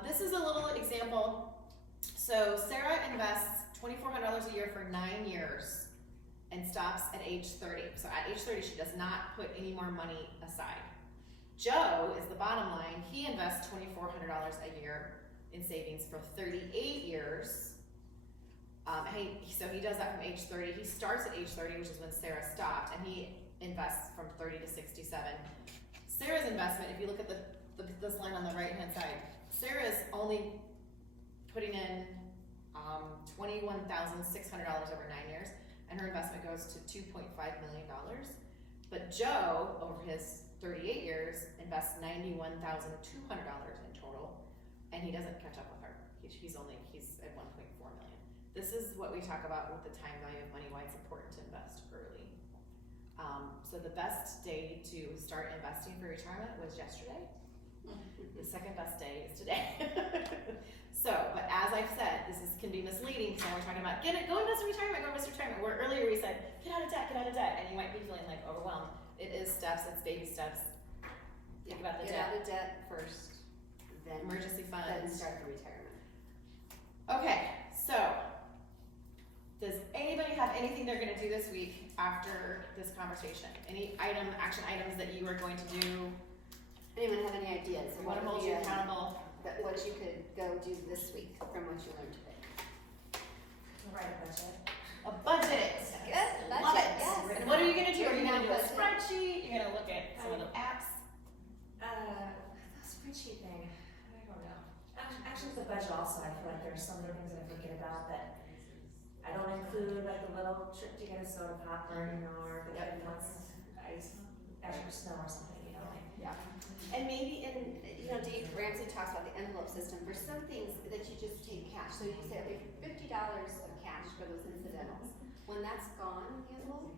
This is a little example. So Sarah invests $2,400 a year for 9 years and stops at age 30. So at age 30, she does not put any more money aside. Joe is the bottom line. He invests $2,400 a year in savings for 38 years. So he does that from age 30. He starts at age 30, which is when Sarah stopped, and he invests from 30 to 67. Sarah's investment, if you look at this line on the right-hand side, Sarah's only putting in $21,600 over 9 years, and her investment goes to $2.5 million. But Joe, over his 38 years, invests $91,200 in total, and he doesn't catch up with her. He's at 1.4 million. This is what we talk about with the time value of money, why it's important to invest early. So the best day to start investing for retirement was yesterday. The second best day is today. So, but as I've said, this can be be misleading, because now we're talking about go invest in retirement, go invest in retirement, where earlier we said, get out of debt, and you might be feeling like overwhelmed. It is steps, it's baby steps. Think about the Get debt. out of debt first, then Emergency then funds. start the retirement. Okay, so, does anybody have anything they're gonna do this week after this conversation? Any action items that you are going to do? Anyone have any ideas? We wanna hold you accountable. What you could go do this week from what you learned today? Write a budget. A budget. Good, Love budget, it. yes. And what are you gonna do? Are you gonna do a Budget. spreadsheet? You're gonna look at some of the apps? The spreadsheet thing, I don't know. Actually, the budget also, I feel like there's so many things that I forget about that I don't include, like the little trip to get a soda pop, or, you know, or the kid wants extra snow or something, you know, like. Yeah. And maybe Dave Ramsey talks about the envelope system. For some things that you just take cash. So you say, okay, $50 of cash for those incidentals. When that's gone, the envelope,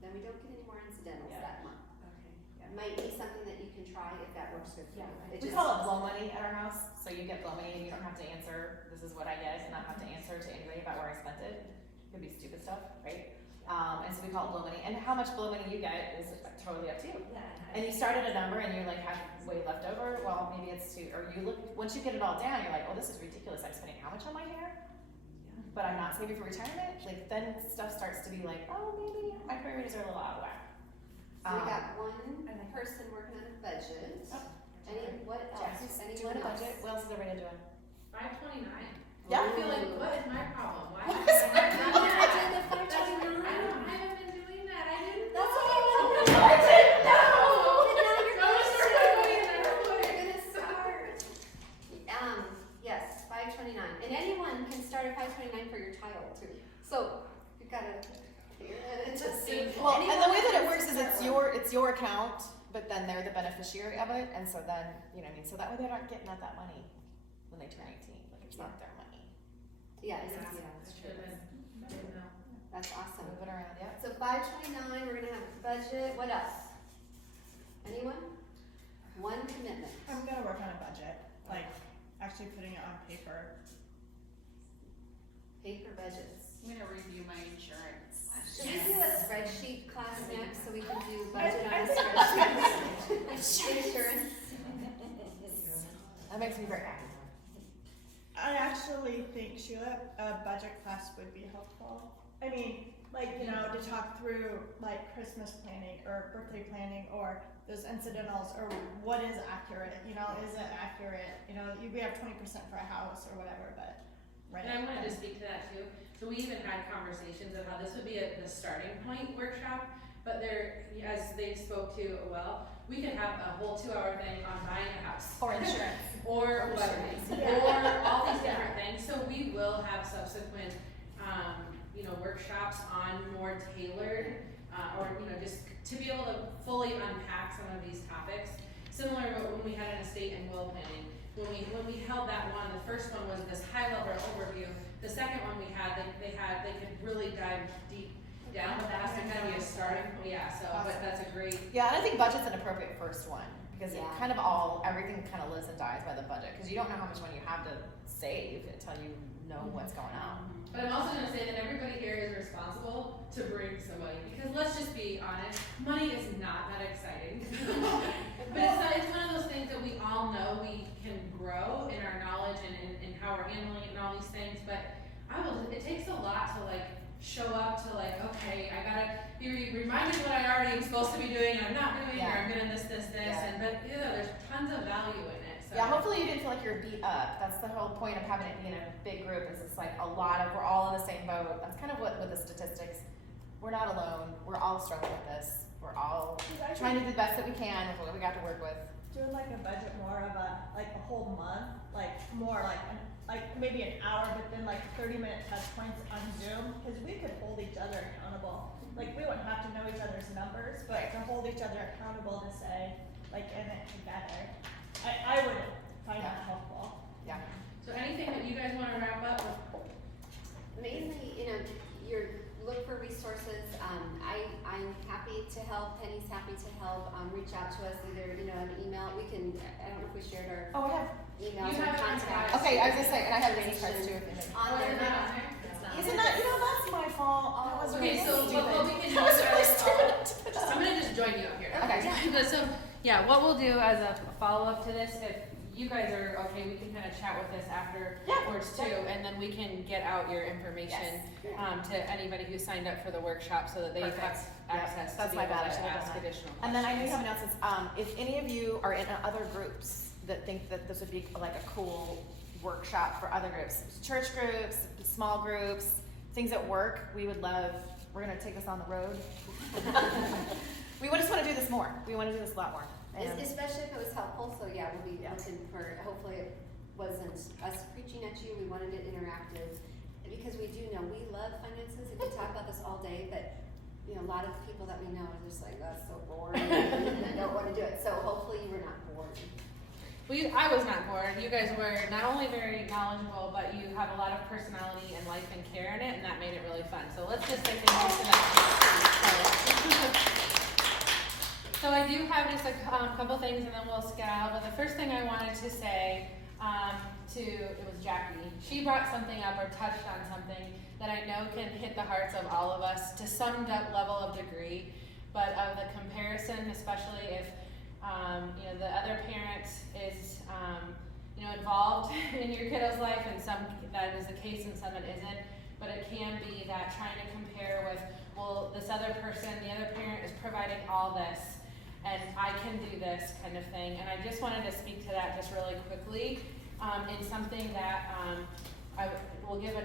then we don't get any more incidentals that month. Okay. It might be something that you can try if that works good for you. We call it blow money at our house, so you get blow money and you don't have to answer, this is what I get, and not have to answer to anybody about where I spent it. It could be stupid stuff, right? And so we call it blow money, and how much blow money you get is totally up to you. Yeah. And you start at a number and you're like, have way left over, well, maybe it's too, or you look, once you get it all down, you're like, oh, this is ridiculous, I'm spending how much on my hair? But I'm not saving for retirement, like, then stuff starts to be like, oh, maybe my priorities are a little out of whack. So we got one person working on a budget. What else? Jess, Anyone doing a else? budget, what else is everybody doing? 529. Yeah. I feel like, what is my problem? Why What haven't is I done Oh, I that? did the 529. I haven't been doing that. I didn't That's know. okay. I didn't know. But now you're So gonna start start. doing that. You're gonna start. Yes, 529. And anyone can start at 529 for your child too. So you've got to figure it to see. Well, and the way that it Anyone works is can it's start your account, but then they're the beneficiary of it, and so then, you know what I mean, so that way they aren't getting at that money when they turn 18, like it's not their money. one. Yeah, Yeah, that's I should have been. I didn't know. That's awesome. Move it around, yeah. So 529, we're gonna have budget. What else? Anyone? One commitment. I'm gonna work on a budget, like actually putting it on paper. Paper budgets. I'm gonna review my insurance. Should we do a spreadsheet class next so we can do budget on I a think- spreadsheet? Insurance. That makes me very happy. I actually think, Sheila, a budget class would be helpful. I mean, like, you know, to talk through like Christmas planning or birthday planning or those incidentals or what is accurate, you know, is it accurate? You know, we have 20% for a house or whatever, but right. And I wanted to speak to that too. So we even had conversations of how this would be the starting point workshop, but there, as they spoke to, well, we could have a whole 2-hour thing on buying a house. Or insurance. Or budgeting, or all these different things. So we will have subsequent, workshops on more tailored, or, just to be able to fully unpack some of these topics. Similar to when we had an estate and will planning. When we held that one, the first one was this high level overview. The second one we had, they could really dive deep down, but that has to kind of be a starting point. Yeah, so, but that's a great. Yeah, and I think budget's an appropriate first one, because it Yeah. kind of everything kind of lives and dies by the budget, because you don't know how much money you have to save until you know what's going on. But I'm also gonna say that everybody here is responsible to bring somebody, because let's just be honest, money is not that exciting. But it's one of those things that we all know we can grow in our knowledge and how we're handling it and all these things, but it takes a lot to show up to okay, I gotta be reminded what I already am supposed to be doing and I'm not doing, or I'm doing this, Yeah. but there's tons of value in it, so. Yeah, hopefully you didn't feel like you're beat up. That's the whole point of having it be in a big group, is it's like we're all in the same boat. That's kind of what with the statistics. We're not alone. We're all struggling with this. We're all trying to do the best that we can with what we got to work with. Doing like a budget more of a whole month, more maybe an hour, but then 30-minute touch points on Zoom, because we could hold each other accountable. We wouldn't have to know each other's numbers, but to hold each other accountable to say, in it together. I would find that helpful. Yeah. So anything that you guys wanna wrap up with? Mainly, look for resources. I'm happy to help. Penny's happy to help. Reach out to us either, an email. I don't know if we shared our Oh, I have. emails You or have it on contacts. file. Okay, say, and I have Danny's cards too. On there. Isn't that, that's my fault. That was really Okay, so stupid. what we can do That was is really stupid. stupid. I'm gonna just join you up here. Okay. So, yeah, what we'll do as a follow-up to this, if you guys are okay, we can kind of chat with this afterwards too, and then we can get out your information, to anybody who signed up for the workshop so that they have Perfect. access to That's be my able bad. I to should have ask done that. additional questions. And then I know you have announcements, if any of you are in other groups that think that this would be like a cool workshop for other groups, church groups, small groups, things at work, we would love, we're gonna take this on the road. We just wanna do this more. We wanna do this a lot more. And- Especially if it was helpful, so yeah, we'll be looking for, hopefully it wasn't us preaching at you, we wanted it interactive. Because we do know, we love finances, and we talk about this all day, but, a lot of people that we know are just like, that's so boring, and I don't wanna do it, so hopefully you were not bored. I was not bored. You guys were not only very knowledgeable, but you have a lot of personality and life and care in it, and that made it really fun. So let's just say thank you for that. So I do have just a couple things, and then we'll scowl. But the first thing I wanted to say it was Jackie. She brought something up or touched on something that I know can hit the hearts of all of us to some level of degree, but of the comparison, especially if the other parent is involved in your kiddo's life, and some that is the case and some it isn't. But it can be that trying to compare with, well, this other person, the other parent is providing all this, and I can do this kind of thing. And I just wanted to speak to that just really quickly in something that I will give a